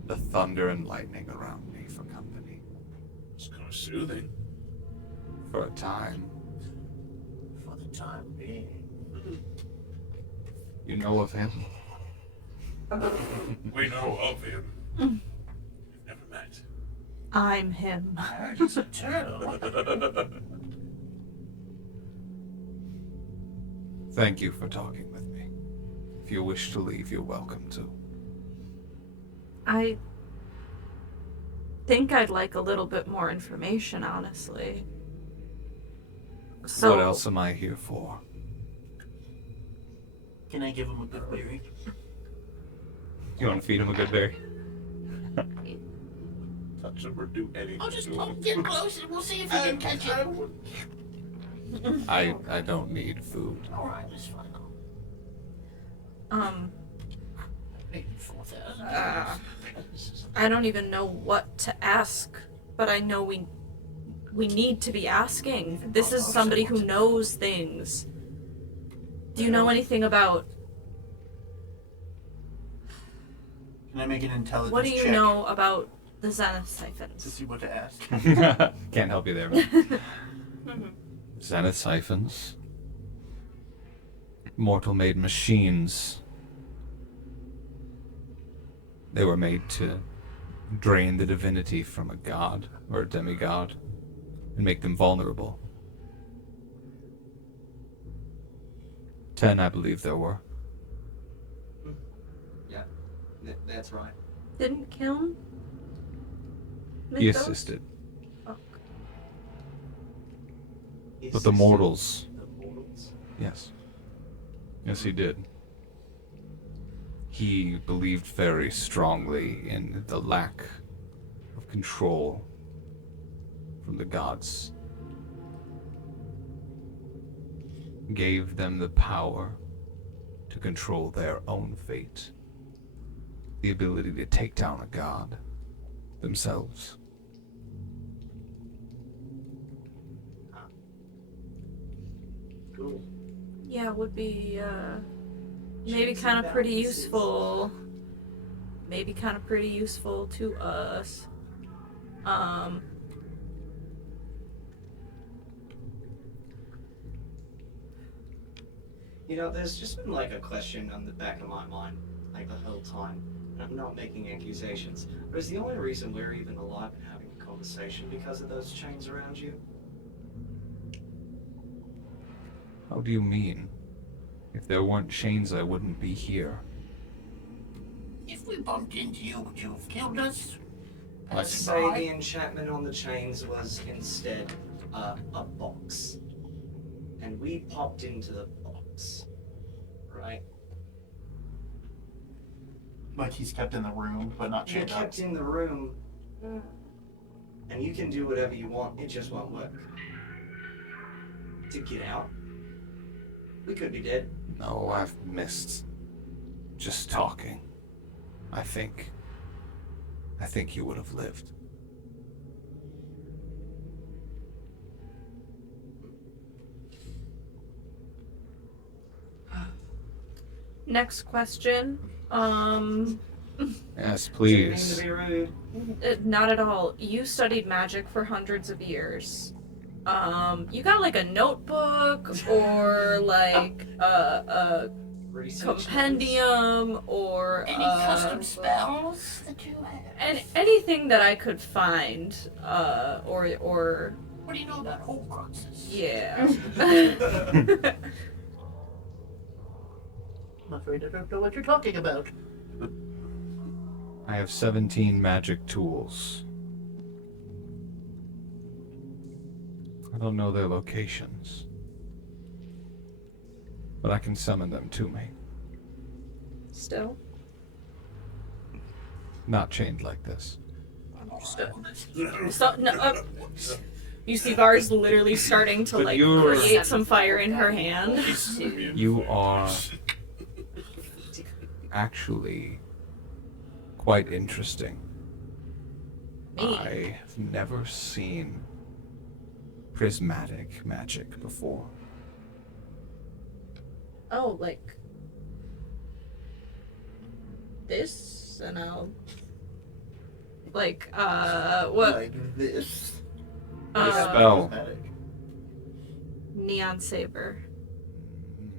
the thunder and lightning around me for company. It's kind of soothing. For a time. For the time being. You know of him? We know of him. We've never met. I'm him. I heard he's a turtle. Thank you for talking with me. If you wish to leave, you're welcome to. I think I'd like a little bit more information, honestly. So, What else am I here for? Can I give him a good berry? You want to feed him a good berry? Touch him or do anything. I'll just to him. get close and we'll see if we can catch it. I don't need food. Alright, that's fine. Maybe 4,000. I don't even know what to ask, but I know we need to be asking. This is somebody who knows things. Do you know anything about... Can I make an intelligence What do you check know about the Zenith to siphons? see what to ask? Can't help you there, man. Zenith siphons. Mortal-made machines. They were made to drain the divinity from a god or a demigod and make them vulnerable. 10, I believe there were. Yeah, that's right. Didn't Kiln make He those? assisted. Oh. But the mortals, The mortals. yes. Yes, he did. He believed very strongly in the lack of control from the gods. Gave them the power to control their own fate. The ability to take down a god themselves. Cool. Yeah, would be maybe kind of pretty useful. Maybe kind of pretty useful to us. You know, there's just been like a question on the back of my mind, like the whole time. And I'm not making accusations, but is the only reason we're even alive and having a conversation because of those chains around you? How do you mean? If there weren't chains, I wouldn't be here. If we bumped into you, would you have killed us? Let's Passing say by? the enchantment on the chains was instead a box. And we popped into the box. Right? Like he's kept in the room, but not You're chained up. kept in the room, and you can do whatever you want, it just won't work. To get out, we could be dead. No, I've missed just talking. I think you would have lived. Next question. Yes, Didn't please. mean to be rude. Not at all. You studied magic for hundreds of years. You got like a notebook or like a Research compendium or Any custom spells that you have? and anything that I could find, or What do you know about Horcruxes? yeah. I'm afraid I don't know what you're talking about. I have 17 magic tools. I don't know their locations. but I can summon them to me. Still. Not chained like this. So, no, you see Vars literally starting to But you're- create some fire in her hand. You are actually quite interesting. Me? I've never seen prismatic magic before. Oh, like this, and I'll what? Like this. Spell. Neon saber.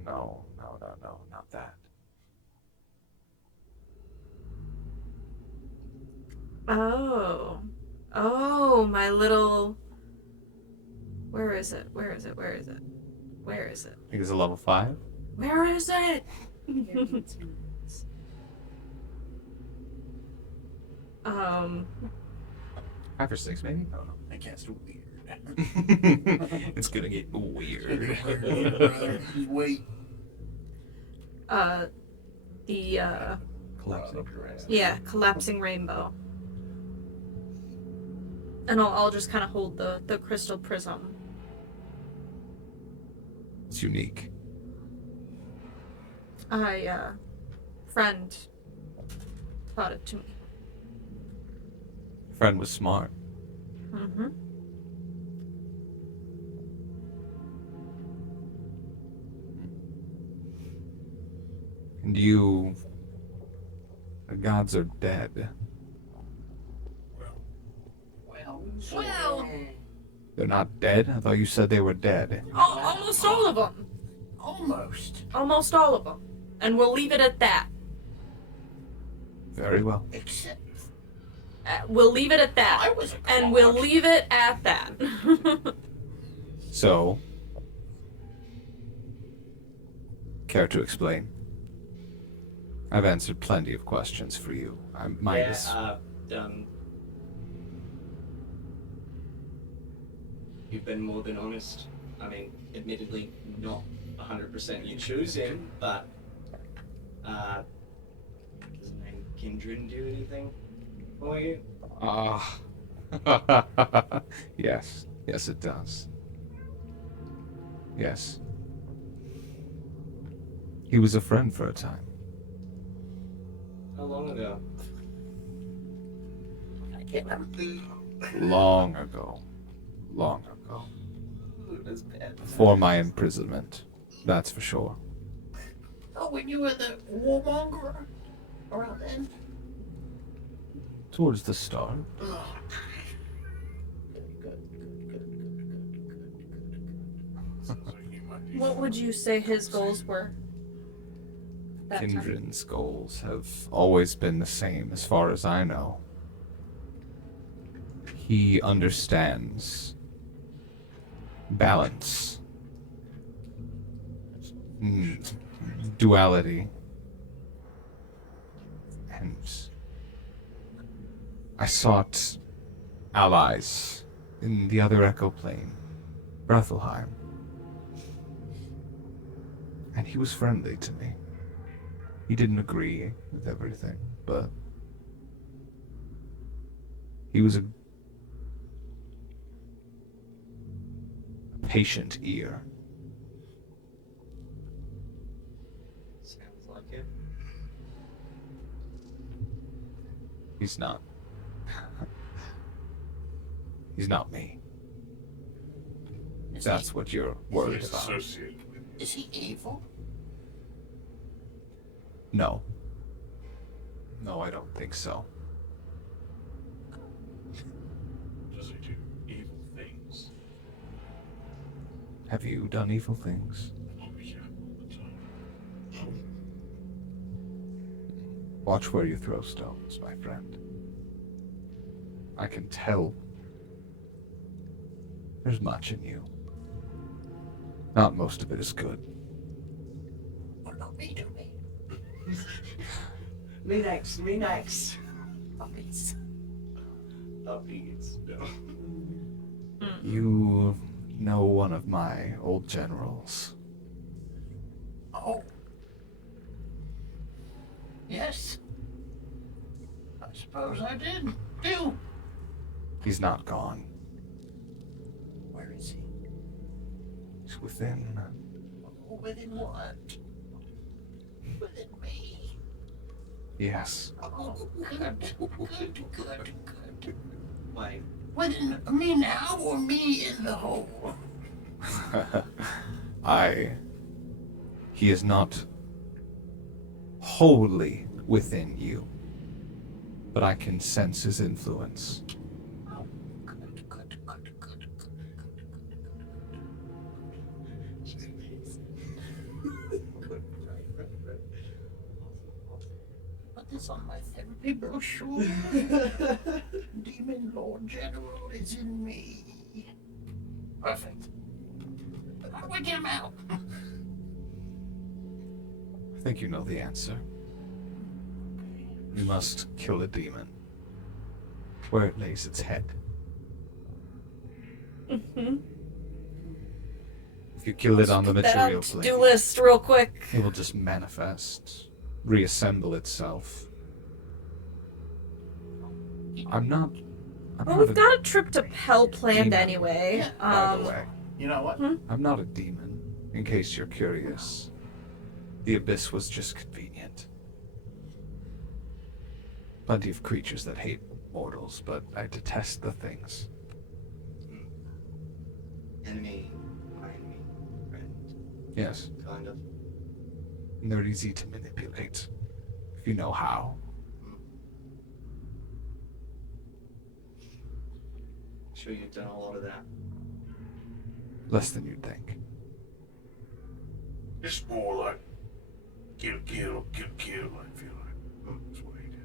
No, not that. Oh, my little. Where is it? I think it's a level 5. Where is it? 5 or 6, maybe? I don't know. I cast a weird. It's gonna get weird. Wait. Collapsing. Collapsing rainbow. And I'll just kind of hold the crystal prism. It's unique. Friend taught it to me. Friend was smart. Mm-hmm. And you... The gods are dead. Well, They're not dead? I thought you said they were dead. almost all of them. Almost. Almost all of them. And we'll leave it at that. Very well. Except We'll leave it at that. I was a And we'll coward. leave it at that. So... Care to explain? I've answered plenty of questions for you. You've been more than honest. I mean, admittedly, not 100% you choose him, but does the name Kindred do anything for you? Yes. Yes, it does. Yes. He was a friend for a time. How long ago? Long ago. Long ago. That's bad. Before my imprisonment. That's for sure. Oh, when you were the warmonger around then. Towards the start. What would you say his goals were? That time? Kindred's goals have always been the same as far as I know. He understands balance, duality, and I sought allies in the other Echo Plane, Brethelheim, and he was friendly to me. He didn't agree with everything, but he was a patient ear. Sounds like it. He's not. He's not me. Is That's what you're worried He's about. associated with you. Is he evil? No. No, I don't think so. Does he do evil things? Have you done evil things? Oh, yeah, all the time. Watch where you throw stones, my friend. I can tell. There's much in you. Not most of it is good. What about me, do me? Me next. Puppies. Puppies. No. You know one of my old generals. Yes. I suppose I did. Do. He's not gone. Where is he? He's within. Within what? Within me. Yes. Oh, good. Like, Within me now or me in the hole? He is not wholly within you, but I can sense his influence. Oh, good. Put this on my therapy brochure. Demon Lord General is in me. Perfect. How do I get him out? I think you know the answer. We must kill a demon where it lays its head. Mm-hmm. If you kill it on the Put that material on plane, to-do list real quick. it will just manifest, reassemble itself. Well, we've got a trip to Pell planned Demon. anyway. By the way, You know what? I'm not a demon, in case you're curious. The abyss was just convenient. Plenty of creatures that hate mortals, but I detest the things. enemy, my enemy, friend, Yes, kind of. and they're easy to manipulate, if you know how. Sure you've done a lot of that. Less than you'd think. It's more like kill, I feel like. That's what he did.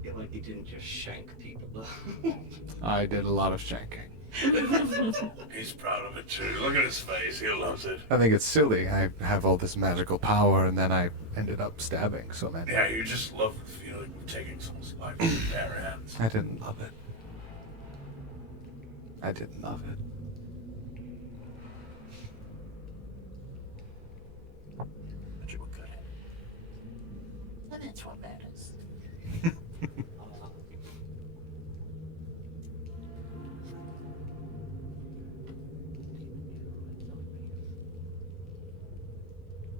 I feel like he didn't just shank people though. I did a lot of shanking. He's proud of it too. Look at his face. He loves it. I think it's silly. I have all this magical power, and then I ended up stabbing so many. Yeah, you just love the feeling of taking someone's life in their hands. I didn't love it. I didn't love it. But you were good at it. And that's what matters.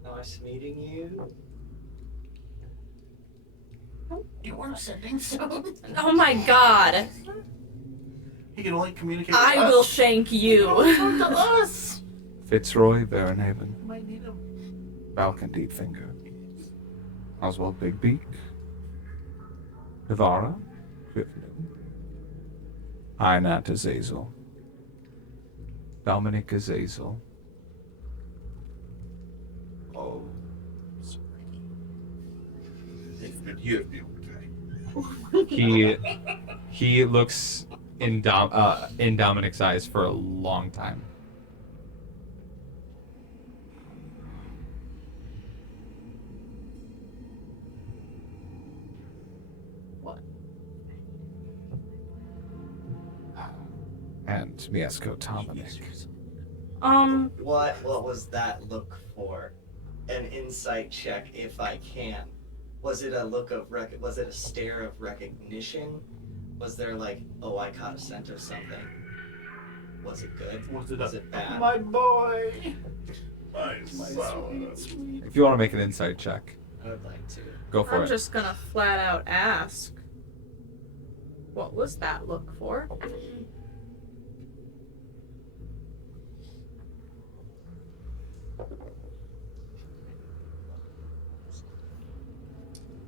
Nice meeting you. Do you want to send things soon? Oh my god. He can only communicate I with will us. shank you. Talk to us. Fitzroy, Verrenhaven, Might need him. Valkin, Deepfinger, Ozwald, Bigbeak, Nevarra, Krivnu, Aynat, Azaezel, Dominic, Azaezel. Oh, sorry. They've been here the whole time. He looks in Dominic's eyes for a long time. What? And Mieszko, Tomanek. What was that look for? An insight check, if I can. Was it a look of was it a stare of recognition? Was there like, oh, I caught a scent of something? Was it good? Was it bad? My boy. My son. Sweet. If you want to make an insight check, I would like to. go for I'm it. just gonna flat out ask. What was that look for?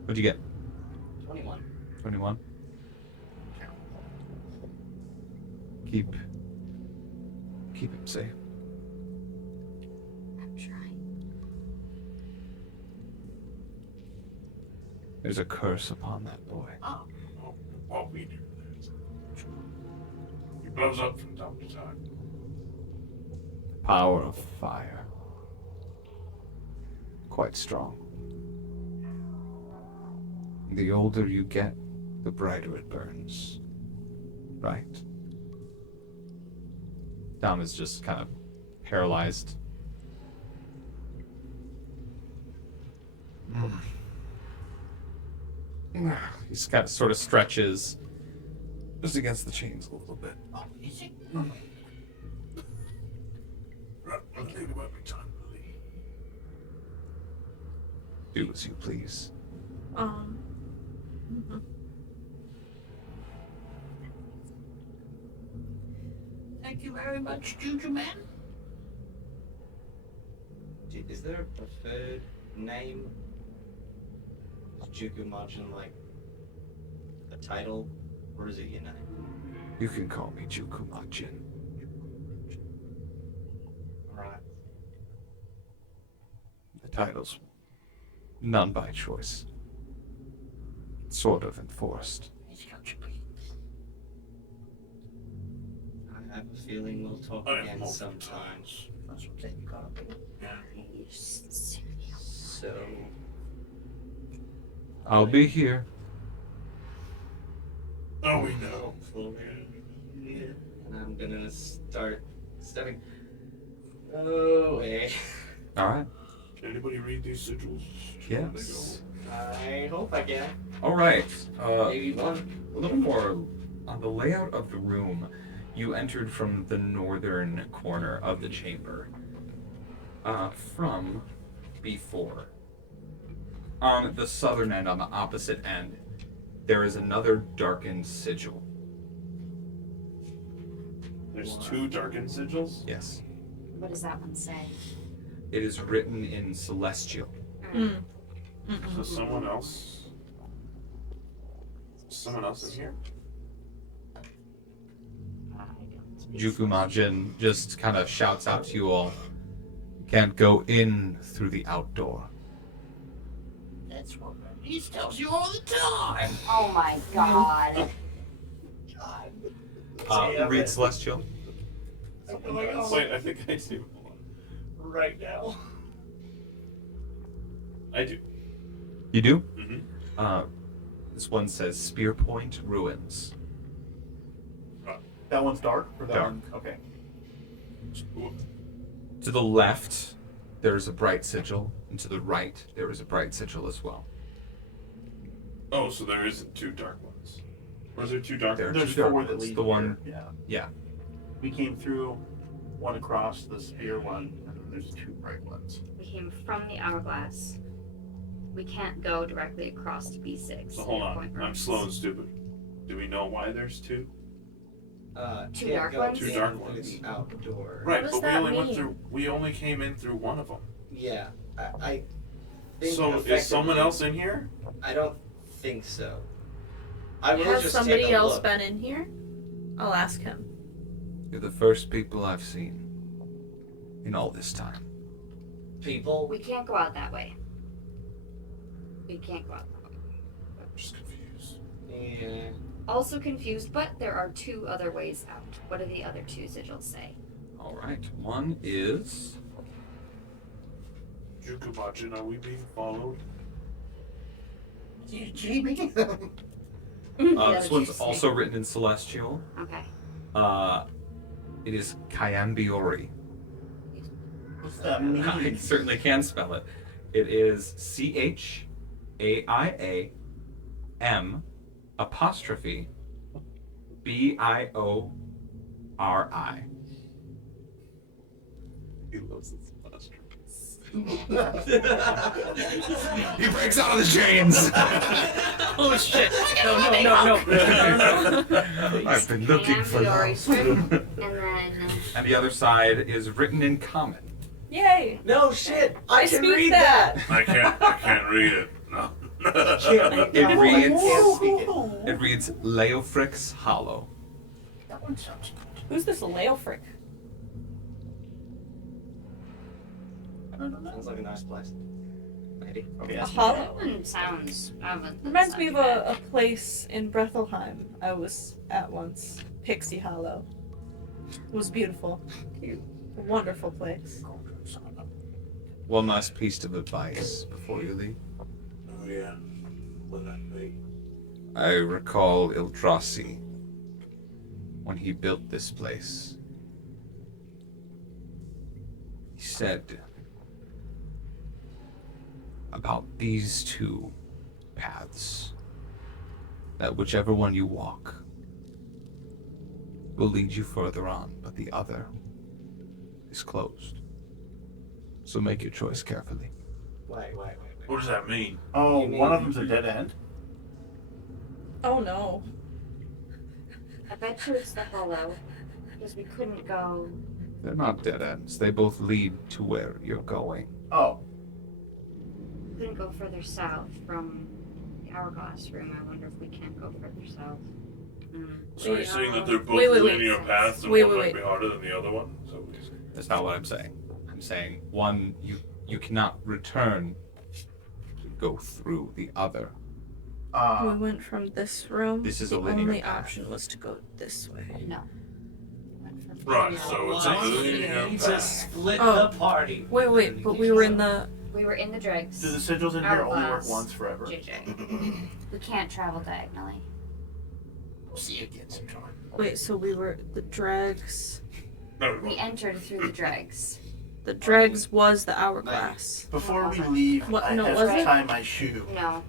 What'd you get? 21. 21. Keep him safe. I'm trying. There's a curse upon that boy. Oh, What we do. He blows up from time to time. Power of fire. Quite strong. The older you get, the brighter it burns. Right? Dom is just kind of paralyzed. He's got sort of stretches just against the chains a little bit. Oh, is it? Right, I think it might be time to leave. Do as you please. Thank you very much, Juju Man. Is there a preferred name? Is Juku Majin like a title, or is it your name? You can call me Jukumachin. Alright. The title's none by choice. Sort of enforced. He's got your beans. I have a feeling we'll talk I have again multiple sometime. times. That's what they got. So, I'll be here. Oh, we know. yeah, and I'm gonna start stepping away. Alright. Can anybody read these sigils? Yes. I hope I can. Alright. Maybe one. A little more on the layout of the room. You entered from the northern corner of the chamber. From before. On the southern end, on the opposite end, there is another darkened sigil. There's 2 darkened sigils? Yes. What does that one say? It is written in Celestial. So someone else in here? Jukumajin just kind of shouts out to you all. You can't go in through the outdoor. That's what he tells you all the time. Oh my god. Read Celestial. Wait, I think I do. Right now. I do. You do? Mm-hmm. This one says Spearpoint Ruins. That one's dark? Or that Dark. one? Okay. To the left, there is a bright sigil, and to the right, there is a bright sigil as well. Oh, so there isn't 2 dark ones. Or is there 2 dark There are ones? There's two dark four that ones. lead The one, here. Yeah. yeah. We came through one across the spear one, and then there's 2 bright ones. We came from the hourglass. We can't go directly across to B6. So hold on, Point I'm Ruins. slow and stupid. Do we know why there's 2? Two can't dark go ones? 2 dark through ones. the outdoor. Right, does but that we mean? only came in through one of them. Yeah, I think So is someone else in here? I don't think so. I will Has just somebody take a else look. been in here? I'll ask him. You're the first people I've seen in all this time. People? We can't go out that way. We can't go out that way. I'm just confused. Yeah. Also confused, but there are 2 other ways out. What do the other 2 sigils say? All right. One is Jukumachin, are we being followed? Jamie? this one's also written in Celestial. Okay. It is Kayambiori. What's that I mean? certainly can spell it. It is CHAIAM apostrophe BIORI. He loves his apostrophes. He breaks out of the chains. Oh shit! No. I've been looking for Kayambiori strip, love. and then And the other side is written in common. Yay! No shit! I can speak read that. I can't read it. No. It reads Can't speak it. it reads Leofrix Hollow. That one sounds good. Who's this Leofric? Sounds like a nice place. Maybe. Okay. A hollow? that one sounds. Reminds me of a place in Brethelheim I was at once. Pixie Hollow. It was beautiful. A wonderful place. One last piece of advice before you leave. Oh yeah. Would that be? I recall Illdrassi when he built this place. He said, about these two paths. That whichever one you walk will lead you further on, but the other is closed. So make your choice carefully. Wait. What does that mean? Oh, You mean- one of them's a dead end? Oh no. I bet you it's the hollow. Because we couldn't go. They're not dead ends. They both lead to where you're going. Oh. Couldn't go further south from the hourglass room. I wonder if we can go further south. So you're saying that they're both Wait. linear paths and Wait, one wait, might be harder than the other one? So That's not what I'm saying. I'm saying one, you cannot return to go through the other. We went from this room. This is the a linear only path. option was to go this way. No. right, so it's a Why linear you need path. to split Oh. the party. Wait, but we were in the. We were in the dregs. Do the sigils in here only work Hourglass. once forever? JJ. We can't travel diagonally. We'll see you again sometime. Wait, so we were the dregs. No, We entered through the dregs. The dregs was the hourglass. Before we leave, What? I No, have was to it? tie my shoe. No.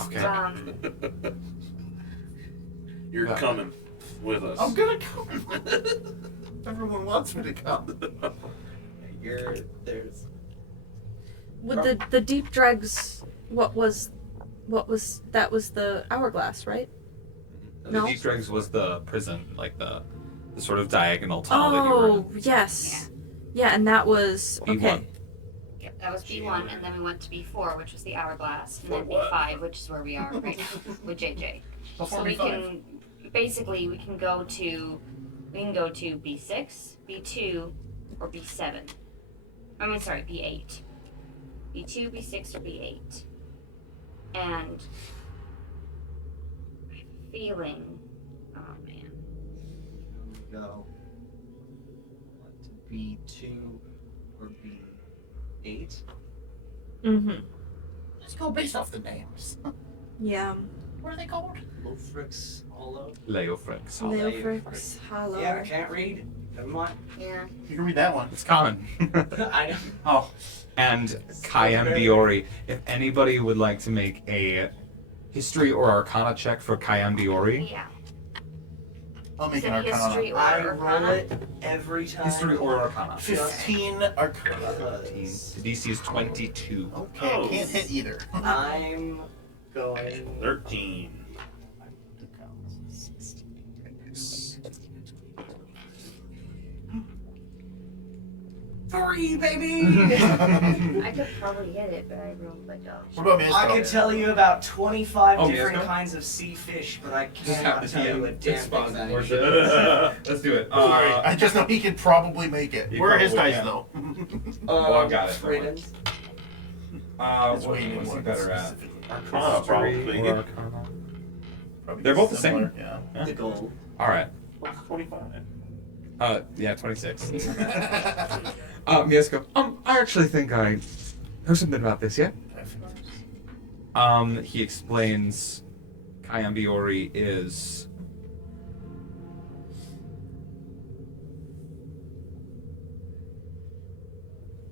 Okay. You're coming with us. I'm gonna come. Everyone wants me to come. There's. With the deep dregs, what was that was the hourglass, right? The No. Deep Dregs was the prison, like the sort of diagonal tunnel that you were in. Oh, yes. Yeah, and that was B1. okay. Yep, that was B1, and then we went to B4, which was the hourglass, and then B5, which is where we are right now with JJ. So we can basically we can go to B6, B2, or B7. I mean, sorry, B8. B2, B6, or B8. And I have a feeling. Oh man. Go. What, to B2 or B8? Mm-hmm. Let's go based off the names. Yeah. What are they called? Lofrix Hollow? Leofrix. Leofrix Hollow. Yeah, I can't read. Never mind. Yeah. You can read that one. It's common. I know. Oh. And Kayam Biori, if anybody would like to make a history or arcana check for Kayam Biori, Yeah. I'll make Is an it arcana. history or I roll arcana? it every time. history or arcana. 15 arcana. Because The DC is 22. Okay, I can't hit either. I'm going. 13. 3, baby! I could probably hit it, but I rolled like a. What about Mieszko? I could tell you about 25 Oh, different Mieszko? kinds of sea fish, but I Just cannot have to tell you a DM damn thing response about or it. shit. Let's do it. Sorry, I just know he could probably make it. He Where are his probably dice, can. though? Oh, I've got it. Brayden. It's way What's he more better at? specifically. Arcana, probably. Or arcana? Probably They're both the similar, same. Yeah. The gold. All right. 25. Yeah, 26. Mieszko, I actually think I know something about this, yeah? He explains Kayam Biori is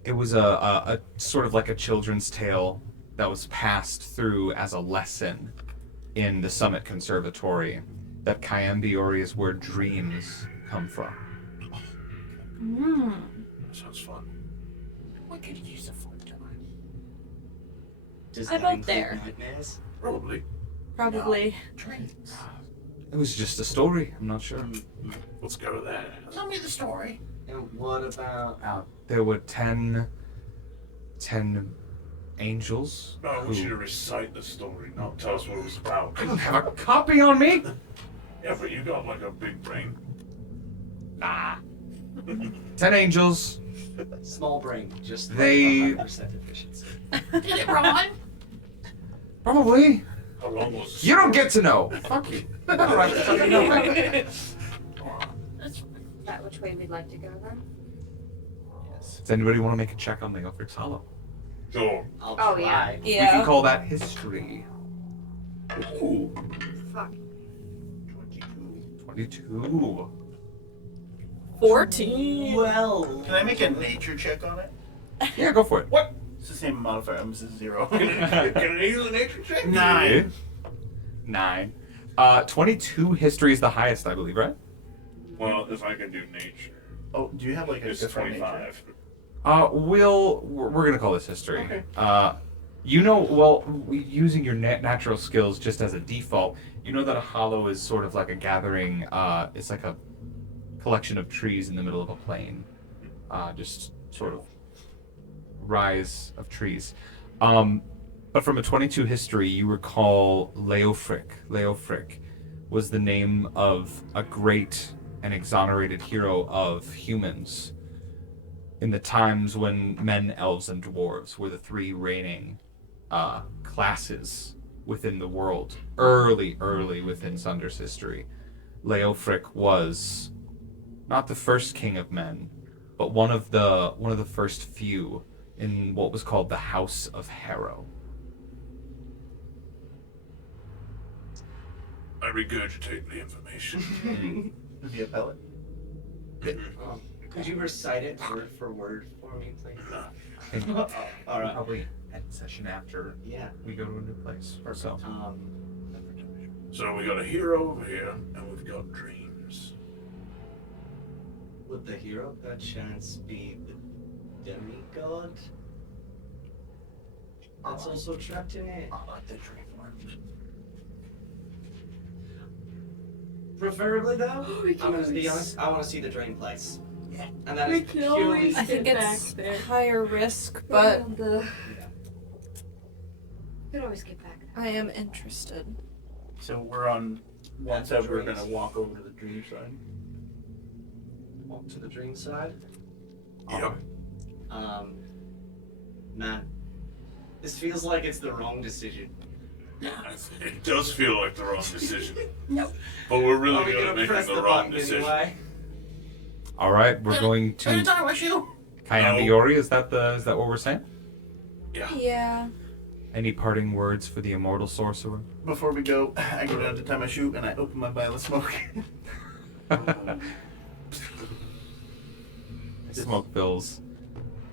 it was a sort of like a children's tale that was passed through as a lesson in the Summit Conservatory, that Kayam Biori is where dreams come from. Sounds fun. We could use a fun time. Does I that vote include there. nightmares? Probably. Probably. Dreams. It was just a story, I'm not sure. Let's go with that. Tell me the story. And what about... There were 10 angels. No, I want you to recite the story, not tell us what it was about. I don't have a copy on me. Yeah, but you got like a big brain. Nah. 10 angels. Small brain, just like They- 100% efficiency. Did it rhyme? Probably. How long was You don't get to know. Fuck you. I don't have to fucking know. Is that which way we'd like to go then? Does anybody want to make a check on Leofrix Hollow? Sure. I'll Oh, try. We can call that history. Ooh. Fuck. 22. 14. Well... Can I make a nature check on it? Yeah, go for it. What? It's the same modifier. I'm just 0. Can I use a nature check? 9. 9. 22 history is the highest, I believe, right? Well, if I can do nature, Oh, do you have like a it's different nature? 25. We're gonna call this history. Okay. Using your natural skills just as a default, you know that a hollow is sort of like a gathering. It's like a collection of trees in the middle of a plain, just sort of rise of trees. But from a 22 history, you recall Leofric. Leofric was the name of a great and exonerated hero of humans in the times when men, elves, and dwarves were the 3 reigning classes within the world. Early within Sunder's history, Leofric was not the first king of men, but one of the first few in what was called the House of Harrow. I regurgitate the information. Via pellet. Could you recite it word for word for me, please? All right. Probably end session after Yeah. we go to a new place. So. So we got a hero over here, and we've got dreams. Would the hero by chance be the demigod? That's also trapped in it. I like the dream one. Preferably though, I'm gonna be honest, I want to see the dream place. Yeah. And that is purely. I think get it's back there. higher risk, but You could always get back there. I am interested. So we're on one That's side. We're dreams. gonna walk over to the dream side. Walk to the dream side. Yep. Matt, this feels like it's the wrong decision. It does feel like the wrong decision. No. But we're really Are we good at gonna making press the the wrong button decision. anyway? All right, we're going Can I to talk with you? Kayambiori. Is that what we're saying? Yeah. Any parting words for the immortal sorcerer? Before we go, I go down to tie my shoe and I open my vial of smoke. Smoke fills.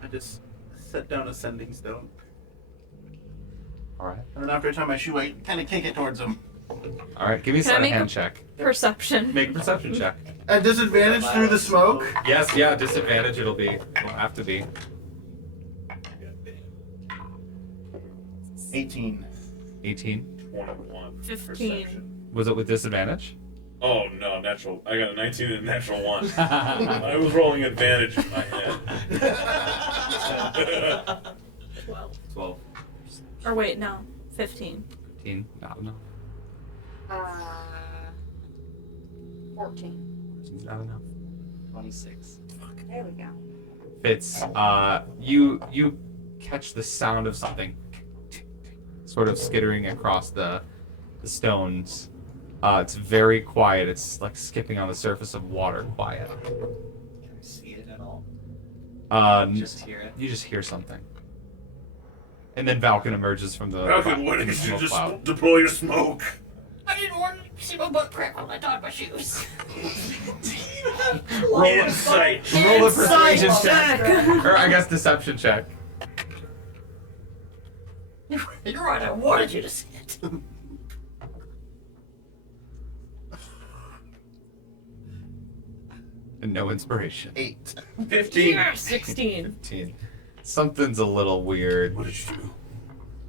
I just set down a sending stone. All right. And then after I tie my shoe, I kind of kick it towards him. All right. Give me a Can I sleight of make hand a- check. Perception. Make a perception check. At disadvantage through the smoke. Yes. Yeah. Disadvantage. It'll have to be. 18. 18. 21. 15. Perception. Was it with disadvantage? Oh no, natural. I got a 19 and a natural 1. I was rolling advantage in my head. 12. Or wait, no. 15. 15. Not enough. 14. It's not enough. 26. There we go. Fitz, you catch the sound of something sort of skittering across the stones. It's very quiet. It's like skipping on the surface of water quiet. Can I see it at all? Just Just hear it. you just hear something. And then Valkin emerges from the Falcon, why from the didn't you smoke just cloud. deploy your smoke? I didn't want to see my butt crack when I tied my shoes. Roll a Insight. Roll a persuasion check. Or I guess deception check. You're right, I wanted you to see it. And no inspiration. 8. 15. 16. 15. Something's a little weird. What did you do?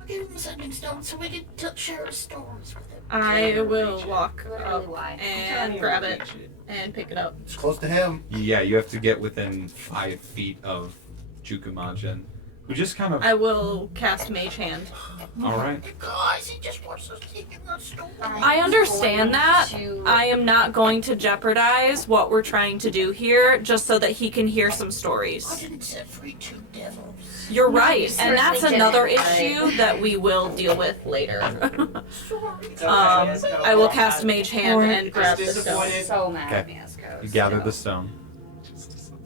I gave him a sending stone so we could share stories with him. I will walk Literally up why. and grab it and pick it up. It's close to him. Yeah, you have to get within 5 feet of Jukumajin, who just kind of. I will cast Mage Hand. All right. Guys, he just wants us to take him that story. I understand that. I am not going to jeopardize what we're trying to do here just so that he can hear some I stories. didn't set free 2 devils. You're No, right, you and that's certainly another didn't, issue that we will deal with later. Sorry. I will cast Mage Hand and grab the stone. So mad at Okay. Mieszko. You gather the stone.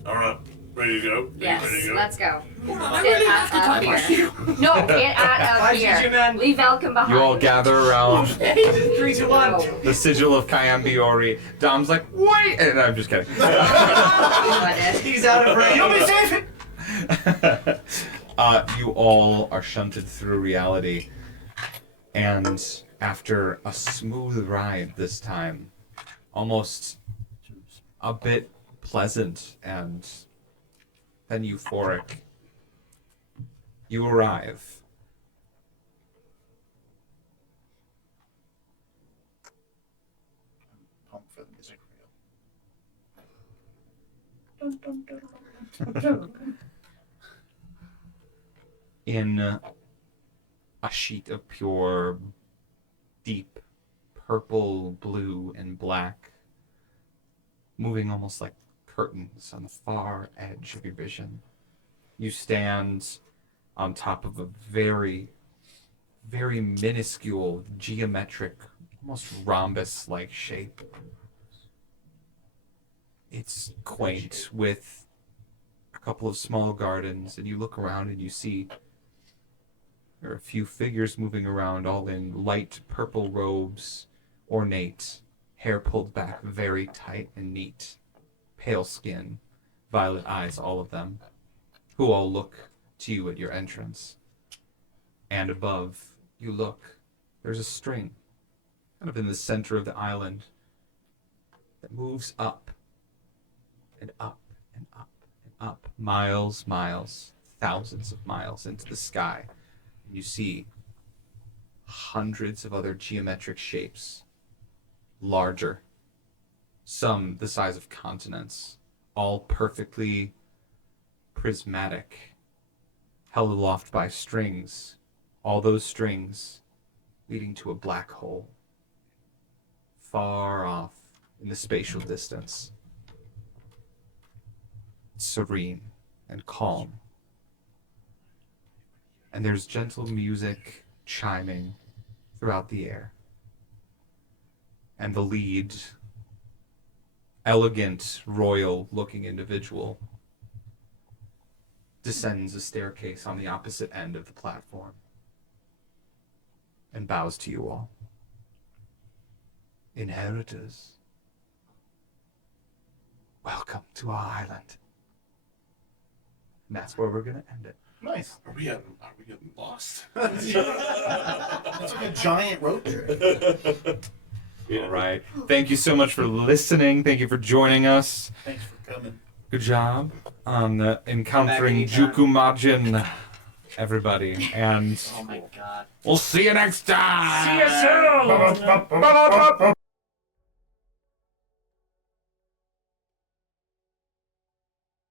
All right, ready to go? Yes, Ready to go? let's go. Hold on, I Get really out have to of tie my here. shoe. No, get out Why of did you, here. man? Leave Valkin behind. You all gather around 3, 2, 1. No. the sigil of Kayambiori. Dom's like, wait! And I'm just kidding. He's out of range. You'll be safe. You all are shunted through reality, and after a smooth ride this time, almost a bit pleasant and then euphoric, you arrive. Pump for the music reel. Dun, dun, dun, dun, dun, dun. In a sheet of pure, deep purple, blue, and black, moving almost like curtains on the far edge of your vision, you stand on top of a very, very minuscule, geometric, almost rhombus-like shape. It's quaint with a couple of small gardens, and you look around and you see there are a few figures moving around, all in light purple robes, ornate, hair pulled back very tight and neat, pale skin, violet eyes, all of them, who all look to you at your entrance. And above, you look, there's a string, kind of in the center of the island, that moves up, and up, and up, and up, miles, thousands of miles into the sky. And you see hundreds of other geometric shapes, larger, some the size of continents, all perfectly prismatic, held aloft by strings, all those strings leading to a black hole, far off in the spatial distance. Serene and calm. And there's gentle music chiming throughout the air. And the lead, elegant, royal-looking individual descends a staircase on the opposite end of the platform and bows to you all. Inheritors, welcome to our island. And that's where we're going to end it. Nice. Are we getting lost? It's like a giant road trip. Yeah. All right. Thank you so much for listening. Thank you for joining us. Thanks for coming. Good job on encountering Back anytime. Jukumajin, everybody. And Oh my god. we'll see you next time. See you soon!